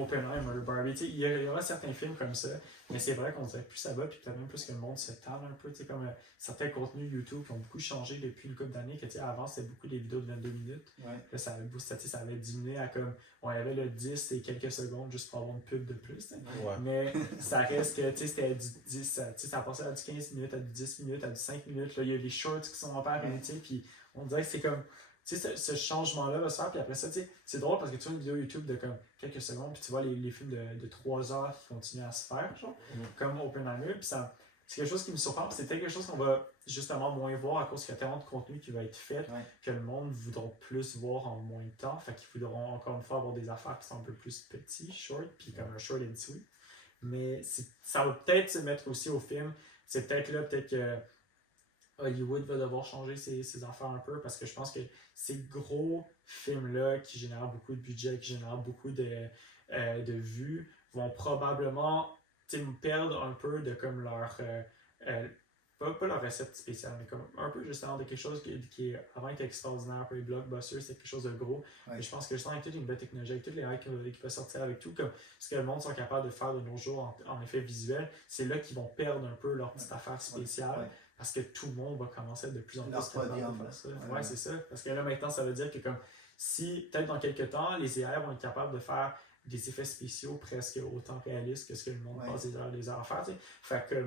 Oppenheimer, Barbie, il y aura certains films comme ça, mais c'est vrai qu'on dirait plus ça va, puis peut-être même plus que le monde se tarde un peu, comme certains contenus YouTube qui ont beaucoup changé depuis une couple d'années, que avant c'était beaucoup des vidéos de 22 minutes, là ça avait boosté, ça avait diminué à comme, on avait le 10 et quelques secondes juste pour avoir une pub de plus, mais ça reste que c'était du 10, ça passait à du 15 minutes, à du 10 minutes, à du 5 minutes, là il y a les shorts qui sont apparus, puis on dirait que c'est comme, ce changement-là va se faire, puis après ça, c'est drôle parce que tu vois une vidéo YouTube de comme quelques secondes, puis tu vois les films de 3 heures qui continuent à se faire, genre, comme Oppenheimer, puis c'est quelque chose qui me surprend, c'est quelque chose qu'on va justement moins voir à cause qu'il y a tellement de contenu qui va être fait que le monde voudra plus voir en moins de temps, fait qu'ils voudront encore une fois avoir des affaires qui sont un peu plus petits, short, puis comme un short and sweet. Mais ça va peut-être se mettre aussi au film, c'est peut-être là, peut-être que Hollywood va devoir changer ses affaires un peu parce que je pense que ces gros films-là qui génèrent beaucoup de budget, qui génèrent beaucoup de vues, vont probablement perdre un peu de comme leur. Pas leur recette spéciale, mais comme un peu justement de quelque chose qui avant était extraordinaire pour les blockbusters, c'était quelque chose de gros. Et je pense que justement avec toute une nouvelle technologie, avec toutes les règles qui peuvent sortir avec tout, comme ce que le monde sont capables de faire de nos jours en effet visuel, c'est là qu'ils vont perdre un peu leur petite affaire spéciale. Parce que tout le monde va commencer à être de plus en plus capable de faire ça. Ouais, c'est ça. Parce que là, maintenant, ça veut dire que comme si, peut-être dans quelques temps, les IA vont être capables de faire des effets spéciaux presque autant réalistes que ce que le monde passe des heures à faire. T'sais. Fait que,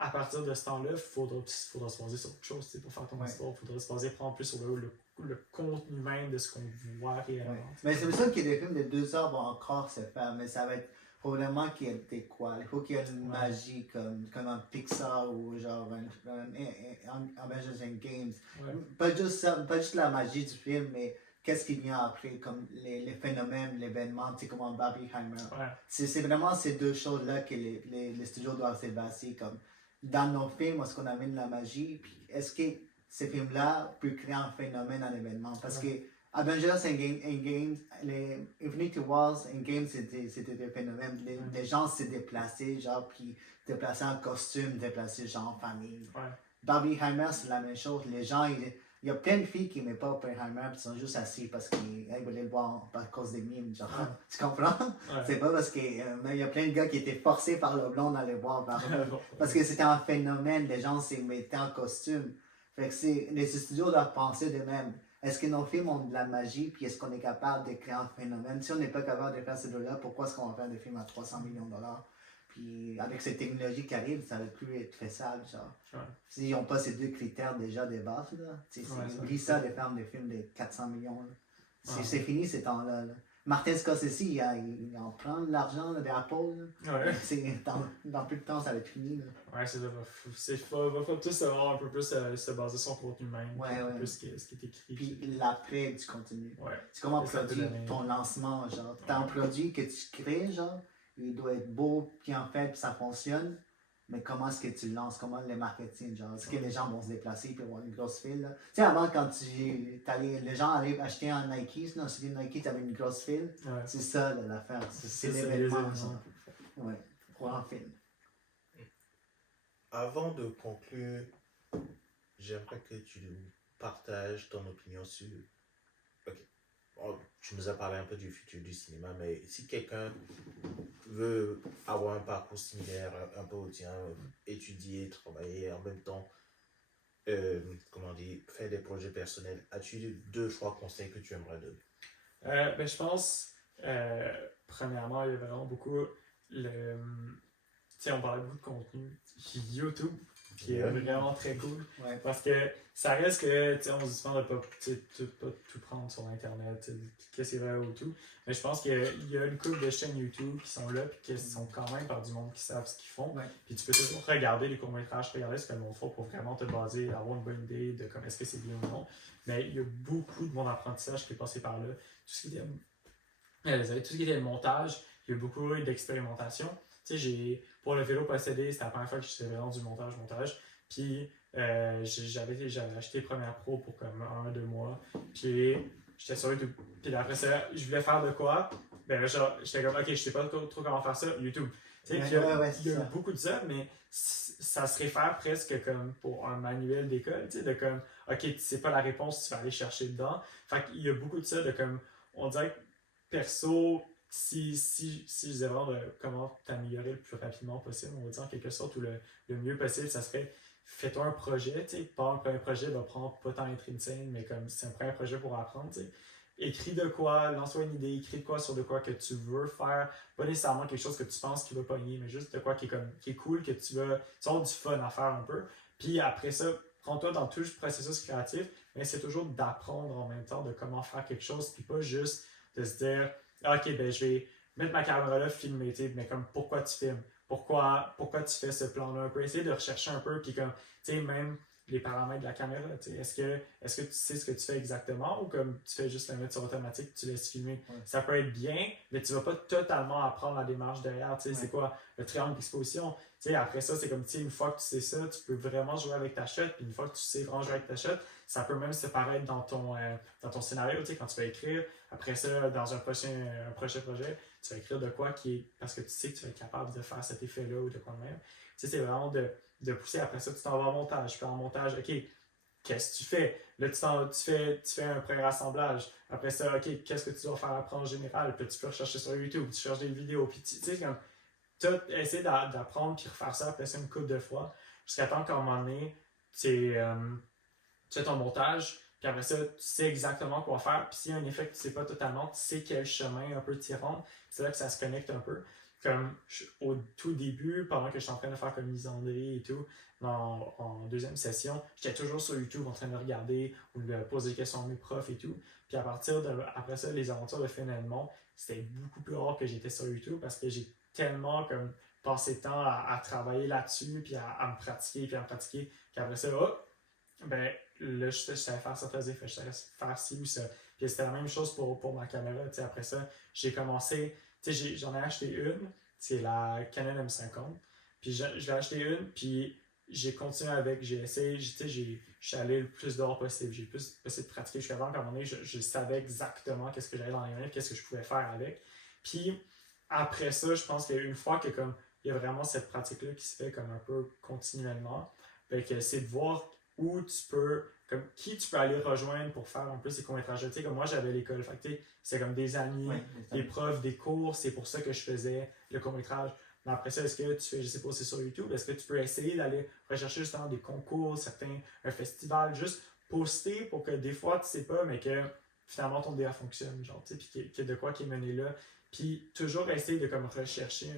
à partir de ce temps-là, il faudra se baser sur autre chose pour faire ton histoire. Il faudra se baser prendre plus sur le contenu même de ce qu'on voit réellement. Mais c'est pour ça que des films de 2 heures vont encore se faire, mais ça va être probablement qu'il y ait adéquat. Il faut qu'il y ait une magie comme un Pixar ou genre un Avengers Endgame. Pas juste la magie du film, mais qu'est-ce qui vient après, comme les phénomènes, l'événement, comme en Barbenheimer. C'est vraiment ces deux choses-là que les studios doivent se baser. Comme dans nos films, est-ce qu'on amène la magie, puis est-ce que ces films-là peuvent créer un phénomène, un événement? Parce que Avengers Endgame, les Infinity Wars, Endgame, c'était des phénomènes. Les gens se déplaçaient, genre, puis déplaçaient en costume, déplaçaient genre en famille. Barbenheimer, c'est la même chose. Les gens, il y a plein de filles qui n'aimaient pas Oppenheimer, puis sont juste assis parce qu'ils voulaient le voir à cause des mimes, genre. Tu comprends? C'est pas parce que il y a plein de gars qui étaient forcés par le blond d'aller voir parce que c'était un phénomène, les gens se mettaient en costume. Fait que les studios doivent penser de même. est-ce que nos films ont de la magie, puis est-ce qu'on est capable de créer un phénomène? Si on n'est pas capable de faire ces deux-là, pourquoi est-ce qu'on va faire des films à 300 millions de dollars? Puis avec ces technologies qui arrivent, ça ne va plus être faisable, genre. Ouais. S'ils n'ont pas ces deux critères déjà de base, là, oublie ça de faire des films de 400 millions. Là. C'est fini ces temps-là. Là. Martin Scorsese, il en prend de l'argent là, d'Apple. Ouais. Dans plus de temps, ça va être fini. Là. Ouais, c'est ça. Il va falloir tous savoir un peu plus se baser sur son contenu même. Un peu ce qui est écrit. Puis l'après du contenu. Ouais. C'est comment produire ton lancement, genre. T'as un produit que tu crées, genre, il doit être beau, bien fait, puis ça fonctionne. Mais comment est-ce que tu le lances? Comment le marketing? Genre, est-ce que les gens vont se déplacer et avoir une grosse file? Là? Tu sais, avant, quand les gens allaient acheter un Nike, non, si Nike, tu avais une grosse file. Ouais. C'est ça l'affaire. C'est l'événement. Ouais, pour un film. Avant de conclure, j'aimerais que tu partages ton opinion sur. Ok. Oh, tu nous as parlé un peu du futur du cinéma, mais si quelqu'un veut avoir un parcours similaire un peu au tien, étudier, travailler en même temps, comment dire, faire des projets personnels, as-tu 2-3 conseils que tu aimerais donner? Ben, je pense, premièrement, il y a vraiment beaucoup le. Tu sais, on parlait beaucoup de contenu. YouTube, qui est vraiment très cool. Ouais. Parce que ça reste que, tu sais, on se dit souvent de pas tout prendre sur Internet, que c'est vrai ou tout. Mais je pense qu'il y a une couple de chaînes YouTube qui sont là, puis qui sont quand même par du monde qui savent ce qu'ils font. Ouais. Puis tu peux toujours regarder les courts-métrages, regarder ce que le monde fait pour vraiment te baser, avoir une bonne idée de comment est-ce que c'est bien ou non. Mais il y a beaucoup de mon apprentissage qui est passé par là. Tout ce qui était le montage, il y a beaucoup d'expérimentation. Tu sais, pour le vélo possédé, c'était la première fois que je faisais vraiment du montage. Puis j'avais acheté Premiere Pro pour comme 1-2 mois. Puis j'étais sur YouTube. Puis après ça, je voulais faire de quoi? Ben là, j'étais comme, ok, je sais pas trop comment faire ça, YouTube. Tu sais, il y a beaucoup de ça, mais ça se réfère presque comme pour un manuel d'école, tu sais, de comme, ok, tu sais pas la réponse, tu vas aller chercher dedans. Fait qu'il y a beaucoup de ça, de comme, on dirait que perso, si je disais vraiment de comment t'améliorer le plus rapidement possible, on va dire en quelque sorte, ou le mieux possible, ça serait fais-toi un projet, tu sais, pas un premier projet va prendre pas tant être insane, mais comme c'est un premier projet pour apprendre, tu sais. Écris de quoi, lance-toi une idée, écris de quoi sur de quoi que tu veux faire, pas nécessairement quelque chose que tu penses qui va pogner, mais juste de quoi qui est cool, que tu vas avoir du fun à faire un peu. Puis après ça, prends-toi dans tout le processus créatif, mais c'est toujours d'apprendre en même temps de comment faire quelque chose, puis pas juste de se dire ok, ben je vais mettre ma caméra là, filmer, mais comme pourquoi tu filmes? Pourquoi tu fais ce plan-là un peu? Essayer de rechercher un peu, puis comme, tu sais, même les paramètres de la caméra, tu sais, est-ce que tu sais ce que tu fais exactement ou comme tu fais juste le mettre sur automatique, tu laisses filmer? Ouais. Ça peut être bien, mais tu vas pas totalement apprendre la démarche derrière, tu sais, c'est quoi? Le triangle d'exposition. Tu sais, après ça, c'est comme, tu sais, une fois que tu sais ça, tu peux vraiment jouer avec ta shot, puis une fois que tu sais vraiment jouer avec ta shot, ça peut même se paraître dans ton scénario, tu sais, quand tu vas écrire. Après ça, dans un prochain projet, tu vas écrire de quoi qui est, parce que tu sais que tu vas être capable de faire cet effet-là ou de quoi de même. Tu sais, c'est vraiment de pousser. Après ça, tu t'en vas en montage. Puis en montage, ok, qu'est-ce que tu fais? Là, tu fais un premier assemblage. Après ça, ok, qu'est-ce que tu dois faire après en général? Puis tu peux rechercher sur YouTube, tu cherches des vidéos, puis tu sais, comme, essayer d'apprendre puis refaire ça après ça une couple de fois, jusqu'à temps qu'à un moment donné, tu fais ton montage, puis après ça, tu sais exactement quoi faire, puis s'il y a un effet que tu sais pas totalement, tu sais quel chemin un peu t'y rendre, c'est là que ça se connecte un peu. Comme au tout début, pendant que je suis en train de faire comme misandrie et tout, en deuxième session, j'étais toujours sur YouTube en train de regarder ou de poser des questions à mes profs et tout. Puis après ça, les aventures de Finn Edmond, c'était beaucoup plus rare que j'étais sur YouTube parce que j'ai tellement comme passé de temps à travailler là-dessus, puis à me pratiquer, qu'après ça, ben là, je savais faire certains effets, je savais faire ci ou ça. Puis c'était la même chose pour ma caméra. T'sais, après ça, j'ai commencé, j'en ai acheté une, c'est la Canon M50. Puis je l'ai acheté une, puis j'ai continué avec, j'ai essayé, je suis allé le plus dehors possible, j'ai plus essayé de pratiquer jusqu'à avant, qu'à un moment donné, je savais exactement qu'est-ce que j'avais dans les mains, qu'est-ce que je pouvais faire avec. Puis après ça, je pense qu'une fois que comme il y a vraiment cette pratique-là qui se fait comme un peu continuellement, ben que c'est de voir où tu peux, comme qui tu peux aller rejoindre pour faire un peu ces courts-métrages. Tu sais, comme moi j'avais l'école, fait que c'est comme des amis, des profs, des cours, c'est pour ça que je faisais le court-métrage. Mais après ça, est-ce que tu fais, je sais pas, c'est sur YouTube, est-ce que tu peux essayer d'aller rechercher justement des concours, un festival, juste poster pour que des fois, tu sais pas, mais que finalement ton DA fonctionne, genre, tu sais, puis qu'il y a de quoi qui est mené là. Puis toujours essayer de comme rechercher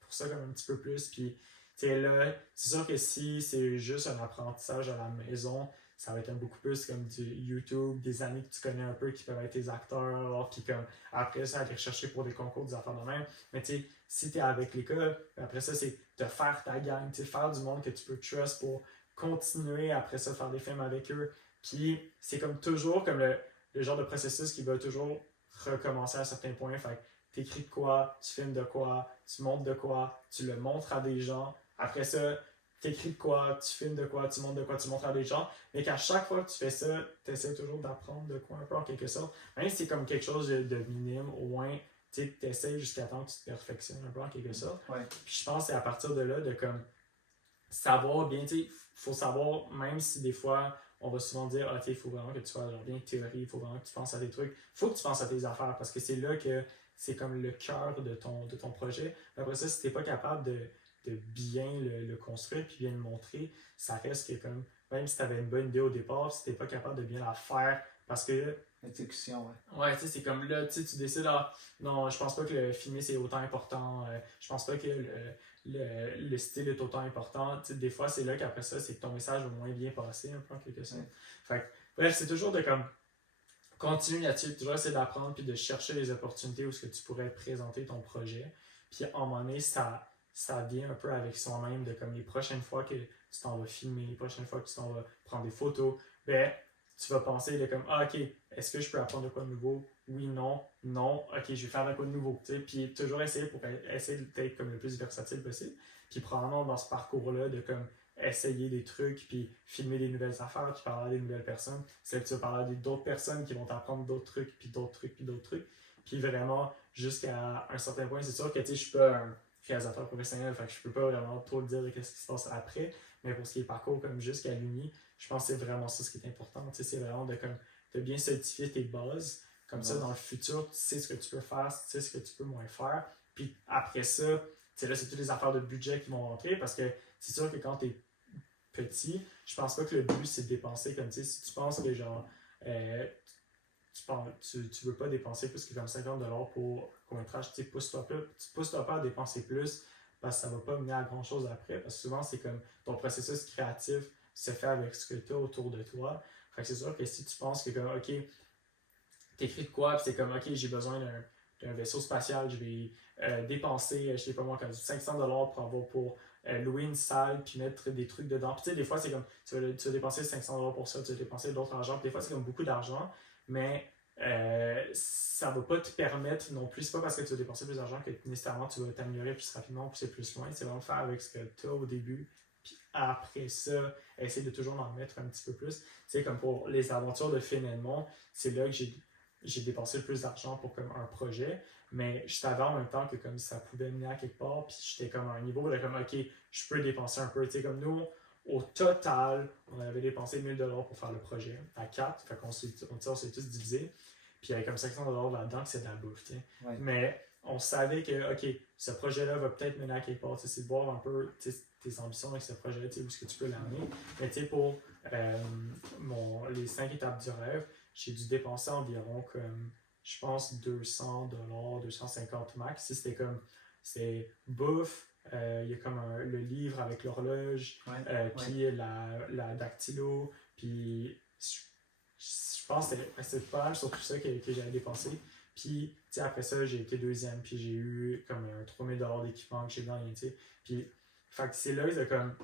pour ça comme un petit peu plus. Puis, tu sais, là, c'est sûr que si c'est juste un apprentissage à la maison, ça va être beaucoup plus comme du YouTube, des amis que tu connais un peu qui peuvent être tes acteurs, puis comme après ça, aller rechercher pour des concours, des affaires de même. Mais tu sais, si tu es avec l'école, après ça, c'est de faire ta gang, tu sais, faire du monde que tu peux trust pour continuer après ça, faire des films avec eux. Puis c'est comme toujours comme le genre de processus qui va toujours recommencer à certains points. Fait que t'écris de quoi, tu filmes de quoi, tu montres de quoi, tu le montres à des gens. Après ça, t'écris de quoi, tu filmes de quoi, tu montres de quoi, tu montres à des gens. Mais qu'à chaque fois que tu fais ça, tu essaies toujours d'apprendre de quoi un peu en quelque sorte. Même si c'est comme quelque chose de minime, au moins, tu essaies jusqu'à temps que tu te perfectionnes un peu en quelque sorte. Ouais. Puis je pense que c'est à partir de là de comme savoir bien, tu sais, faut savoir, même si des fois, on va souvent dire, ah, il faut vraiment que tu fasses bien théorie, il faut vraiment que tu penses à des trucs. Il faut que tu penses à tes affaires parce que c'est là que c'est comme le cœur de ton projet. Après ça, si tu n'es pas capable de bien le construire puis bien le montrer, ça reste que comme, même si tu avais une bonne idée au départ, si tu n'es pas capable de bien la faire parce que Exécution, ouais. ouais, tu sais, c'est comme là, tu décides, ah, non, je pense pas que le filmer c'est autant important, je pense pas que le style est autant important. Tu sais, des fois, c'est là qu'après ça, c'est que ton message va moins bien passer, un peu en quelque sorte. Fait que, bref, c'est toujours de comme continuer là-dessus, toujours essayer d'apprendre puis de chercher les opportunités où est-ce que tu pourrais présenter ton projet. Puis à un moment donné, ça vient un peu avec soi-même de comme les prochaines fois que tu t'en vas filmer, les prochaines fois que tu t'en vas prendre des photos, ben tu vas penser de comme, ah, ok, est-ce que je peux apprendre de quoi de nouveau? Oui, non, non, ok, je vais faire de quoi de nouveau. Tu sais, puis toujours essayer pour essayer d'être comme le plus versatile possible. Puis probablement dans ce parcours-là, de comme essayer des trucs, puis filmer des nouvelles affaires, puis parler à des nouvelles personnes. C'est que tu vas parler à d'autres personnes qui vont t'apprendre d'autres trucs, puis d'autres trucs, puis d'autres trucs. Puis vraiment, jusqu'à un certain point, c'est sûr que tu sais, je suis pas un réalisateur professionnel, fait que je peux pas vraiment trop dire qu'est-ce qui se passe après. Mais pour ce qui est parcours, comme jusqu'à l'uni, je pense que c'est vraiment ça ce qui est important. Tu sais, c'est vraiment de bien solidifier tes bases. Comme ça, dans le futur, tu sais ce que tu peux faire, tu sais ce que tu peux moins faire. Puis après ça, tu sais, là, c'est toutes les affaires de budget qui vont rentrer parce que c'est sûr que quand tu es petit, je pense pas que le but c'est de dépenser comme, tu sais, si tu penses que genre, tu veux pas dépenser plus que comme 50$ pour court-métrage, tu sais, pousse-toi pas à dépenser plus parce que ça va pas mener à grand chose après. Parce que souvent, c'est comme ton processus créatif se fait avec ce que tu as autour de toi. Fait que c'est sûr que si tu penses que, comme, ok, t'écris de quoi, puis c'est comme, ok, j'ai besoin d'un vaisseau spatial, je vais dépenser, je sais pas moi, comme 500$ pour louer une salle, puis mettre des trucs dedans. Puis tu sais, des fois, c'est comme, tu vas dépenser 500$ pour ça, tu vas dépenser d'autres argent, puis des fois, c'est comme beaucoup d'argent, mais ça va pas te permettre non plus, c'est pas parce que tu vas dépenser plus d'argent que nécessairement tu vas t'améliorer plus rapidement ou pousser plus loin, c'est vraiment faire avec ce que tu as au début, puis après ça, essayer de toujours en mettre un petit peu plus. Tu sais, comme pour les aventures de Finn Edmond, c'est là que j'ai dépensé le plus d'argent pour comme un projet, mais je savais en même temps que comme ça pouvait mener à quelque part, puis j'étais comme à un niveau de comme, ok, je peux dépenser un peu, tu sais, comme nous, au total, on avait dépensé 1000$ pour faire le projet, à 4, fait qu'on s'est tous divisé, puis il y avait comme 500$ là-dedans que c'est de la bouffe, tu sais. Ouais. Mais on savait que, ok, ce projet-là va peut-être mener à quelque part, tu sais, c'est de voir un peu tes ambitions avec ce projet-là, tu sais, où est-ce que tu peux l'amener. Mais tu sais, pour les 5 étapes du rêve, j'ai dû dépenser environ comme, je pense, 200$, 250$ max. Si c'était comme, c'est bouffe, il y a comme le livre avec l'horloge, puis la dactylo, puis je pense que c'était pas mal sur tout ça que j'avais dépensé. Puis, tu sais, après ça, j'ai été deuxième, puis j'ai eu comme un 3000$ d'équipement que j'ai gagné, tu sais. Puis, fait que c'est là que c'est comme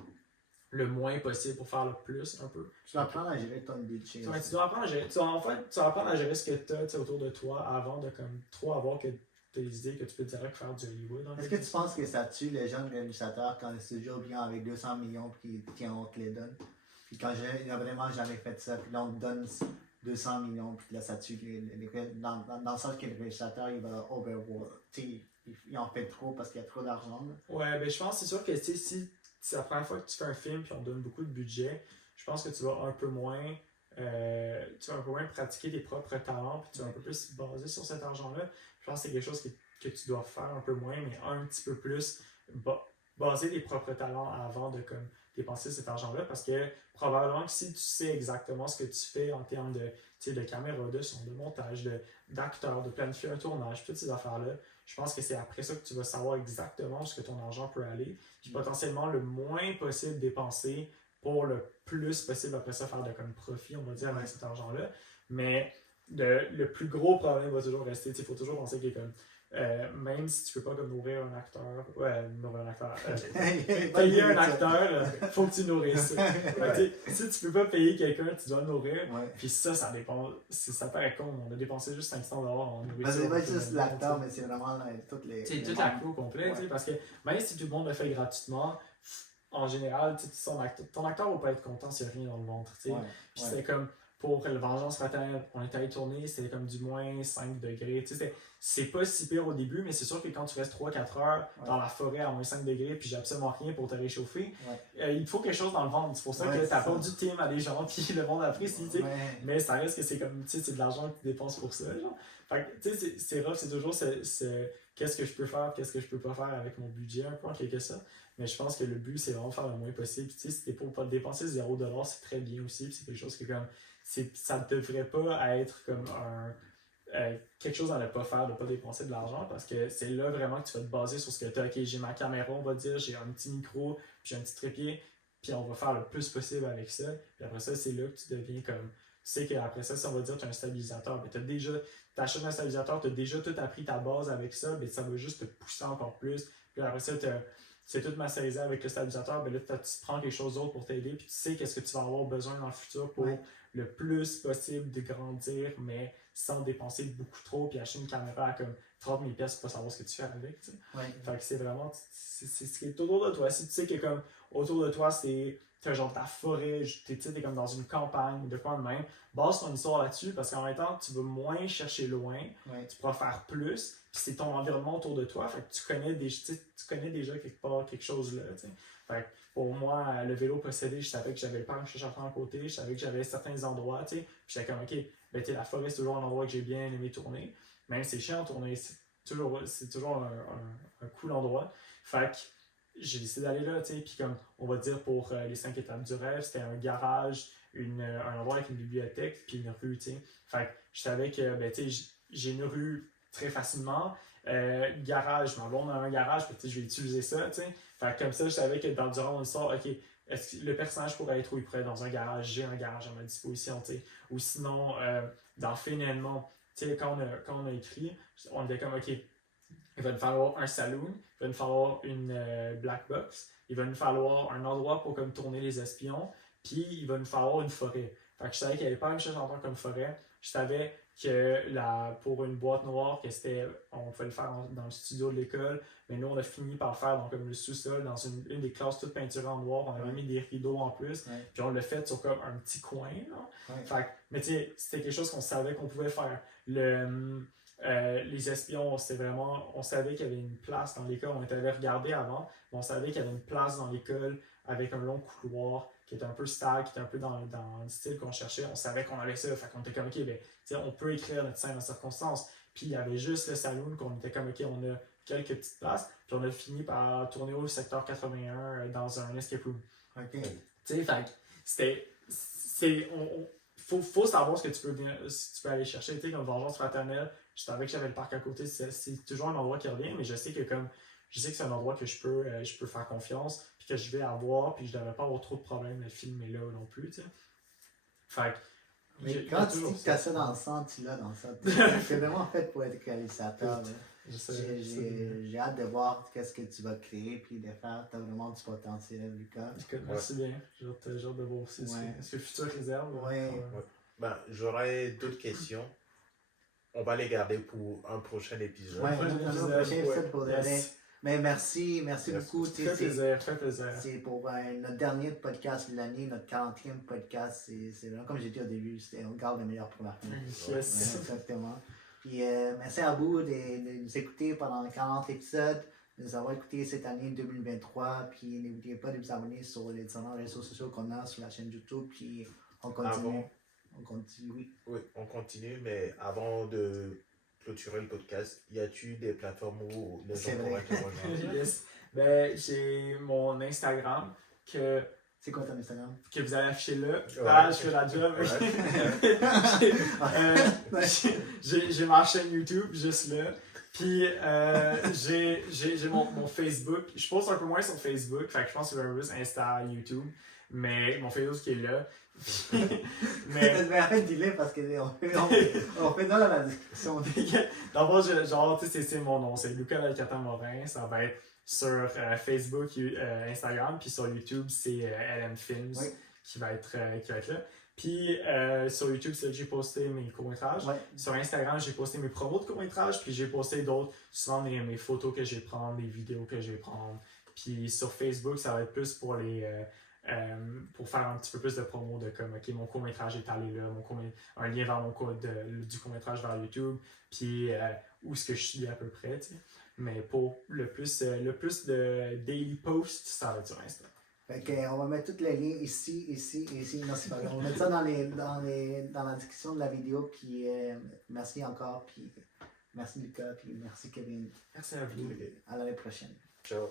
le moins possible pour faire le plus un peu. Tu dois apprendre à gérer ton budget. Tu dois apprendre à gérer, tu vas apprendre à gérer ce que tu as autour de toi avant de comme trop avoir que des idées que tu peux direct faire du Hollywood. Est-ce que tu penses que ça tue les jeunes réalisateurs quand le studio vient avec 200 millions et qu'on te les donne? Puis quand il n'a vraiment jamais fait ça, puis là on te donne 200 millions, puis là ça tue dans le sens que le réalisateur il va overwork. Il en fait trop parce qu'il y a trop d'argent. Ouais, ben je pense que c'est sûr que si c'est la première fois que tu fais un film et on te donne beaucoup de budget, je pense que tu vas un peu moins pratiquer tes propres talents puis tu vas un peu plus se baser sur cet argent-là. Je pense que c'est quelque chose que tu dois faire un peu moins, mais un petit peu plus baser tes propres talents avant de comme dépenser cet argent-là parce que probablement que si tu sais exactement ce que tu fais en termes de caméra, de son, de montage, d'acteur, de planifier un tournage, toutes ces affaires-là, je pense que c'est après ça que tu vas savoir exactement où ce que ton argent peut aller, puis potentiellement le moins possible dépenser pour le plus possible après ça faire de comme profit, on va dire, avec cet argent-là. Mais le plus gros problème va toujours rester, il faut toujours penser que comme même si tu peux pas comme nourrir un acteur, payer un acteur, faut que tu nourrisses. Si tu peux pas payer quelqu'un, tu dois nourrir. Puis ça dépend. Ça paraît con, on a dépensé juste 500$ en nourriture. C'est pas juste l'acteur, mais c'est vraiment toutes les. C'est toute la crew complète, parce que même si tout le monde le fait gratuitement, en général, ton acteur va pas être content s'il n'y a rien dans le ventre. Puis c'était comme. Pour le Vengeance Fraternelle, on était allé tourner, c'était comme du moins 5 degrés. C'est pas si pire au début, mais c'est sûr que quand tu restes 3-4 heures dans la forêt à moins 5 degrés puis j'ai absolument rien pour te réchauffer, il te faut quelque chose dans le ventre. C'est pour ça que t'as pas du team à des gens puis le monde apprécie. Mais ça reste que c'est comme, c'est de l'argent que tu dépenses pour ça. Genre. Fait que, c'est rough, c'est toujours qu'est-ce que je peux faire, qu'est-ce que je peux pas faire avec mon budget, un peu en quelque sorte. Mais je pense que le but, c'est vraiment de faire le moins possible. Si t'es pour pas dépenser 0$, c'est très bien aussi. Puis c'est quelque chose que comme ça ne devrait pas être comme quelque chose à ne pas faire, de ne pas dépenser de l'argent, parce que c'est là vraiment que tu vas te baser sur ce que tu as. Ok, j'ai ma caméra, on va dire, j'ai un petit micro, puis j'ai un petit trépied, puis on va faire le plus possible avec ça. Puis après ça, c'est là que tu deviens comme. Tu sais qu'après ça, si on va dire que tu as un stabilisateur, tu achètes un stabilisateur, tu as déjà tout appris ta base avec ça, mais ça va juste te pousser encore plus. Puis après ça, c'est tout masterisé avec le stabilisateur, ben là, tu prends quelque chose d'autre pour t'aider, puis tu sais qu'est-ce que tu vas avoir besoin dans le futur pour le plus possible de grandir, mais sans dépenser beaucoup trop, puis acheter une caméra à comme 30 000$ pour pas savoir ce que tu fais avec. Fait que c'est vraiment, c'est ce qui est autour de toi. Si tu sais que comme autour de toi, c'est genre ta forêt, t'es comme dans une campagne, de quoi de même, base ton histoire là-dessus, parce qu'en même temps, tu veux moins chercher loin, tu pourras faire plus, puis c'est ton environnement autour de toi, fait que tu connais déjà quelque part quelque chose là. Fait que pour moi, le vélo possédé, je savais que j'avais le parc chez Chartrand à côté, je savais que j'avais certains endroits, puis j'étais comme, ok, ben, la forêt, c'est toujours un endroit que j'ai bien aimé tourner, même si c'est chiant de tourner, c'est toujours un cool endroit. Fait que j'ai décidé d'aller là, puis comme on va dire pour les 5 étapes du rêve, c'était un garage, un endroit avec une bibliothèque, puis une rue, Fait que je savais que, ben, j'ai une rue très facilement, garage, ma blonde a un garage, puis je vais utiliser ça, Fait que comme ça, je savais que durant mon histoire, ok, est-ce que le personnage pourrait être où il pourrait être dans un garage, j'ai un garage à ma disposition, ou sinon, dans finalement, quand on a écrit, on était comme, ok, il va nous falloir un saloon, il va nous falloir une black box, il va nous falloir un endroit pour comme tourner les espions, puis il va nous falloir une forêt. Fait que je savais qu'il n'y avait pas une chose en tant comme forêt. Je savais que pour une boîte noire, on pouvait le faire dans le studio de l'école, mais nous on a fini par le faire dans comme le sous-sol, dans une des classes toutes peinturées en noir, on avait mis des rideaux en plus, puis on l'a fait sur comme un petit coin. Fait que, mais c'était quelque chose qu'on savait qu'on pouvait faire. Les espions, on savait qu'il y avait une place dans l'école, on était allé regarder avant, mais on savait qu'il y avait une place dans l'école avec un long couloir qui était un peu style, qui était un peu dans le style qu'on cherchait. On savait qu'on avait ça, fait qu'on était comme, ok, ben, on peut écrire notre scène en circonstance. Puis il y avait juste le saloon qu'on était comme, ok, on a quelques petites places, puis on a fini par tourner au secteur 81 dans un escape room. Ok. Fait faut savoir ce que tu peux aller chercher, comme Vengeance Fraternelle. Je savais que j'avais le parc à côté, c'est toujours un endroit qui revient, mais je sais que c'est un endroit que je peux faire confiance, puis que je vais avoir, puis je devrais pas avoir trop de problèmes de filmer là non plus, Fait que, mais quand tu dis que tu as ça dans le sang, tu l'as dans le sang. C'est vraiment fait pour être réalisateur. J'ai hâte de voir qu'est-ce que tu vas créer puis de faire. Tu as vraiment du potentiel, Lucas. Écoute, merci bien. J'ai hâte de voir aussi ce que le futur réserve. Ben, j'aurais d'autres questions. On va les garder pour un prochain épisode. Un prochain épisode pour mais merci beaucoup. Très plaisir. C'est pour notre dernier podcast de l'année, notre 40e podcast. C'est vraiment, comme j'ai dit au début, on garde le meilleur pour la fin. Yes. Exactement. Puis merci à vous de nous écouter pendant 40 épisodes, de nous avoir écoutés cette année 2023. Puis n'oubliez pas de vous abonner sur les différents réseaux sociaux qu'on a sur la chaîne YouTube. Puis on continue. Oui, on continue, mais avant de clôturer le podcast, y a-tu des plateformes où les gens pourraient te rejoindre? Yes. Ben, j'ai mon Instagram que C'est quoi ton Instagram? Que vous allez afficher là. Ouais. Ah, je fais la job. J'ai ma chaîne YouTube juste là. Puis j'ai mon Facebook. Je poste un peu moins sur Facebook. Fait que je pense que c'est un peu plus Insta, YouTube. Mais mon Facebook qui est là. Mais arrête d'y aller parce qu'on fait dans la description. D'abord, genre, tu sais, c'est mon nom. C'est Lucas Alcata Morin. Ça va être sur Facebook, Instagram. Puis sur YouTube, c'est LM Films Oui. qui va être là. Puis sur YouTube, c'est là que j'ai posté mes courts-métrages. Ouais. Sur Instagram, j'ai posté mes promos de courts-métrages. Puis j'ai posté d'autres, souvent mes photos que je vais prendre, des vidéos que je vais prendre. Puis sur Facebook, ça va être plus pour pour faire un petit peu plus de promo de comme, ok, mon court-métrage est allé là, un lien vers du court-métrage vers YouTube, puis où est-ce que je suis à peu près, tu sais. Mais pour le plus de daily posts, ça va être sur Insta. Fait que, on va mettre tous les liens ici. Non, c'est pas grave. On va mettre ça dans la description de la vidéo. Puis merci encore. Puis merci Lucas. Puis merci Kevin. Merci à vous. À l'année prochaine. Ciao.